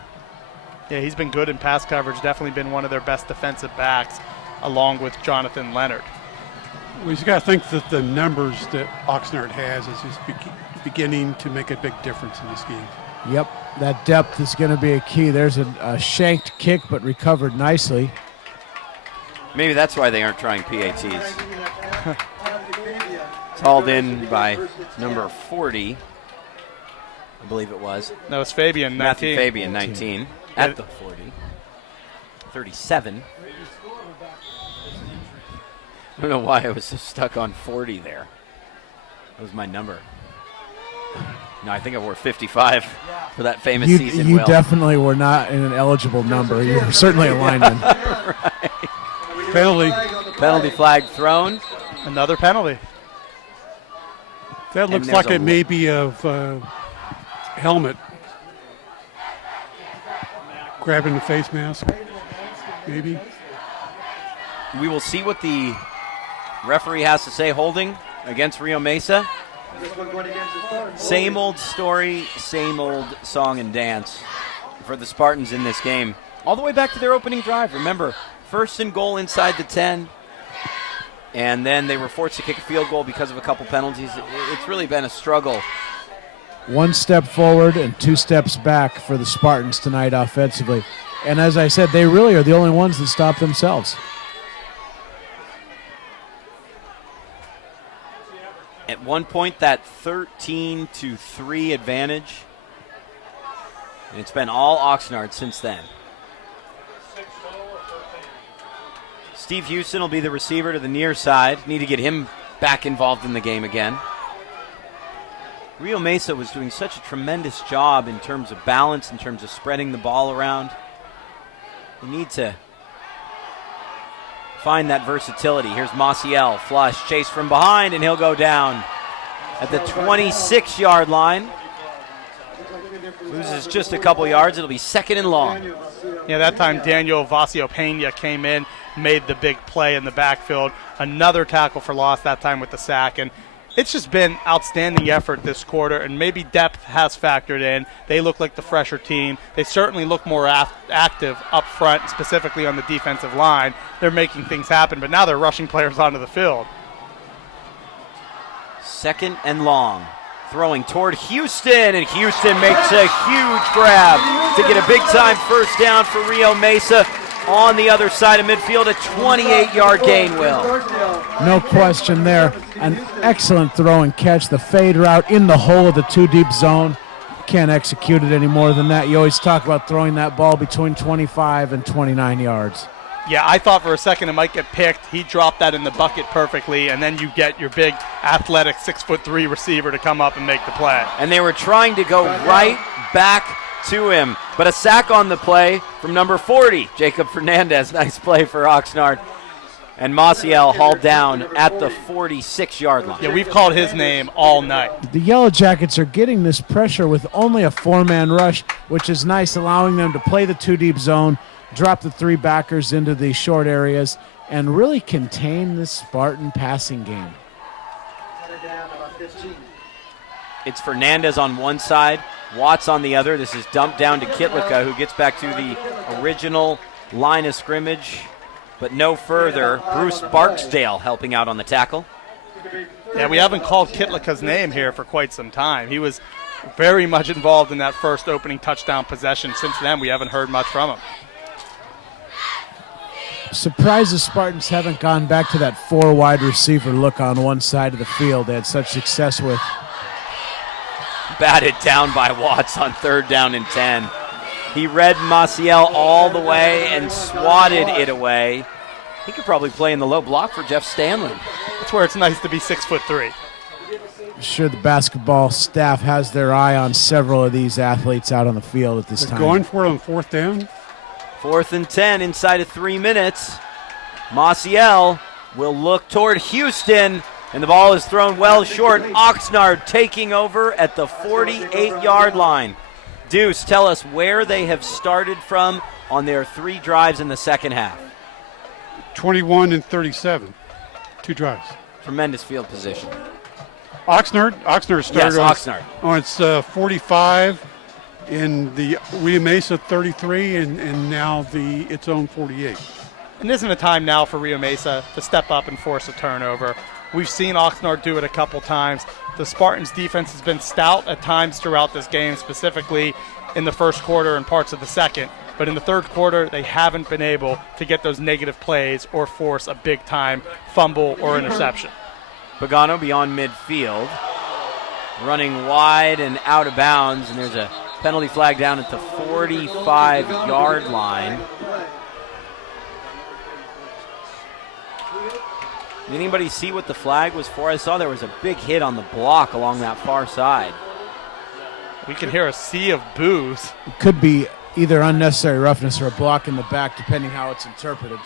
Yeah, he's been good in pass coverage, definitely been one of their best defensive backs, along with Jonathan Leonard. Well, you got to think that the numbers that Oxnard has is just beginning to make a big difference in this game. Yep, that depth is going to be a key. There's a shanked kick, but recovered nicely. Maybe that's why they aren't trying PATs. It's hauled in by number 40, I believe it was. No, it's Fabian, 19. Matthew Fabian, 19, at the 40. 37. I don't know why I was so stuck on 40 there. That was my number. No, I think I wore 55 for that famous season. You definitely were not in an eligible number. You were certainly a lineman. Right. Penalty flag thrown. Another penalty. That looks like it may be of helmet. Grabbing the face mask, maybe. We will see what the referee has to say. Holding against Rio Mesa. Same old story, same old song and dance for the Spartans in this game. All the way back to their opening drive. Remember, 1st and goal inside the 10. And then they were forced to kick a field goal because of a couple penalties. It's really been a struggle. 1 step forward and 2 steps back for the Spartans tonight offensively. And as I said, they really are the only ones that stop themselves. At one point, that 13-3 advantage. And it's been all Oxnard since then. Steve Houston will be the receiver to the near side. Need to get him back involved in the game again. Rio Mesa was doing such a tremendous job in terms of balance, in terms of spreading the ball around. They need to find that versatility. Here's Maciel, flush, chase from behind, and he'll go down at the 26-yard line. Loses just a couple yards. It'll be 2nd and long. Yeah, that time Daniel Vacio Pena came in, made the big play in the backfield. Another tackle for loss, that time with the sack. And it's just been outstanding effort this quarter, and maybe depth has factored in. They look like the fresher team. They certainly look more active up front, specifically on the defensive line. They're making things happen, but now they're rushing players onto the field. 2nd and long. Throwing toward Houston, and Houston makes a huge grab to get a big-time first down for Rio Mesa on the other side of midfield. A 28-yard gain, Will. No question there. An excellent throw and catch. The fade route in the hole of the 2-deep zone. Can't execute it any more than that. You always talk about throwing that ball between 25 and 29 yards. Yeah, I thought for a second it might get picked. He dropped that in the bucket perfectly, and then you get your big, athletic 6'3" receiver to come up and make the play. And they were trying to go right back to him. But a sack on the play from number 40, Jacob Fernandez. Nice play for Oxnard. And Maciel hauled down at the 46-yard line. Yeah, we've called his name all night. The Yellow Jackets are getting this pressure with only a 4-man rush, which is nice, allowing them to play the 2-deep zone, drop the 3 backers into the short areas, and really contain this Spartan passing game. It's Fernandez on one side, Watts on the other. This is dumped down to Kitlika, who gets back to the original line of scrimmage, but no further. Bruce Barksdale helping out on the tackle. Yeah, we haven't called Kitlika's name here for quite some time. He was very much involved in that first opening touchdown possession. Since then, we haven't heard much from him. Surprised the Spartans haven't gone back to that 4 wide receiver look on one side of the field they had such success with. Batted down by Watts on 3rd down and 10. He read Maciel all the way and swatted it away. He could probably play in the low block for Jeff Stanley. That's where it's nice to be 6'3". I'm sure the basketball staff has their eye on several of these athletes out on the field at this They're time. going for it on 4th down. 4th and 10 inside of 3 minutes. Maciel will look toward Houston, and the ball is thrown well short. Oxnard taking over at the 48-yard line. Deuce, tell us where they have started from on their 3 drives in the second half. 21 and 37. 2 drives. Tremendous field position. Oxnard started Yes, Oxnard. on its 45, in the Rio Mesa 33, and now its own 48. And isn't it time now for Rio Mesa to step up and force a turnover? We've seen Oxnard do it a couple times. The Spartans' defense has been stout at times throughout this game, specifically in the first quarter and parts of the second. But in the third quarter, they haven't been able to get those negative plays or force a big-time fumble or interception. Pagano beyond midfield, running wide and out of bounds, and there's a penalty flag down at the 45-yard line. Did anybody see what the flag was for? I saw there was a big hit on the block along that far side. We can hear a sea of boos. It could be either unnecessary roughness or a block in the back, depending how it's interpreted.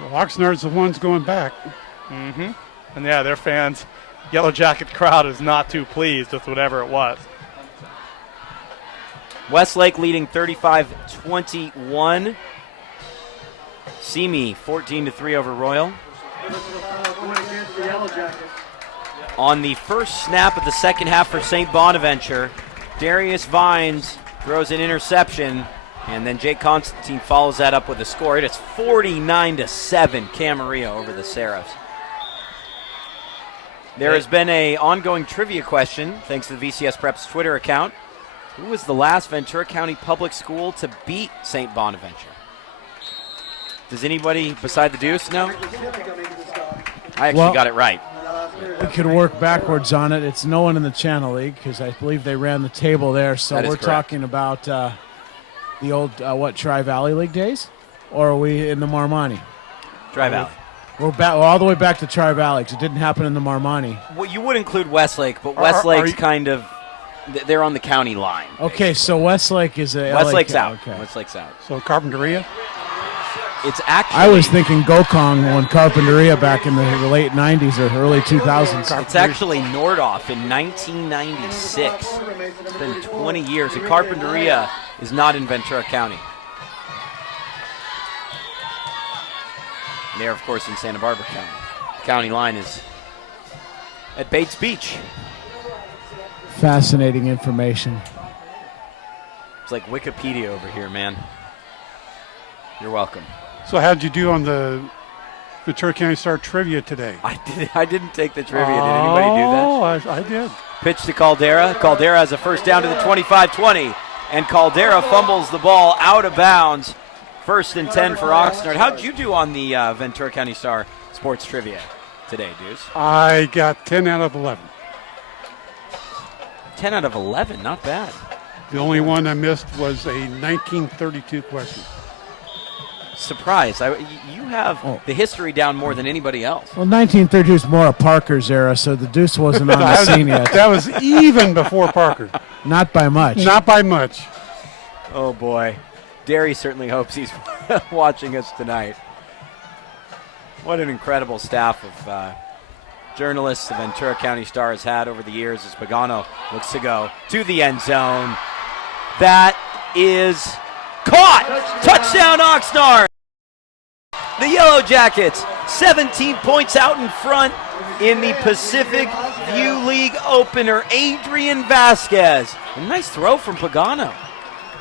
Well, Oxnard's the ones going back. Mm-hmm. And yeah, their fans, Yellow Jacket crowd is not too pleased with whatever it was. Westlake leading 35-21. Simi 14-3 over Royal. On the first snap of the second half for St. Bonaventure, Darius Vines throws an interception, and then Jake Constantine follows that up with a score. It is 49-7 Camarillo over the Seraphs. There has been an ongoing trivia question, thanks to the VCS Preps Twitter account. Who was the last Ventura County public school to beat St. Bonaventure? Does anybody beside the Deuce know? I actually got it right. We could work backwards on it. It's no one in the Channel League because I believe they ran the table there. So we're talking about the old, Tri-Valley League days? Or are we in the Marmani? Tri-Valley. We're all the way back to Tri-Valley because it didn't happen in the Marmani. Well, you would include Westlake, but Westlake's kind of, they're on the county line. Okay, so Westlake is a Westlake's LA, out. Okay. Westlake's out. So Carpinteria? It's actually. I was thinking Gokong when Carpinteria back in the late 90s or early 2000s. It's actually Nordhoff in 1996. It's been 20 years, and Carpinteria is not in Ventura County. They're, of course, in Santa Barbara County. The county line is at Bates Beach. Fascinating information. It's like Wikipedia over here, man. You're welcome. So how'd you do on the Ventura County Star trivia today? I didn't take the trivia. Did anybody do that? Oh, I did. Pitch to Caldera. Caldera has a first down to the 25-20, and Caldera fumbles the ball out of bounds. 1st and 10 for Oxnard. How'd you do on the Ventura County Star sports trivia today, Deuce? I got 10 out of 11. 10 out of 11, not bad. The only one I missed was a 1932 question. Surprise. You have the history down more than anybody else. Well, 1932 is more a Parker's era, so the Deuce wasn't on the scene yet. That was even before Parker. Not by much. Not by much. Oh, boy. Derry certainly hopes he's watching us tonight. What an incredible staff of journalists the Ventura County Star has had over the years as Pagano looks to go to the end zone. That is caught! Touchdown Oxnard! The Yellow Jackets, 17 points out in front in the Pacific View League opener. Adrian Vasquez. A nice throw from Pagano.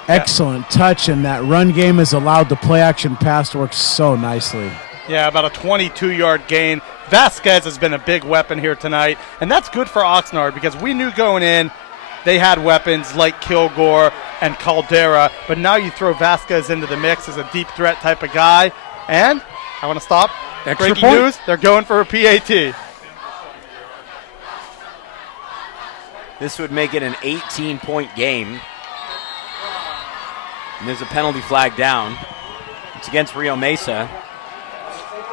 Excellent touch, and that run game has allowed the play-action pass to work so nicely. Yeah, about a 22-yard gain. Vasquez has been a big weapon here tonight, and that's good for Oxnard because we knew going in they had weapons like Kilgore and Caldera, but now you throw Vasquez into the mix as a deep threat type of guy, and I want to stop. Extra Breaking point. news, they're going for a PAT. This would make it an 18-point game. And there's a penalty flag down. It's against Rio Mesa.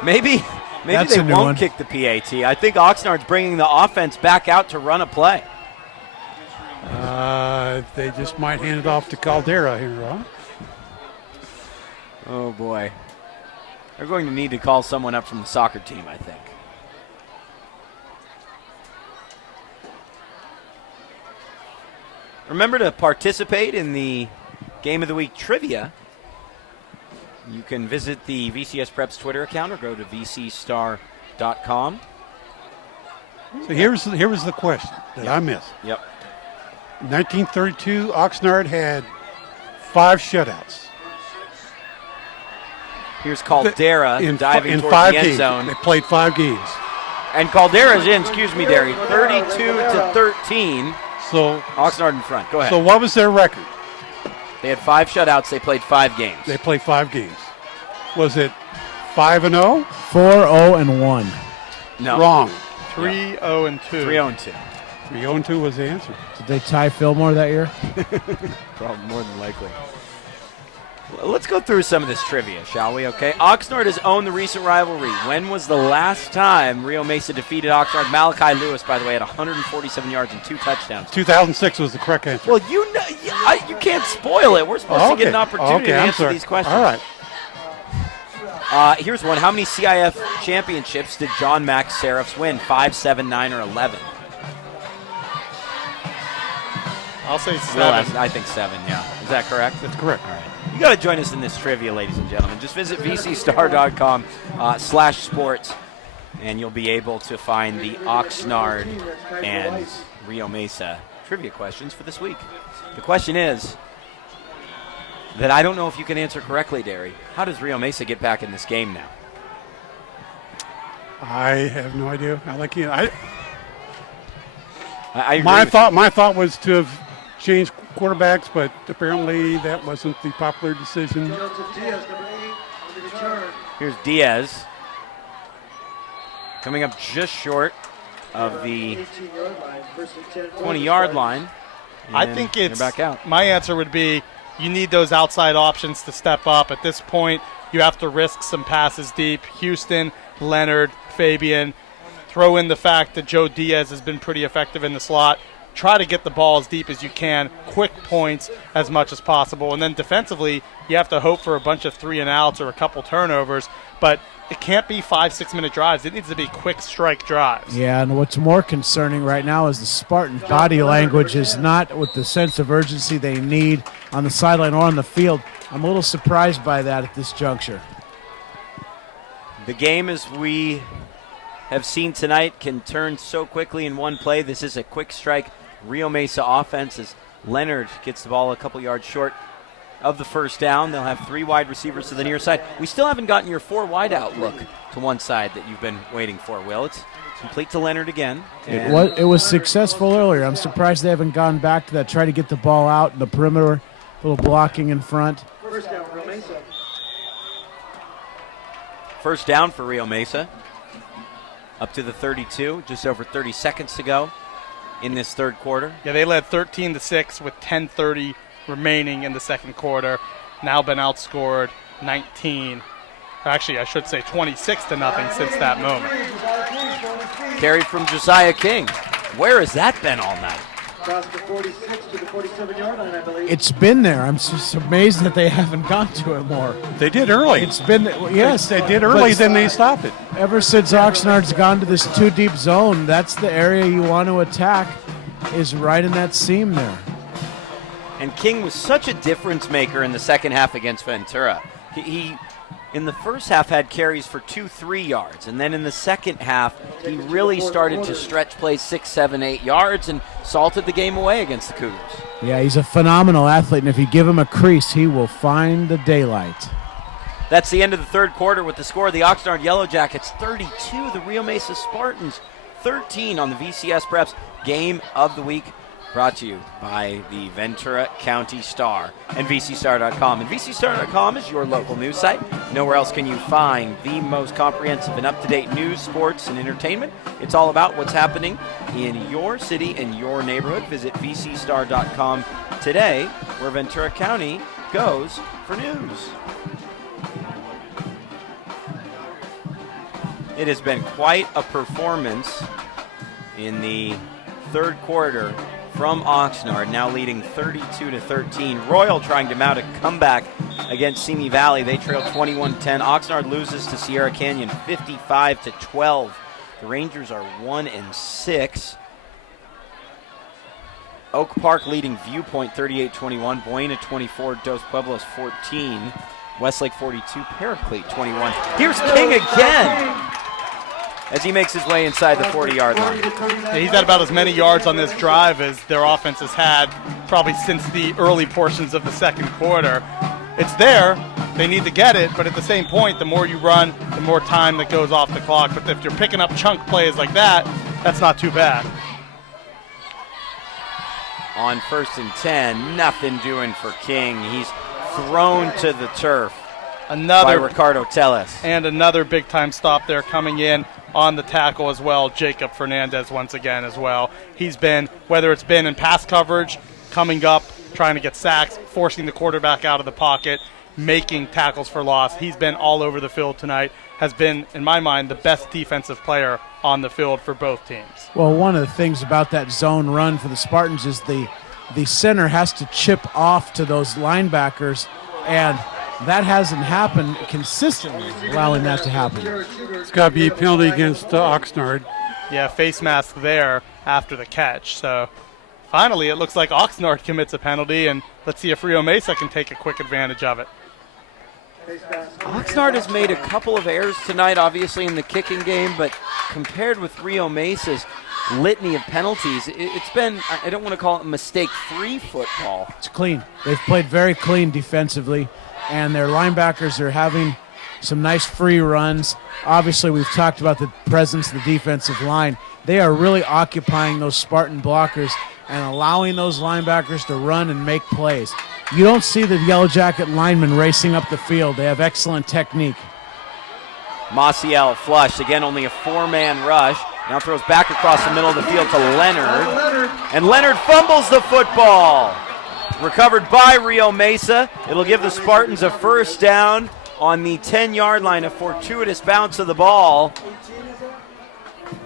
Maybe That's they a new won't one. kick the PAT. I think Oxnard's bringing the offense back out to run a play. They just might hand it off to Caldera here, huh? Oh, boy. They're going to need to call someone up from the soccer team, I think. Remember to participate in the Game of the Week trivia. You can visit the VCS Preps Twitter account or go to vcstar.com. So here was the question that I missed. Yep. 1932, Oxnard had 5 shutouts. Here's Caldera diving in towards 5 the end games. zone. They played 5 games. And Caldera's in, excuse me, Derry, 32-13. So Oxnard in front. Go ahead. So what was their record? They had 5 shutouts. They played 5 games. They played 5 games. Was it 5-0? 4-0-1. No. Wrong. 3-0-2. 3-0-2. 3-0-2 was the answer. Did they tie Fillmore that year? Probably more than likely. Let's go through some of this trivia, shall we? Okay. Oxnard has owned the recent rivalry. When was the last time Rio Mesa defeated Oxnard? Malachi Lewis, by the way, had 147 yards and 2 touchdowns. 2006 was the correct answer. Well, you know, you can't spoil it. We're supposed to get an opportunity to answer these questions. All right. Here's one. How many CIF championships did John Mack's Seraphs win? 5, 7, 9, or 11? I'll say 7. I think 7, yeah. Is that correct? That's correct. All right. You got to join us in this trivia, ladies and gentlemen. Just visit vcstar.com/sports, and you'll be able to find the Oxnard and Rio Mesa trivia questions for this week. The question is that I don't know if you can answer correctly, Derry. How does Rio Mesa get back in this game now? I have no idea. I like you. I agree My with you. thought was to have changed quarterbacks, but apparently that wasn't the popular decision. Joseph Diaz, number 8, on the return. Here's Diaz coming up just short of the 18-yard line, first and 10. 20-yard line. I and think they're it's back out. my answer would be you need those outside options to step up. At this point, you have to risk some passes deep. Houston, Leonard, Fabian. Throw in the fact that Joe Diaz has been pretty effective in the slot. Try to get the ball as deep as you can, quick points as much as possible. And then defensively, you have to hope for a bunch of 3-and-outs or a couple turnovers. But it can't be 5-6 minute drives. It needs to be quick strike drives. Yeah, and what's more concerning right now is the Spartan body language is not with the sense of urgency they need on the sideline or on the field. I'm a little surprised by that at this juncture. The game, as we have seen tonight, can turn so quickly in one play. This is a quick strike Rio Mesa offense as Leonard gets the ball a couple yards short of the first down. They'll have 3 wide receivers to the near side. We still haven't gotten your 4 wide out look to one side that you've been waiting for, Will. It's complete to Leonard again. It was successful earlier. I'm surprised they haven't gone back to that, try to get the ball out in the perimeter, a little blocking in front. First down, Rio Mesa. First down for Rio Mesa. Up to the 32, just over 30 seconds to go in this third quarter. Yeah, they led 13-6 with 10:30 remaining in the second quarter. Now been outscored 19. Actually, I should say 26-0 since that moment. Carried from Josiah King. Where has that been all night? Across the 46 to the 47-yard line, I believe. It's been there. I'm just amazed that they haven't gone to it more. They did early. It's been, yes. They did early, but then they stopped it. Ever since Oxnard's gone to this too deep zone, that's the area you want to attack, is right in that seam there. And King was such a difference maker in the second half against Ventura. He in the first half had carries for 2-3 yards, and then in the second half he really started to stretch plays 6, 7, 8 yards and salted the game away against the Cougars. Yeah, he's a phenomenal athlete, and if you give him a crease, he will find the daylight. That's the end of the third quarter with the score. The Oxnard Yellow Jackets 32, the Rio Mesa Spartans 13 on the VCS Preps Game of the Week. Brought to you by the Ventura County Star and VCStar.com. And VCStar.com is your local news site. Nowhere else can you find the most comprehensive and up-to-date news, sports, and entertainment. It's all about what's happening in your city and your neighborhood. Visit VCStar.com today, where Ventura County goes for news. It has been quite a performance in the third quarter from Oxnard, now leading 32-13. Royal trying to mount a comeback against Simi Valley. They trail 21-10. Oxnard loses to Sierra Canyon 55-12. The Rangers are 1-6. Oak Park leading Viewpoint 38-21. Buena 24. Dos Pueblos 14. Westlake 42. Paraclete 21. Here's King again as he makes his way inside the 40-yard line. Yeah, he's had about as many yards on this drive as their offense has had probably since the early portions of the second quarter. It's there. They need to get it, but at the same point, the more you run, the more time that goes off the clock. But if you're picking up chunk plays like that, that's not too bad. On 1st and 10, nothing doing for King. He's thrown to the turf by Ricardo Tellez. And another big-time stop there coming in on the tackle as well, Jacob Fernandez once again as well. He's been, whether it's been in pass coverage, coming up, trying to get sacks, forcing the quarterback out of the pocket, making tackles for loss. He's been all over the field tonight, has been, in my mind, the best defensive player on the field for both teams. Well, one of the things about that zone run for the Spartans is the center has to chip off to those linebackers, and that hasn't happened consistently, allowing that to happen. It's got to be a penalty against Oxnard. Yeah, face mask there after the catch. So finally, it looks like Oxnard commits a penalty, and let's see if Rio Mesa can take a quick advantage of it. Oxnard has made a couple of errors tonight, obviously, in the kicking game, but compared with Rio Mesa's litany of penalties, it's been, I don't want to call it mistake-free football. It's clean. They've played very clean defensively, and their linebackers are having some nice free runs. Obviously, we've talked about the presence of the defensive line. They are really occupying those Spartan blockers and allowing those linebackers to run and make plays. You don't see the Yellow Jacket linemen racing up the field. They have excellent technique. Maciel flushed. Again, only a four-man rush. Now throws back across the middle of the field to Leonard. And Leonard fumbles the football. Recovered by Rio Mesa. It'll give the Spartans a first down on the 10-yard line, a fortuitous bounce of the ball.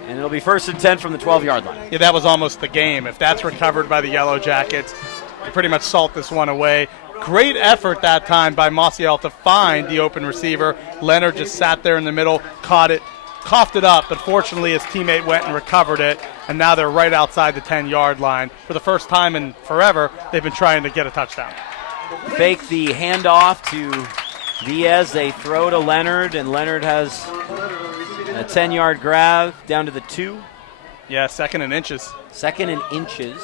And it'll be 1st and 10 from the 12-yard line. Yeah, that was almost the game. If that's recovered by the Yellow Jackets, they pretty much salt this one away. Great effort that time by Maciel to find the open receiver. Leonard just sat there in the middle, caught it, coughed it up, but fortunately his teammate went and recovered it, and now they're right outside the 10-yard line. For the first time in forever, they've been trying to get a touchdown. Fake the handoff to Diaz. They throw to Leonard, and Leonard has a 10-yard grab down to the 2. Yeah, 2nd and inches. 2nd and inches.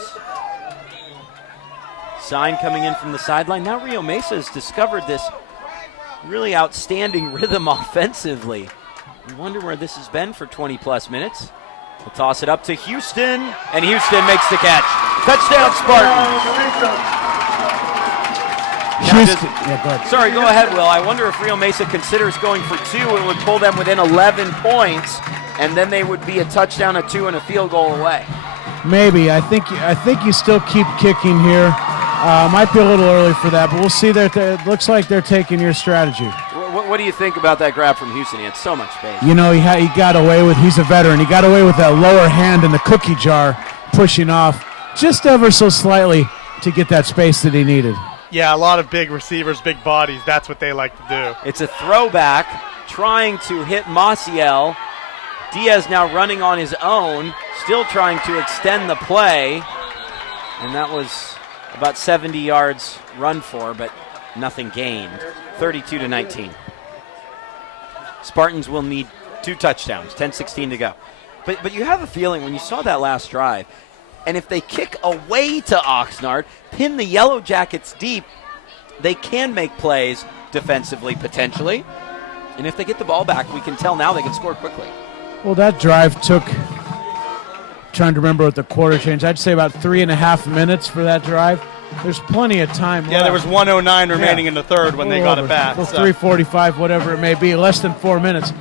Sign coming in from the sideline. Now Rio Mesa has discovered this really outstanding rhythm offensively. I wonder where this has been for 20-plus minutes. We'll toss it up to Houston, and Houston makes the catch. Touchdown, Spartans. Houston. Yeah, go ahead. Sorry, go ahead, Will. I wonder if Rio Mesa considers going for 2. It would pull them within 11 points, and then they would be a touchdown, a 2, and a field goal away. Maybe. I think you still keep kicking here. Might be a little early for that, but we'll see. It looks like they're taking your strategy. What do you think about that grab from Houston? He had so much space. You know, he got away with, he's a veteran. He got away with that lower hand in the cookie jar, pushing off. just ever so slightly to get that space that he needed. Yeah, a lot of big receivers, big bodies. That's what they like to do. It's a throwback, trying to hit Maciel. Diaz now running on his own, still trying to extend the play. And that was about 70 yards run for, but nothing gained. 32-19. Spartans will need 2 touchdowns, 10:16 to go. But you have a feeling when you saw that last drive, and if they kick away to Oxnard, pin the Yellow Jackets deep, they can make plays defensively potentially. And if they get the ball back, we can tell now they can score quickly. Well, that drive took, trying to remember what the quarter change, I'd say about 3.5 minutes for that drive. There's plenty of time left. Yeah, there was 1:09 remaining in the third when they got it back. Well, 3:45, whatever it may be, less than 4 minutes.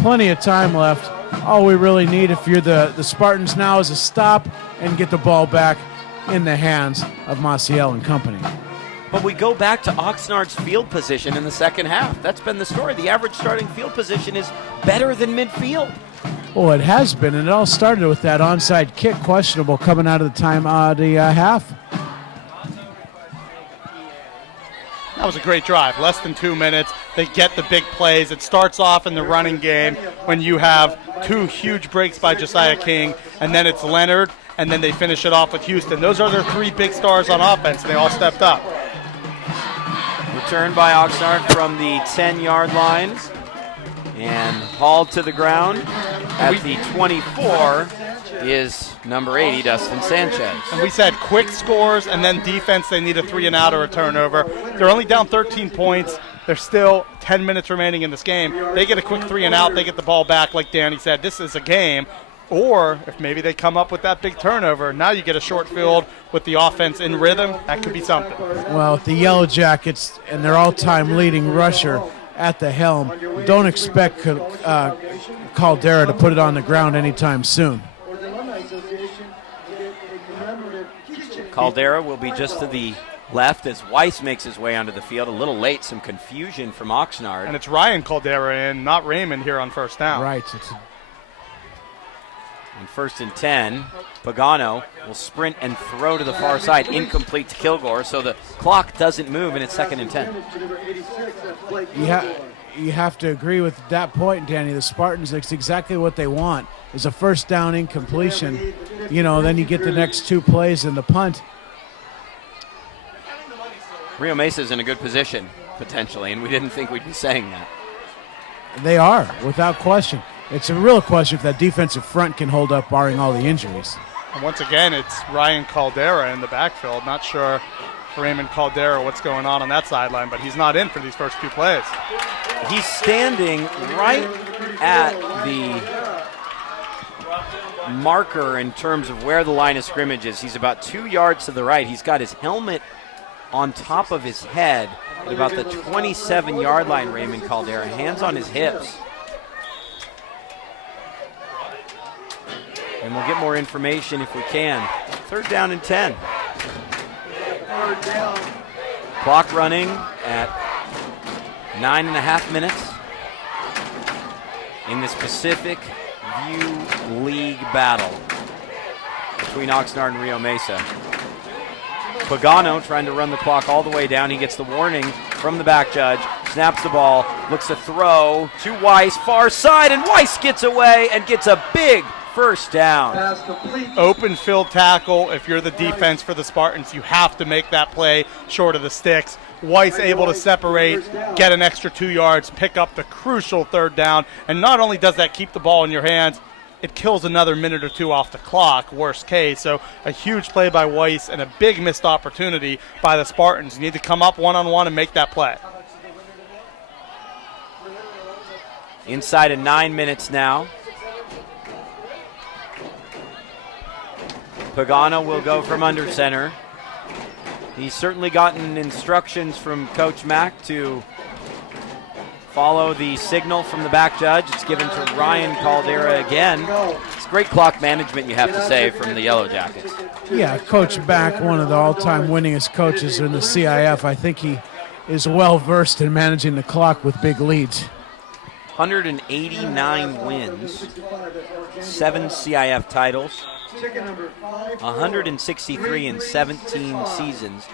Plenty of time left. All we really need if you're the Spartans now is a stop and get the ball back in the hands of Maciel and company. But we go back to Oxnard's field position in the second half. That's been the story. The average starting field position is better than midfield. Well, it has been, and it all started with that onside kick, questionable, coming out of the half. That was a great drive. Less than 2 minutes. They get the big plays. It starts off in the running game when you have 2 huge breaks by Josiah King, and then it's Leonard, and then they finish it off with Houston. Those are their 3 big stars on offense, and they all stepped up. Return by Oxnard from the 10-yard line and hauled to the ground. At the 24 is number 80, Dustin Sanchez. And we said quick scores and then defense, they need a 3 and out or a turnover. They're only down 13 points. There's still 10 minutes remaining in this game. They get a quick 3 and out. They get the ball back. Like Danny said, this is a game. Or if maybe they come up with that big turnover, now you get a short field with the offense in rhythm. That could be something. Well, the Yellow Jackets and their all-time leading rusher at the helm, don't expect Caldera to put it on the ground anytime soon. Caldera will be just to the left as Weiss makes his way onto the field. A little late, some confusion from Oxnard. And it's Ryan Caldera in, not Raymond here on first down. Right. On 1st and 10, Pagano will sprint and throw to the far side, incomplete to Kilgore, so the clock doesn't move, and it's 2nd and 10. You have to agree with that point, Danny. The Spartans, it's exactly what they want, is a first down incompletion. Then you get the next 2 plays in the punt. Rio Mesa is in a good position, potentially, and we didn't think we'd be saying that. They are, without question. It's a real question if that defensive front can hold up, barring all the injuries. And once again, it's Ryan Caldera in the backfield. Not sure for Raymond Caldera what's going on that sideline, but he's not in for these first 2 plays. He's standing right at the marker in terms of where the line of scrimmage is. He's about 2 yards to the right. He's got his helmet on top of his head at about the 27-yard line, Raymond Caldera. Hands on his hips. And we'll get more information if we can. 3rd down and 10. Clock running at 9.5 minutes in this Pacific View League battle between Oxnard and Rio Mesa. Pagano trying to run the clock all the way down. He gets the warning from the back judge, snaps the ball, looks to throw to Weiss, far side, and Weiss gets away and gets a big first down. Open field tackle. If you're the defense for the Spartans, you have to make that play short of the sticks. Weiss able to separate, get an extra 2 yards, pick up the crucial 3rd down. And not only does that keep the ball in your hands, it kills another minute or 2 off the clock, worst case. So a huge play by Weiss and a big missed opportunity by the Spartans. You need to come up one-on-one and make that play. Inside of 9 minutes now. Pagano will go from under center. He's certainly gotten instructions from Coach Mack to follow the signal from the back judge. It's given to Ryan Caldera again. It's great clock management, you have to say, from the Yellow Jackets. Yeah, Coach Mack, one of the all-time winningest coaches in the CIF. I think he is well-versed in managing the clock with big leads. 189 wins, 7 CIF titles, Ticket number 163 in 17 seasons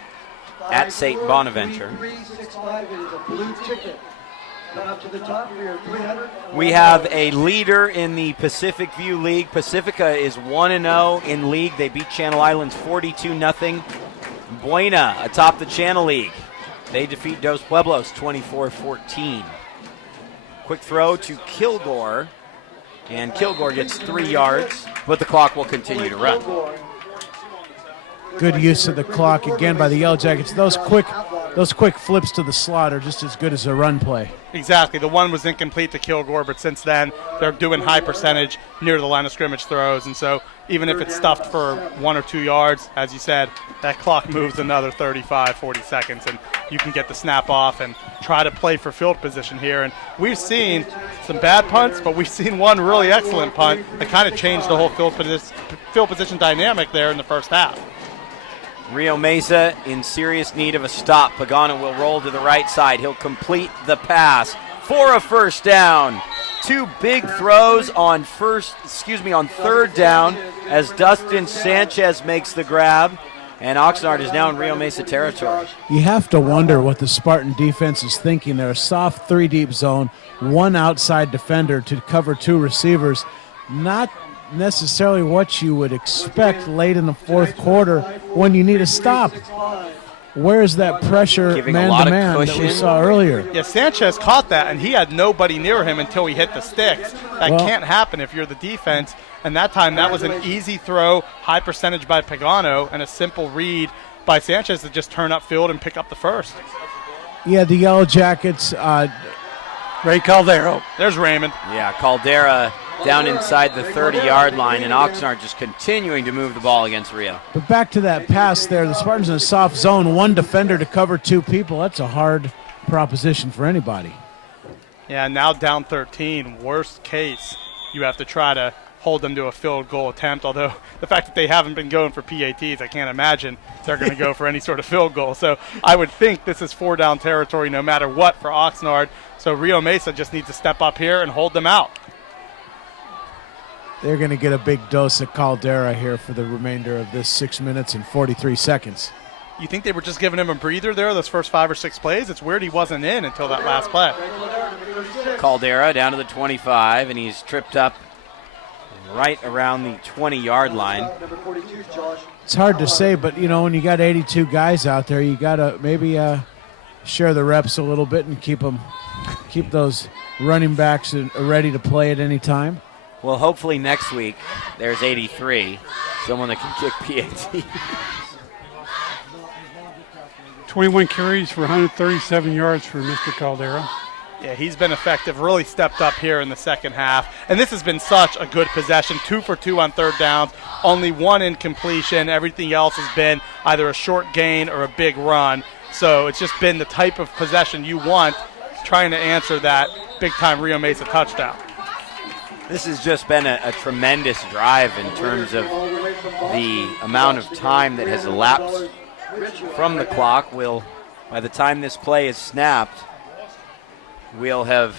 at St. Bonaventure. 5365. It is a blue ticket. Come up to the top for your 300. We have a leader in the Pacific View League. Pacifica is 1-0 in league. They beat Channel Islands 42-0. Buena atop the Channel League. They defeat Dos Pueblos 24-14. Quick throw to Kilgore, and Kilgore gets 3 yards, but the clock will continue to run. Good use of the clock again by the Yellow Jackets. Those quick flips to the slot are just as good as a run play. Exactly. The one was incomplete to Kilgore, but since then they're doing high percentage near the line of scrimmage throws. And so even if it's stuffed for 1 or 2 yards, as you said, that clock moves another 35, 40 seconds, and you can get the snap off and try to play for field position here. And we've seen some bad punts, but we've seen one really excellent punt that kind of changed the whole field position dynamic there in the first half. Rio Mesa in serious need of a stop. Pagano will roll to the right side. He'll complete the pass for a first down. 2 big throws on third down as Dustin Sanchez makes the grab, and Oxnard is now in Rio Mesa territory. You have to wonder what the Spartan defense is thinking. They're a soft 3-deep zone, 1 outside defender to cover 2 receivers. Not necessarily what you would expect late in the fourth quarter when you need a stop. Where is that pressure man-to-man that we saw earlier? Yeah, Sanchez caught that, and he had nobody near him until he hit the sticks. That can't happen if you're the defense, and that time that was an easy throw, high percentage by Pagano, and a simple read by Sanchez to just turn upfield and pick up the first. Yeah, the Yellow Jackets. Ray Caldero. There's Raymond. Yeah, Caldera down inside the 30-yard line, and Oxnard just continuing to move the ball against Rio. But back to that pass there, the Spartans in a soft zone, 1 defender to cover 2 people. That's a hard proposition for anybody. Yeah, now down 13. Worst case, you have to try to hold them to a field goal attempt, although the fact that they haven't been going for PATs, I can't imagine they're going to go for any sort of field goal. So I would think this is 4-down territory no matter what for Oxnard. So Rio Mesa just needs to step up here and hold them out. They're going to get a big dose of Caldera here for the remainder of this 6 minutes and 43 seconds. You think they were just giving him a breather there, those first 5 or 6 plays? It's weird he wasn't in until that last play. Caldera down to the 25, and he's tripped up right around the 20-yard line. It's hard to say, but, you know, when you got 82 guys out there, you got to maybe share the reps a little bit and keep those running backs ready to play at any time. Well, hopefully next week there's 83, someone that can kick PAT. 21 carries for 137 yards for Mr. Caldera. Yeah, he's been effective, really stepped up here in the second half. And this has been such a good possession, 2 for 2 on third downs, only 1 incompletion. Everything else has been either a short gain or a big run. So it's just been the type of possession you want, trying to answer that big-time Rio Mesa touchdown. This has just been a tremendous drive in terms of the amount of time that has elapsed from the clock. By the time this play is snapped, we'll have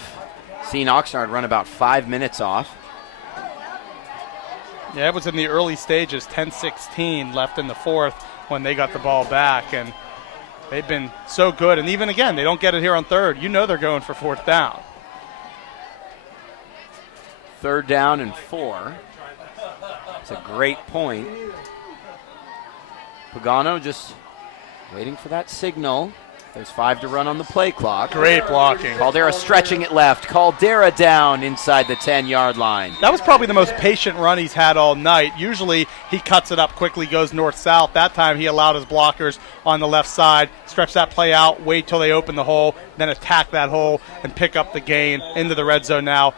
seen Oxnard run about 5 minutes off. Yeah, it was in the early stages, 10-16 left in the fourth when they got the ball back, and they've been so good. And even again, they don't get it here on third. You know they're going for fourth down. 3rd down and 4. It's a great point. Pagano just waiting for that signal. There's 5 to run on the play clock. Great blocking. Caldera stretching it left. Caldera down inside the 10-yard line. That was probably the most patient run he's had all night. Usually he cuts it up quickly, goes north-south. That time he allowed his blockers on the left side, stretch that play out, wait till they open the hole, then attack that hole and pick up the gain into the red zone now.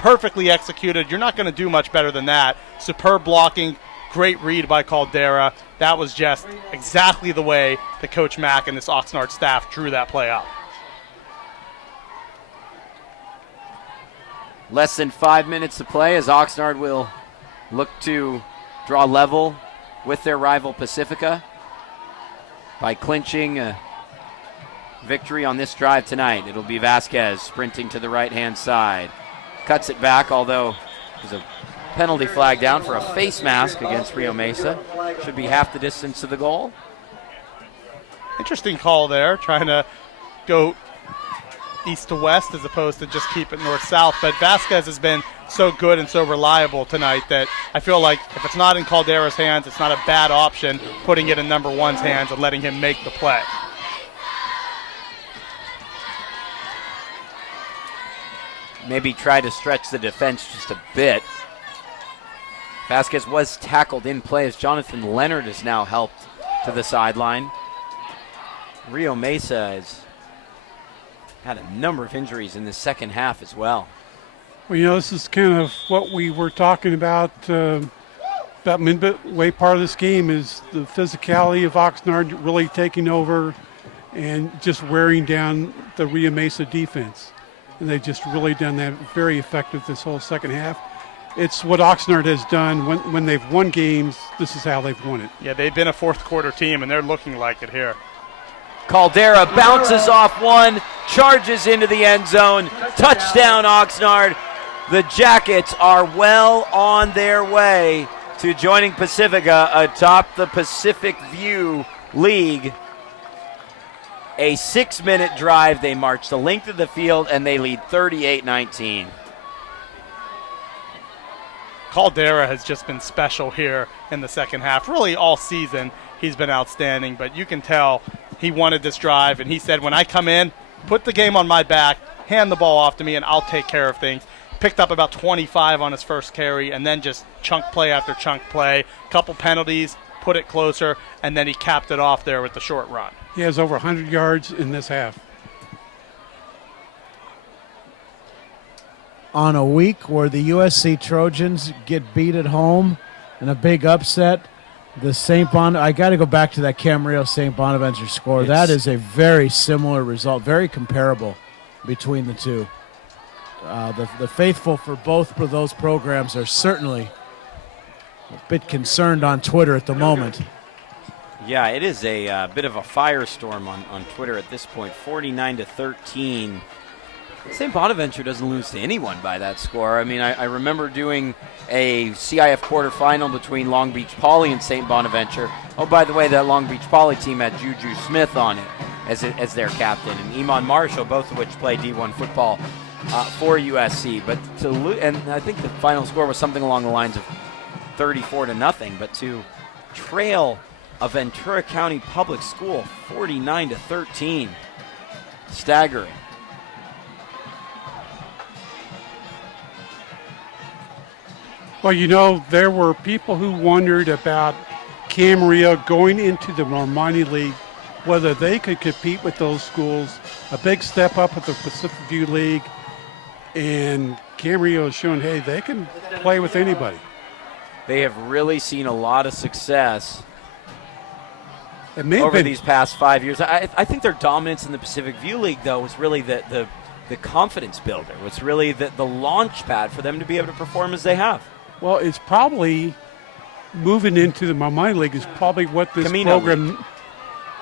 Perfectly executed. You're not going to do much better than that. Superb blocking. Great read by Caldera. That was just exactly the way that Coach Mack and this Oxnard staff drew that play up. Less than 5 minutes to play as Oxnard will look to draw level with their rival Pacifica by clinching a victory on this drive tonight. It'll be Vasquez sprinting to the right-hand side. Cuts it back, although it was a Penalty flag down for a face mask against Rio Mesa. Should be half the distance to the goal. Interesting call there, trying to go east to west as opposed to just keep it north-south. But Vasquez has been so good and so reliable tonight that I feel like if it's not in Caldera's hands, it's not a bad option putting it in number one's hands and letting him make the play. Maybe try to stretch the defense just a bit. Vasquez was tackled in play as Jonathan Leonard is now helped to the sideline. Rio Mesa has had a number of injuries in the second half as well. Well, this is kind of what we were talking about midway part of this game is the physicality of Oxnard really taking over and just wearing down the Rio Mesa defense. And they've just really done that very effective this whole second half. It's what Oxnard has done when they've won games. This is how they've won it. Yeah, they've been a fourth quarter team, and they're looking like it here. Caldera bounces off one, charges into the end zone. Touchdown, Oxnard. The Jackets are well on their way to joining Pacifica atop the Pacific View League. A 6-minute drive. They march the length of the field, and they lead 38-19. Caldera has just been special here in the second half. Really all season he's been outstanding, but you can tell he wanted this drive, and he said, when I come in, put the game on my back, hand the ball off to me, and I'll take care of things. Picked up about 25 on his first carry, and then just chunk play after chunk play. Couple penalties, put it closer, and then he capped it off there with the short run. He has over 100 yards in this half. On a week where the USC Trojans get beat at home in a big upset, I got to go back to that Camarillo St. Bonaventure score. That is a very similar result, very comparable between the two. The faithful for both of those programs are certainly a bit concerned on Twitter at the moment. Yeah, it is a bit of a firestorm on Twitter at this point, 49-13. St. Bonaventure doesn't lose to anyone by that score. I mean, I remember doing a CIF quarterfinal between Long Beach Poly and St. Bonaventure. Oh, by the way, that Long Beach Poly team had Juju Smith on it as their captain, and Iman Marshall, both of which play D1 football for USC. But and I think the final score was something along the lines of 34-0. But to trail a Ventura County public school 49-13, staggering. Well, there were people who wondered about Camarillo going into the Marmani League, whether they could compete with those schools. A big step up at the Pacific View League, and Camarillo has shown, hey, they can play with anybody. They have really seen a lot of success over these past 5 years. I think their dominance in the Pacific View League, though, was really the confidence builder. Was really the launch pad for them to be able to perform as they have. Well, it's probably moving into the Marmani League is probably what this program. League.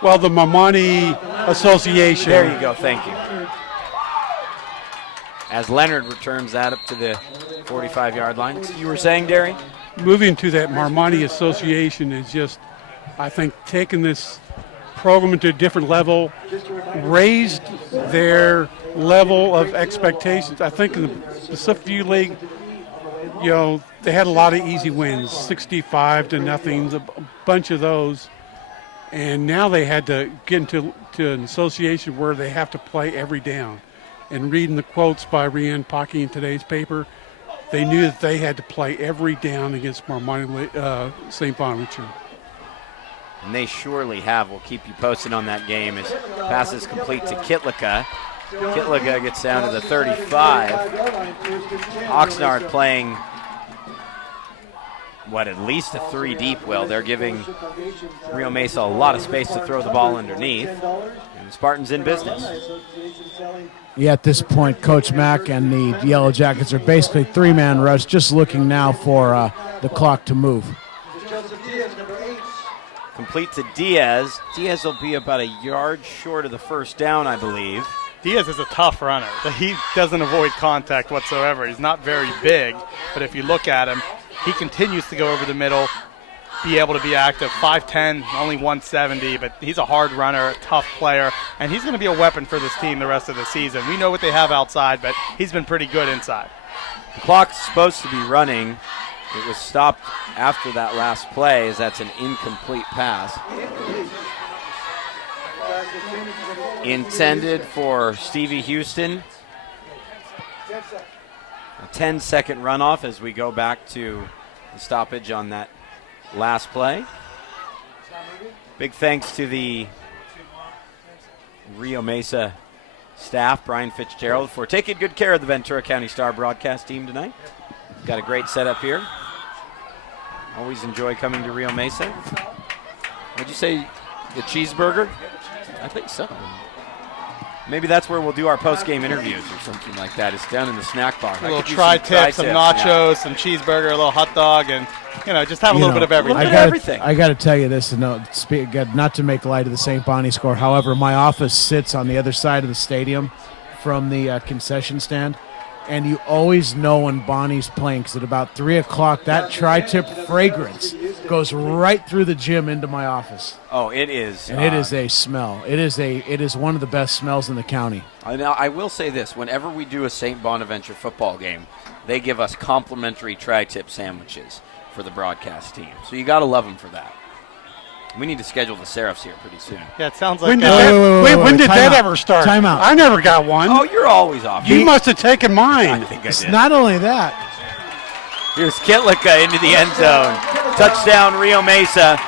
Well, the Marmani Association. There you go. Thank you. As Leonard returns that up to the 45-yard line. You were saying, Derry? Moving to that Marmani Association is just, I think, taking this program to a different level, raised their level of expectations. I think in the Pacific View League, they had a lot of easy wins, 65-0, a bunch of those. And now they had to get into an association where they have to play every down. And reading the quotes by Rianne Pocky in today's paper, they knew that they had to play every down against Marmani St. Bonaventure. And they surely have. We'll keep you posted on that game as passes complete to Kitlika. Kitlika gets down to the 35. Oxnard playing, at least a 3 deep, Will. They're giving Rio Mesa a lot of space to throw the ball underneath. And the Spartans in business. Yeah, at this point, Coach Mack and the Yellow Jackets are basically 3-man rush, just looking now for the clock to move. Complete to Diaz. Diaz will be about a yard short of the first down, I believe. Diaz is a tough runner. He doesn't avoid contact whatsoever. He's not very big, but if you look at him, he continues to go over the middle, be able to be active. 5'10", only 170, but he's a hard runner, a tough player, and he's going to be a weapon for this team the rest of the season. We know what they have outside, but he's been pretty good inside. The clock's supposed to be running. It was stopped after that last play, as that's an incomplete pass. Intended for Stevie Houston. A 10-second runoff as we go back to the stoppage on that last play. Big thanks to the Rio Mesa staff, Brian Fitzgerald, for taking good care of the Ventura County Star broadcast team tonight. Got a great setup here. Always enjoy coming to Rio Mesa. What'd you say, the cheeseburger? I think so. Maybe that's where we'll do our post-game interviews or something like that. It's down in the snack bar. A little tri-tip, some nachos, some cheeseburger, a little hot dog, and just have a little bit of everything. I got to tell you this, and not to make light of the St. Bonnie score. However, my office sits on the other side of the stadium from the concession stand, and you always know when Bonnie's playing because at about 3 o'clock, that tri-tip fragrance goes right through the gym into my office. Oh, it is. And it is a smell. It is one of the best smells in the county. Now, I will say this. Whenever we do a St. Bonaventure football game, they give us complimentary tri-tip sandwiches for the broadcast team. So you got to love them for that. We need to schedule the Seraphs here pretty soon. Yeah, it sounds like when did that ever start? Time out. I never got one. Oh, you're always off. You must have taken mine. I think I It's did. not only that. Here's Kitlika into the end zone. Touchdown, Rio Mesa.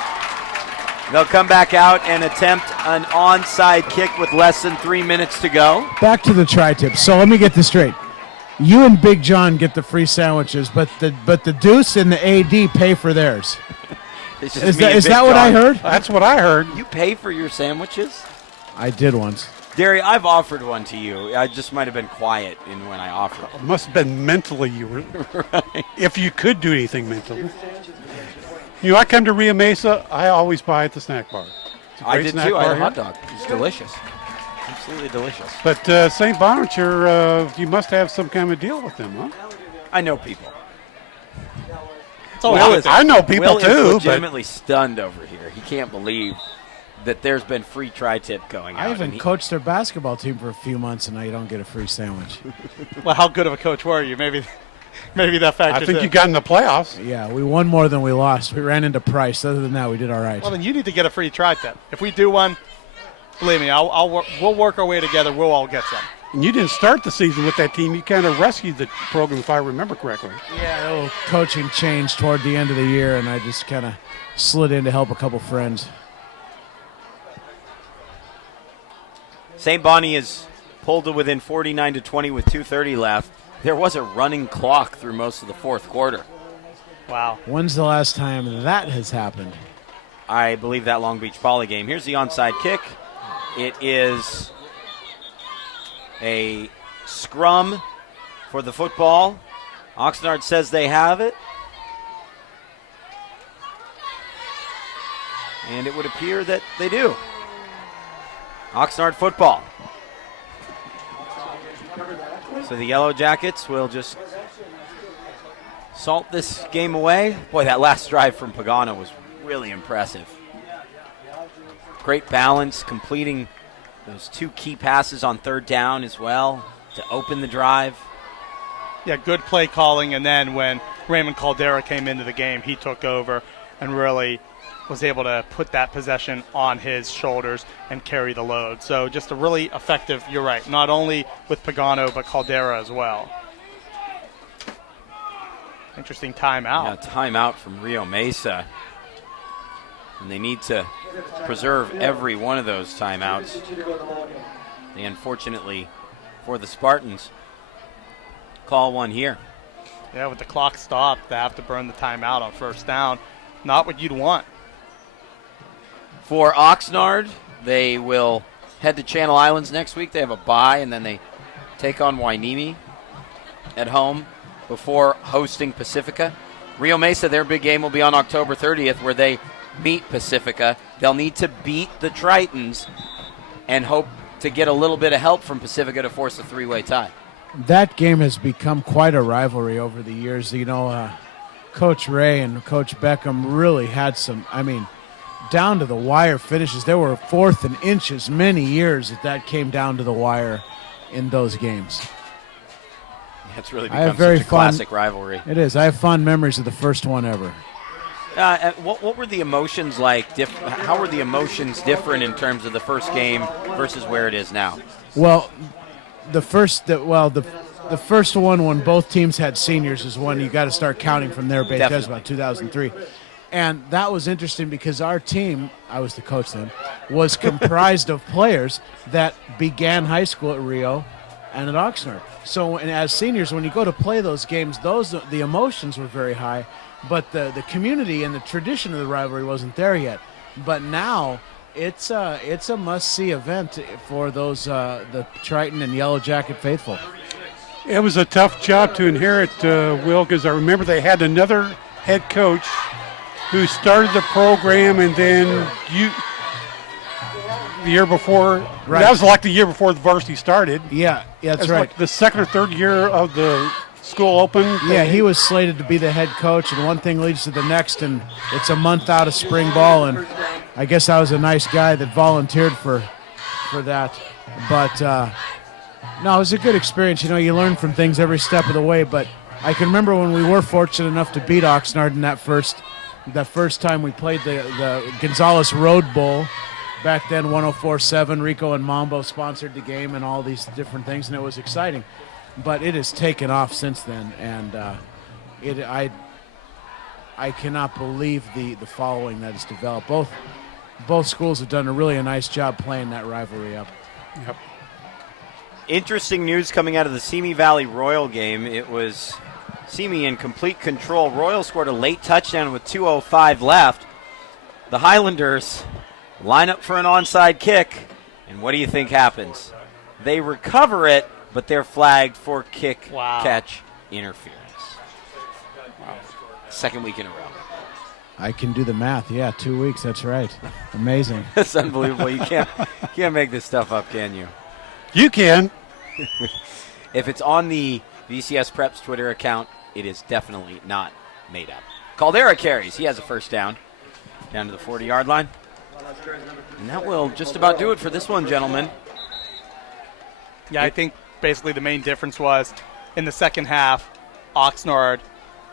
They'll come back out and attempt an onside kick with less than 3 minutes to go. Back to the tri-tip. So let me get this straight. You and Big John get the free sandwiches, but the Deuce and the AD pay for theirs. Is that what I heard? That's what I heard. You pay for your sandwiches? I did once. Derry, I've offered one to you. I just might have been quiet when I offered it. It must have been mentally you were. Right. If you could do anything mentally. I come to Rio Mesa, I always buy at the snack bar. I did too. I had a hot here. dog. It's delicious. Absolutely delicious. But St. Bonaventure, you must have some kind of deal with them, huh? I know people. I know people Will too. is legitimately stunned over here. He can't believe that there's been free tri-tip going out. I even coached their basketball team for a few months, and now you don't get a free sandwich. Well, how good of a coach were you? Maybe that factors I think in. you got in the playoffs. Yeah, we won more than we lost. We ran into Price. Other than that, we did all right. Well, then you need to get a free tri-tip. If we do one, believe me, we'll work our way together. We'll all get some. And you didn't start the season with that team. You kind of rescued the program, if I remember correctly. Yeah, a little coaching change toward the end of the year, and I just kind of slid in to help a couple friends. St. Bonnie is pulled to within 49-20 with 2:30 left. There was a running clock through most of the fourth quarter. Wow. When's the last time that has happened? I believe that Long Beach Poly game. Here's the onside kick. It is a scrum for the football. Oxnard says they have it. And it would appear that they do. Oxnard football. So the Yellow Jackets will just salt this game away. Boy, that last drive from Pagano was really impressive. Great balance, completing those two key passes on third down as well to open the drive. Yeah, good play calling, and then when Raymond Caldera came into the game, he took over and really was able to put that possession on his shoulders and carry the load. So just a really effective, you're right, not only with Pagano, but Caldera as well. Interesting timeout. Yeah, timeout from Rio Mesa. And they need to preserve every one of those timeouts. They unfortunately, for the Spartans, call one here. Yeah, with the clock stopped, they have to burn the timeout on first down. Not what you'd want. For Oxnard, they will head to Channel Islands next week. They have a bye, and then they take on Wainimi at home before hosting Pacifica. Rio Mesa, their big game will be on October 30th, where they meet Pacifica. They'll need to beat the Tritons and hope to get a little bit of help from Pacifica to force a three-way tie. That game has become quite a rivalry over the years. Coach Ray and Coach Beckham really had some, down to the wire finishes. There were 4th and inches many years that came down to the wire in those games. It's really become such a classic rivalry. It is. I have fond memories of the first one ever. What were the emotions like? How were the emotions different in terms of the first game versus where it is now? Well, the first one when both teams had seniors is when you got to start counting from their base. That was about 2003. And that was interesting because our team, I was the coach then, was comprised of players that began high school at Rio and at Oxnard. So and as seniors, when you go to play those games, the emotions were very high, but the community and the tradition of the rivalry wasn't there yet. But now it's a must-see event for those the Triton and Yellow Jacket faithful. It was a tough job to inherit, Will, because I remember they had another head coach who started the program, and then the year before, right. That was like the year before the varsity started. Yeah, that's right. Like the second or third year of the school opened. Yeah, he was slated to be the head coach, and one thing leads to the next, and it's a month out of spring ball, and I guess I was a nice guy that volunteered for that. But no, it was a good experience. You learn from things every step of the way, but I can remember when we were fortunate enough to beat Oxnard in that first time we played the Gonzales Road Bowl. Back then, 104.7, Rico and Mambo sponsored the game and all these different things, and it was exciting. But it has taken off since then, and I cannot believe the following that has developed. Both schools have done a nice job playing that rivalry up. Yep. Interesting news coming out of the Simi Valley Royal game. It was Simi in complete control. Royal scored a late touchdown with 2:05 left. The Highlanders line up for an onside kick, and what do you think happens? They recover it, but they're flagged for catch interference. Wow. Second week in a row. I can do the math. Yeah, 2 weeks. That's right. Amazing. That's unbelievable. You can't make this stuff up, can you? You can. If it's on the VCS Preps Twitter account, it is definitely not made up. Caldera carries. He has a first down to the 40-yard line. And that will just about do it for this one, gentlemen. Yeah, I think basically the main difference was in the second half, Oxnard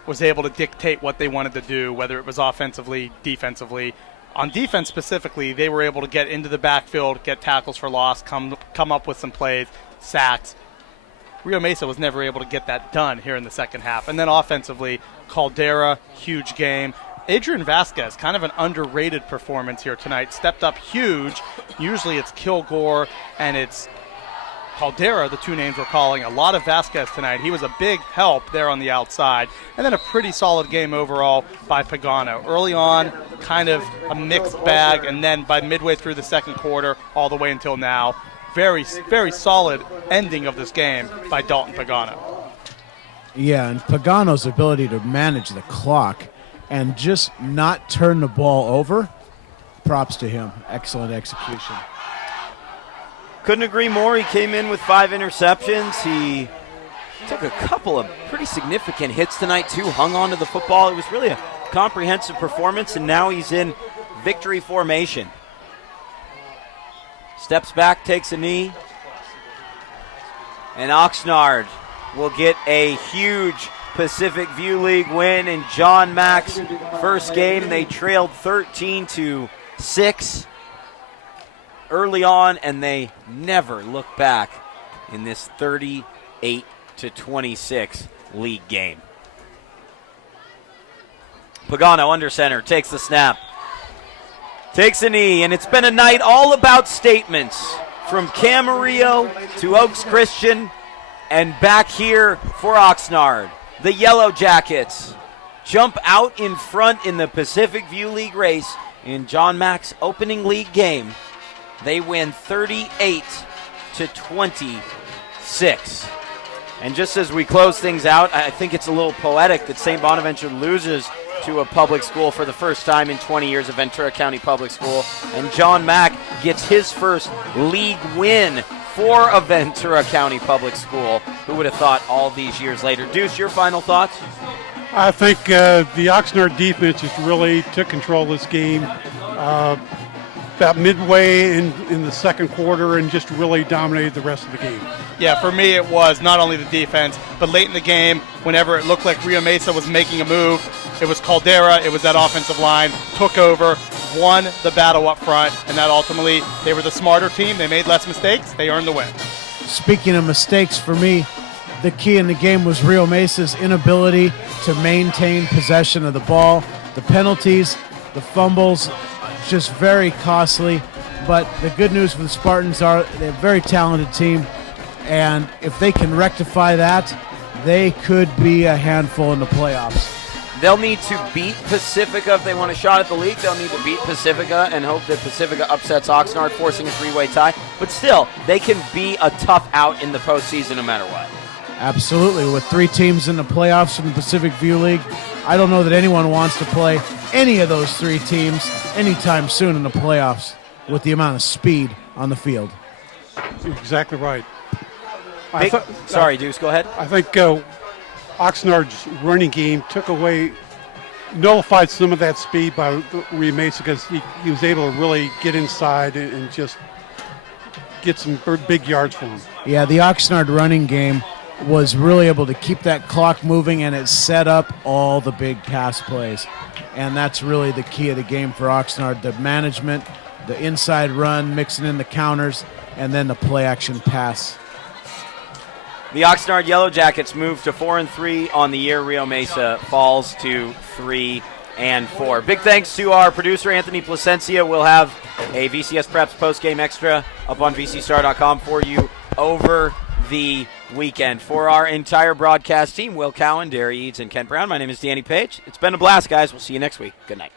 was able to dictate what they wanted to do, whether it was offensively, defensively. On defense specifically, they were able to get into the backfield, get tackles for loss, come up with some plays, sacks. Rio Mesa was never able to get that done here in the second half. And then offensively, Caldera, huge game. Adrian Vasquez, kind of an underrated performance here tonight, stepped up huge. Usually it's Kilgore and it's Caldera, the two names we're calling. A lot of Vasquez tonight. He was a big help there on the outside. And then a pretty solid game overall by Pagano. Early on, kind of a mixed bag, and then by midway through the second quarter, all the way until now, very, very solid ending of this game by Dalton Pagano. Yeah, and Pagano's ability to manage the clock and just not turn the ball over, props to him. Excellent execution. Couldn't agree more. He came in with 5 interceptions. He took a couple of pretty significant hits tonight, too. Hung on to the football. It was really a comprehensive performance, and now he's in victory formation. Steps back, takes a knee. And Oxnard will get a huge Pacific View League win in John Mack's first game. They trailed 13-6 early on, and they never looked back in this 38-26 league game. Pagano under center, takes the snap, takes a knee, and it's been a night all about statements from Camarillo to Oaks Christian and back here for Oxnard. The Yellow Jackets jump out in front in the Pacific View League race in John Mack's opening league game. They win 38-26. And just as we close things out, I think it's a little poetic that St. Bonaventure loses to a public school for the first time in 20 years of Ventura County Public School. And John Mack gets his first league win for a Ventura County Public School. Who would have thought all these years later? Deuce, your final thoughts? I think the Oxnard defense just really took control of this game about midway in the second quarter and just really dominated the rest of the game. Yeah, for me it was not only the defense, but late in the game, whenever it looked like Rio Mesa was making a move, it was Caldera, it was that offensive line, took over, won the battle up front, and that ultimately, they were the smarter team, they made less mistakes, they earned the win. Speaking of mistakes, for me, the key in the game was Rio Mesa's inability to maintain possession of the ball. The penalties, the fumbles, just very costly. But the good news for the Spartans are they're a very talented team, and if they can rectify that, they could be a handful in the playoffs. They'll need to beat Pacifica if they want a shot at the league. They'll need to beat Pacifica and hope that Pacifica upsets Oxnard, forcing a three-way tie. But still, they can be a tough out in the postseason no matter what. Absolutely. With 3 teams in the playoffs from the Pacific View League, I don't know that anyone wants to play any of those 3 teams anytime soon in the playoffs with the amount of speed on the field. Exactly right. Sorry, Deuce, go ahead. I think Oxnard's running game nullified some of that speed by Rio Mesa because he was able to really get inside and just get some big yards for him. Yeah, the Oxnard running game was really able to keep that clock moving, and it set up all the big pass plays. And that's really the key of the game for Oxnard, the management, the inside run, mixing in the counters, and then the play-action pass. The Oxnard Yellow Jackets move to 4-3 on the year. Rio Mesa falls to 3-4. Big thanks to our producer, Anthony Placencia. We'll have a VCS Preps post-game extra up on VCStar.com for you over the weekend. For our entire broadcast team, Will Cowan, Derry Eads, and Kent Brown, my name is Danny Page. It's been a blast, guys. We'll see you next week. Good night.